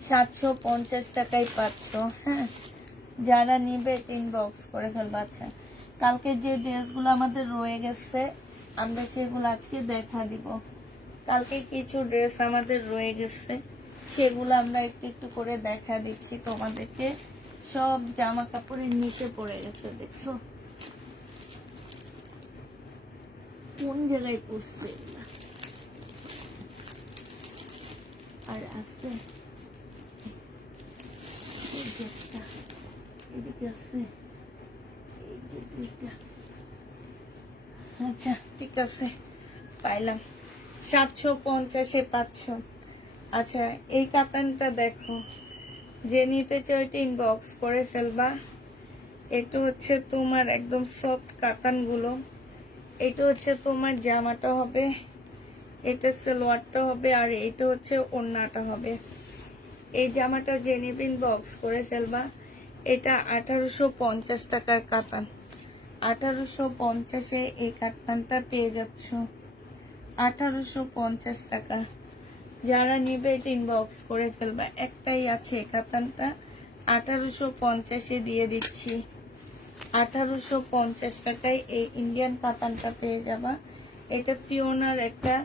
750 টাকায় পাচ্ছ। হ্যাঁ, যারা নিবে ইনবক্স করে ফেলবা। আচ্ছা, কালকে যে ড্রেসগুলো আমাদের রয়ে গেছে আমরা সেগুলো আজকে দেখা দিব। কালকে কিছু ড্রেস আমাদের রয়ে গেছে, সেগুলো আমরা একটু একটু করে দেখা দিচ্ছি তোমাদেরকে। সব জামা কাপড়ের নিচে পড়ে গেছে, দেখছো কোন জায়গায় পড়ছে এগুলা। আর আছে এদিকে আছে, এই যে দুইটা। আচ্ছা ঠিক আছে, পাইলাম। 750-এ পাচ্ছ। আচ্ছা এই কাতানটা দেখো, যে নিতে চাও এটা ইনবক্স করে ফেলবা। এটা হচ্ছে তোমার একদম সফট কাতানগুলো। এটা হচ্ছে তোমার জামাটা হবে, এটা সালোয়ারটা হবে, আর এটা হচ্ছে ওড়নাটা হবে। এই জামাটা যে নিবে ইনবক্স করে ফেলবা। এটা 1850 টাকার কাতান। 1850-এ এই কাতানটা পেয়ে যাচ্ছ। 1850 টাকা। যারা নিবে এটা ইনবক্স করে ফেলবা। একটাই আছে কাতানটা, 1850-এ দিয়ে দিচ্ছি। 1850 টাকায় এই ইন্ডিয়ান কাতানটা পেয়ে যাবা। এটা ফিওনার একটা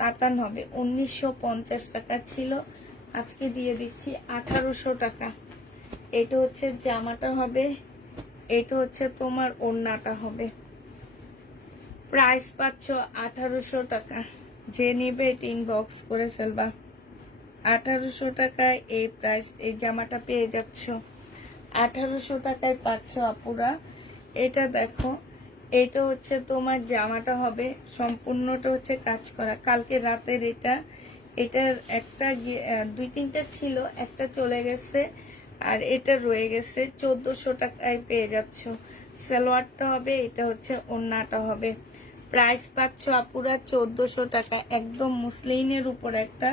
কাতান হবে, 1950 টাকা ছিল, আজকে দিয়ে দিচ্ছি 1800 টাকা। এটা হচ্ছে জামাটা হবে, এটা হচ্ছে তোমার ওড়নাটা হবে। প্রাইস পাচ্ছ 1800 টাকা। যে নিবে এটা ইনবক্স করে ফেলবা। 1800 টাকায় এই প্রাইস, এই জামাটা পেয়ে যাচ্ছ। 1800 টাকায় পাচ্ছ আপুরা। এটা দেখো, এটা হচ্ছে তোমার জামাটা হবে, সম্পূর্ণটা হচ্ছে কাজ করা। কালকে রাতের এটা, এটার একটা দুই তিনটা ছিল, একটা চলে গেছে আর এটা রয়ে গেছে। 1400 টাকায় পেয়ে যাচ্ছ। সালোয়ারটা হবে, এটা হচ্ছে ওড়নাটা হবে। প্রাইস পাচ্ছ আপুরা 1400 টাকা। একদম মুসলিনের উপর একটা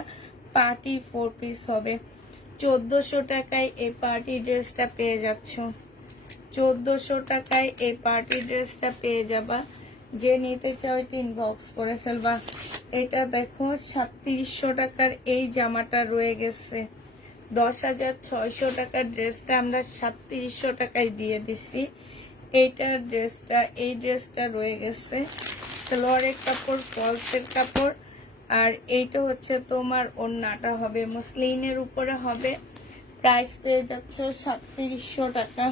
পার্টি 4 পিস হবে। 1400 টাকায় এই পার্টি ড্রেসটা পেয়ে যাচ্ছ। 1400 টাকায় এই পার্টি ড্রেসটা পেয়ে যাবা। যে নিতে চাও এটা ইনবক্স করে ফেলবা। এটা দেখো 3700 টাকার এই জামাটা রয়ে গেছে। 10,600 টাকার ড্রেসটা আমরা 3700 টাকায় দিয়ে দিছি। এইটার ড্রেসটা, এই ড্রেসটা রয়ে গেছে সালোয়ারের কাপড়, ফলসের কাপড়। আর এইটা হচ্ছে তোমার ওড়নাটা হবে মসলিনের উপরে হবে। প্রাইস পেয়ে যাচ্ছ 3700 টাকা,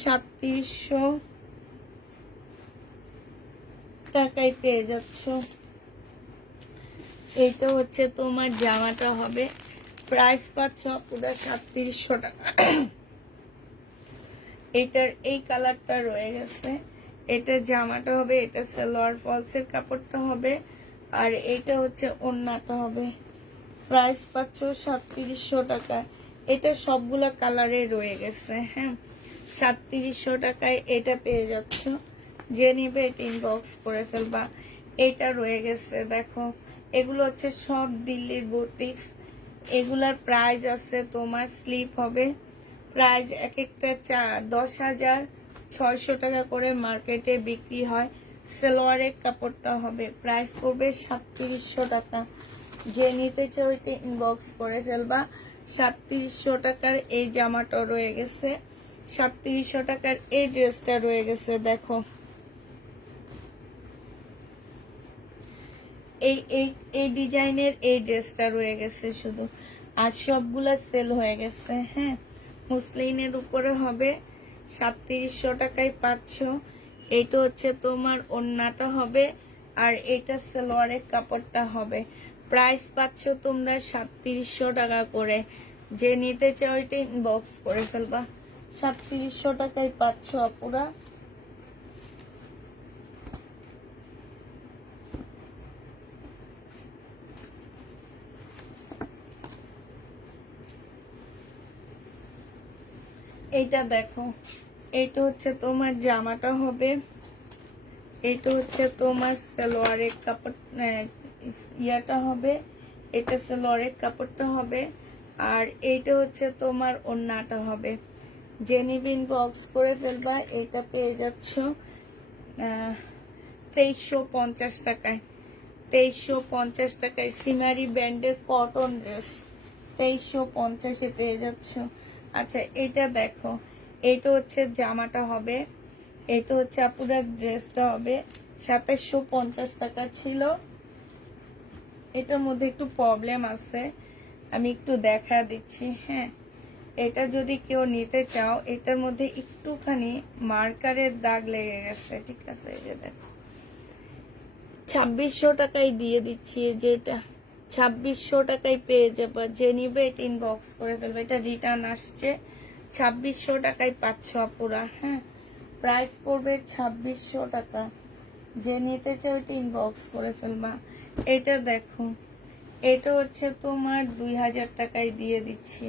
3700 টাকায় পেয়ে যাচ্ছ। এইটা হচ্ছে তোমার জামাটা হবে, প্রাইস পাচ্ছ পুরো 3700 টাকা। এটার এই কালারটা রয়ে গেছে, এটা জামাটা হবে, এটা সালোয়ার ফলসের কাপড়টা হবে, আর এটা হচ্ছে ওড়নাটা হবে। প্রাইস পাচ্ছ 3700 টাকা। এটা সবগুলা কালারে রয়ে গেছে। হ্যাঁ, 3700 টাকায় এটা পেয়ে যাচ্ছ। যে নিবে এটা ইনবক্স করে ফেলবা। এটা রয়ে গেছে দেখো, এগুলো হচ্ছে সব দিল্লির বুটিক্স। এগুলার প্রাইস আছে তোমার, স্লিপ হবে প্রাইস এক একটা 10,600 টাকা করে মার্কেটে বিক্রি হয়। সালোয়ারের কাপড়টা হবে, প্রাইস পড়বে 3700 টাকা। যে নিতে চাও এটা ইনবক্স করে ফেলবা। 3700 টাকার এই জামাটা রয়ে গেছে, 3700 টাকার এই ড্রেসটা রয়ে গেছে। দেখো এই এই এই ডিজাইনের এই ড্রেসটা রয়ে গেছে শুধু, আর সবগুলা সেল হয়ে গেছে। হ্যাঁ, মুসলিনের উপরে হবে, 3700 টাকায় পাচ্ছ। এইটা হচ্ছে তোমার ওড়নাটা হবে, আর এটা সালোয়ারের কাপড়টা হবে। প্রাইস পাচ্ছ তোমরা 3700 টাকা করে। যে নিতে চাও এটা ইনবক্স করে ফেলবা। 3700 টাকায় পাচ্ছ আপুরা। এইটা দেখো, এইটা হচ্ছে তোমার জামাটা হবে, এইটা হচ্ছে তোমার সালোয়ারের কাপড়, ইয়াটা হবে, এটা সালোয়ারের কাপড়টা হবে, আর এইটা হচ্ছে তোমার ওড়নাটা হবে। জেনিবিন বক্স করে ফেলবা। এইটা পেয়ে যাচ্ছ 2350 টাকায়, 2350 টাকায় সিনারি ব্র্যান্ডের কটন ড্রেস 2350-এ পেয়ে যাচ্ছ। আচ্ছা এটা দেখো, এইটা হচ্ছে জামাটা হবে, এটা হচ্ছে আপনার ড্রেসটা হবে। 2750 টাকা ছিল। এটার মধ্যে একটু প্রবলেম আছে, আমি একটু দেখা দিচ্ছি। হ্যাঁ, এটা যদি কেউ নিতে চাও, এটার মধ্যে একটুখানি মার্কারের দাগ লেগে গেছে, ঠিক আছে। এই যে দেখো, 2600 টাকায় দিয়ে দিচ্ছি। যেটা 2600 টাকায় পেয়ে যাবে। যে নিবে এটা ইনবক্স করে ফেলবে। এটা রিটার্ন আসছে, 2600 টাকায় পাচ্ছ আপুরা। হ্যাঁ, প্রাইস পড়বে 2600 টাকা। যে নিতে চাও এটা ইনবক্স করে ফেলবা। এটা দেখো, এটা হচ্ছে তোমার 2000 টাকায় দিয়ে দিচ্ছি।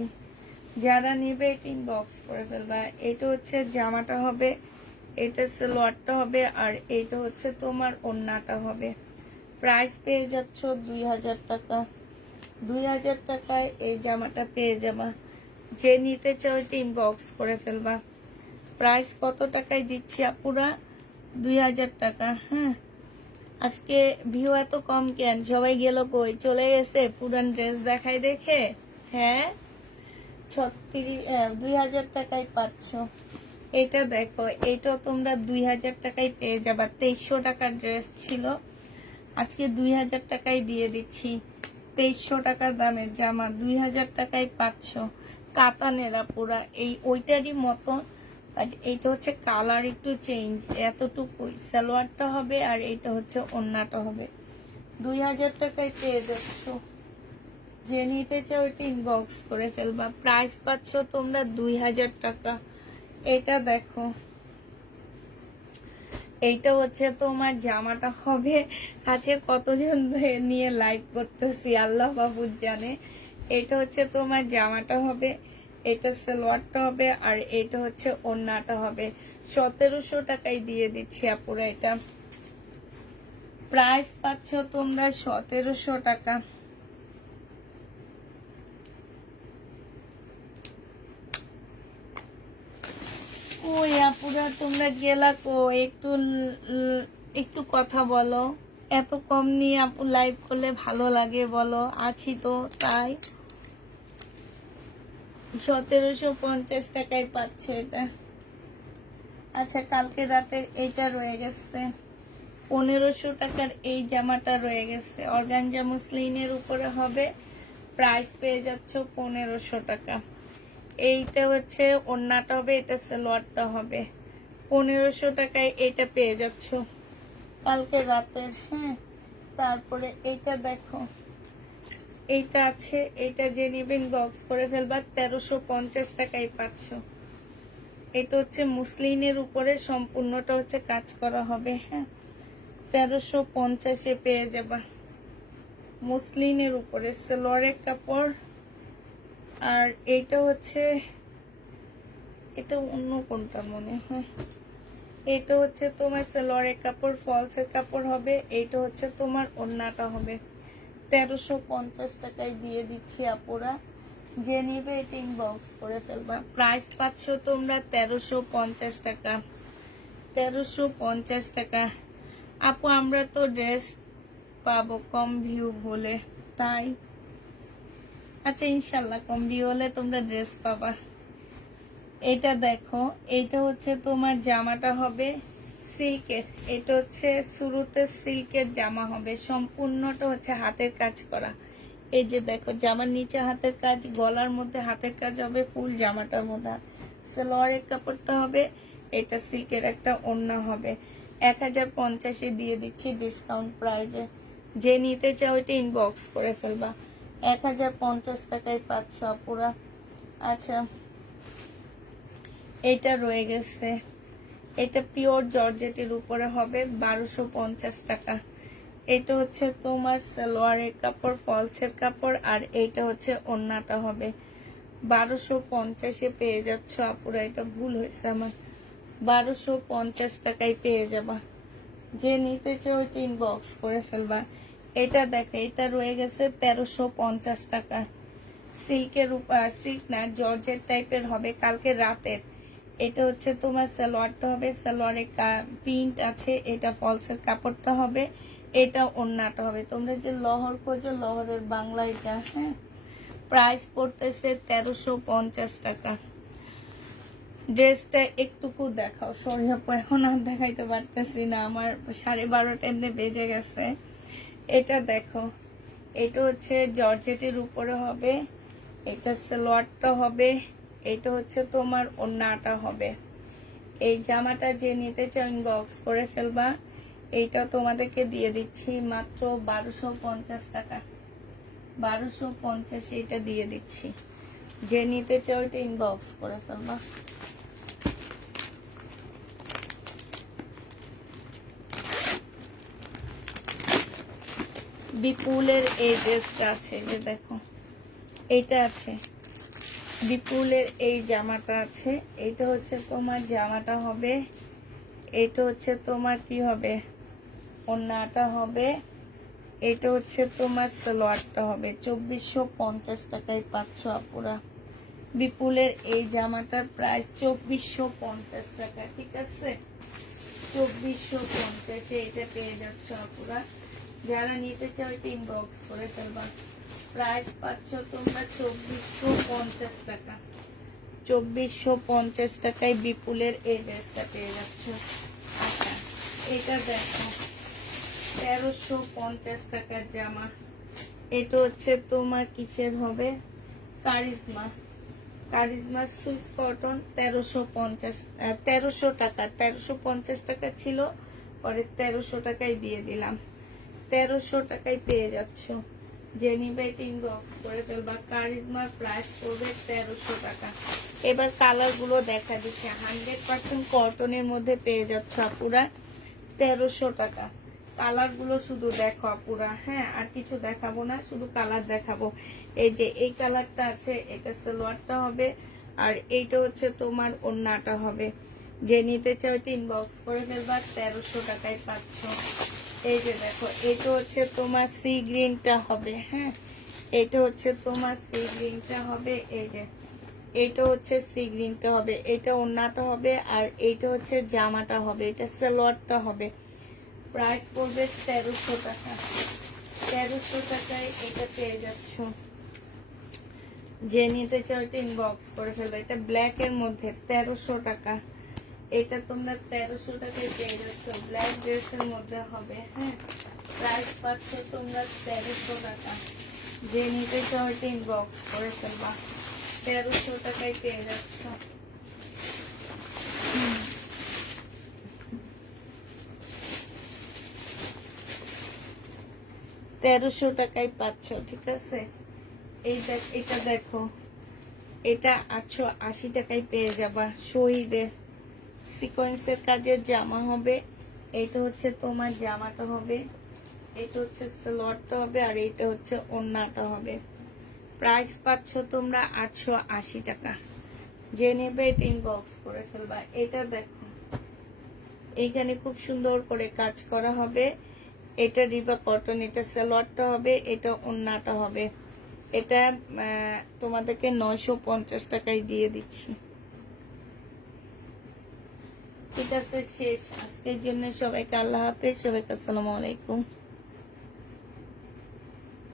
যারা নিবে এটা ইনবক্স করে ফেলবা। এটা হচ্ছে জামাটা হবে, এটা সালোয়ারটা হবে, আর এটা হচ্ছে তোমার ওড়নাটা হবে। প্রাইস পেয়ে যাচ্ছ 2000 টাকা। 2000 টাকায় এই জামাটা পেয়ে যাবা। যে নিতে চাও এটা ইনবক্স করে ফেলবা। প্রাইস কত টাকায় দিচ্ছি আপুরা? 2000 টাকা। হ্যাঁ, আজকে ভিউ এত কম কেন? সবাই গেল কই? চলে গেছে পুরান ড্রেস দেখাই দেখে। হ্যাঁ, 2000 টাকায় পাচ্ছ। এটা দেখো, এটা তোমরা 2000 টাকায় পেয়ে যাবা। 2300 টাকার ড্রেস ছিল, আজকে 2000 টাকায় দিয়ে দিচ্ছি। 2300 টাকা দামের জামা 2000 টাকায় পাচ্ছ। কাতানেরা পুরা এই ওইটারই মতো, এইটা হচ্ছে কালার একটু চেঞ্জ, এতটুকুই। সালোয়ারটা হবে, আর এইটা হচ্ছে ওড়নাটা হবে। 2000 টাকায় পেয়ে যাচ্ছ। যে নিতে চাও এটা ইনবক্স করে ফেলবা। প্রাইস পাচ্ছ তোমরা 2000 টাকা। এটা দেখো, এইটা হচ্ছে তোমার জামাটা হবে। আজকে কতজন নিয়ে লাইভ করতেছি আল্লাহ বাবুর জানে। এটা হচ্ছে তোমার জামাটা হবে, এটা সালোয়ারটা হবে, আর এটা হচ্ছে ওড়নাটা হবে। 1700 টাকায় দিয়ে দিচ্ছি আপুরা। এটা প্রাইস পাচ্ছ তোমরা 1700 টাকা। ওই আপুরা তোমরা গেলা কো? একটু একটু কথা বলো। এত কম নিয়ে আপু লাইভ করলে ভালো লাগে বলো? আছি তো তাই। 1750 টাকায় পাচ্ছে এটা। আচ্ছা, কালকে রাতের এইটা রয়ে গেছে 1500 টাকার, এই জামাটা রয়ে গেছে অর্গানজা মুসলিনের উপরে হবে, প্রাইস পেয়ে যাচ্ছ 1500 টাকা। এইটা হচ্ছে ওড়নাটা হবে, এটা সালোয়ারটা হবে 1500 টাকায়, এইটা পেয়ে যাচ্ছ কালকে রাতের। হ্যাঁ, তারপরে এইটা দেখো, এইটা আছে, এইটা যে নিবেন বক্স করে ফেলবা, 1350 টাকায় পাচ্ছ। এটা হচ্ছে মুসলিনের উপরে, সম্পূর্ণটা হচ্ছে কাজ করা হবে। হ্যাঁ, 1350-এ পেয়ে যাবা মুসলিনের উপরে সালোয়ারের কাপড়। আর এইটা হচ্ছে, এটা অন্য কোনটা মনে হয়, এটা হচ্ছে তোমার সালোয়ারের কাপড়, ফলসের কাপড় হবে। এইটা হচ্ছে তোমার ওড়নাটা হবে, 1350 টাকায় দিয়ে দিচ্ছি আপুরা। যে নিবে এটা ইনবক্স করে ফেলবা। প্রাইস পাচ্ছ তোমরা 1350 টাকা, 1350 টাকা। আপু আমরা তো ড্রেস পাবো কম ভিউ হলে, তাই আচ্ছা ইনশাল্লাহ কম ভিউ হলে তোমরা ড্রেস পাবা। এটা দেখো, এইটা হচ্ছে তোমার জামাটা হবে সিল্কের, এটা হচ্ছে শুরুতে সিল্কের জামা হবে, সম্পূর্ণটা হচ্ছে হাতের কাজ করা। এই যে দেখো, জামার নিচে হাতের কাজ, গলার মধ্যে হাতের কাজ হবে, ফুল জামাটার মধ্যে সালোয়ারের কাপড়টা হবে। এটা সিল্কের একটা ওড়না হবে, 1050-এ দিয়ে দিচ্ছি ডিসকাউন্ট প্রাইজে। যে নিতে চাও এটা ইনবক্স করে ফেলবা, 1050 টাকায় পাচ্ছ আপুরা। আচ্ছা, এটা রয়ে গেছে, এটা পিওর জর্জেটের উপরে হবে, 1250 টাকা। এটা হচ্ছে তোমার সালোয়ারের কাপড়, ফলসের কাপড়, আর এইটা হচ্ছে ওড়নাটা হবে, 1250-এ পেয়ে যাচ্ছ আপুরা। এটা ভুল হয়েছে আমার, 1250 টাকায় পেয়ে যাবা। যে নিতে চাও ওইটা ইনবক্স করে ফেলবা। এটা দেখো, এটা রয়ে গেছে 1350 টাকা, সিল্কের উপর, সিল্ক না জর্জেট টাইপের হবে, কালকে রাতের। এটা হচ্ছে তোমার সালোয়ারটা হবে, সালোয়ারের প্রিন্ট আছে, এটা ফলসের কাপড়টা হবে, এটা ওড়নাটা হবে। তোমরা যে লহর খোঁজো, লহরের বাংলা এটা। হ্যাঁ, প্রাইস পড়তেছে 1350 টাকা। ড্রেসটা একটুকু দেখাও, সরি আপু এখন আর দেখাইতে পারতেছি না, আমার 12:30 এমনি বেজে গেছে। এটা দেখো, এটা হচ্ছে জর্জেটের উপরে হবে, এটা সালোয়ারটা হবে, এটা হচ্ছে তোমার ওড়নাটা হবে। এই জামাটা যে নিতে চাও ইনবক্স করে ফেলবা। এইটা তোমাদেরকে দিয়ে দিচ্ছি মাত্র 1250 টাকা, 1250 এটা দিয়ে দিচ্ছি। যে নিতে চাও এটা ইনবক্স করে ফেলবা। বিপুলের এই ড্রেসটা আছে, যে দেখো এইটা আছে, বিপুলের এই জামাটা আছে। এইটা হচ্ছে তোমার জামাটা হবে, এইটা হচ্ছে তোমার কি হবে, ওড়নাটা হবে, এটা হচ্ছে তোমার সালোয়ারটা হবে। 2450 টাকায় পাচ্ছ আপুরা। বিপুলের এই জামাটার প্রাইস 2450 টাকা, ঠিক আছে, 2450-এ এটা পেয়ে যাচ্ছ আপুরা। যারা নিতে চাও এটা ইনবক্স করে ফেলবা। প্রাইস পাচ্ছ তোমরা 2450 টাকা, 2450 টাকায় বিপুলের এই ড্রেসটা পেয়ে যাচ্ছ। আচ্ছা, এটা দেখো 1350 টাকার জামা। এটা হচ্ছে তোমার কিসের হবে, কারিজমা, কারিজমা সুইস কটন, 1350 টাকা, 1350 টাকা ছিল, পরে 1300 টাকায় দিয়ে দিলাম, 1300 টাকায় পেয়ে যাচ্ছ। যে নিবে এটা ইনবক্স করে ফেলবা। কারিজমার প্রাইস পড়বে 1300 টাকা। এবার কালার গুলো দেখা দিচ্ছে, 100% কটনের মধ্যে পেয়ে যাচ্ছ আপুরা, 1300 টাকা। কালার গুলো শুধু দেখো আপুরা। হ্যাঁ, আর কিছু দেখাবো না, শুধু কালার দেখাবো। এই যে এই কালারটা আছে, এটা সালোয়ারটা হবে, আর এইটা হচ্ছে তোমার ওড়নাটা হবে। যে নিতে চাও এটা ইনবক্স করে ফেলবা, 1300 টাকায় পাচ্ছ। এই যে দেখো, এটা হচ্ছে তোমার সি গ্রিনটা হবে। হ্যাঁ, এটা হচ্ছে তোমার সি গ্রিনটা হবে, এই যে এটা হচ্ছে সি গ্রিনটা হবে, এটা ওড়নাটা হবে, আর এইটা হচ্ছে জামাটা হবে, এটা সালোয়ারটা হবে। প্রাইস পড়বে 1300 টাকা, 1300 টাকায় এটা পেয়ে যাচ্ছ। যে নিতে চাও এটা ইনবক্স করে ফেলবে। এটা ব্ল্যাক এর মধ্যে 1300 টাকা, এটা তোমরা 1300 টাকায় পেয়ে যাচ্ছ, ব্ল্যাক ড্রেসের মধ্যে হবে। হ্যাঁ, প্রাইস পাচ্ছ তোমরা 1300 টাকা। যে নিতে চাও এটা ইনবক্স করে ফেলবা, 1300 টাকায় পেয়ে যাচ্ছ। 1300 টাকায় পাচ্ছ, ঠিক আছে। এটা দেখো, এটা 880 টাকায় পেয়ে যাবা। শহীদের সিকোয়েন্সের কাজের জামা হবে। এটা হচ্ছে তোমার জামাটা হবে, এটা হচ্ছে সালোয়ারটা হবে, আর এটা হচ্ছে ওড়নাটা হবে। প্রাইস পাচ্ছ তোমরা 880 টাকা। যে নেবে এটা ইনবক্স করে ফেলবা। এটা দেখো, এইখানে খুব সুন্দর করে কাজ করা হবে। এটা রিবা কটন, এটা সালোয়ারটা হবে, এটা ওড়নাটা হবে। এটা তোমাদেরকে 950 টাকায় দিয়ে দিচ্ছি। ঠিক আছে, শেষ আজকের জন্য। সবাইকে আল্লাহ হাফেজ, সবাইকে আসসালামু আলাইকুম।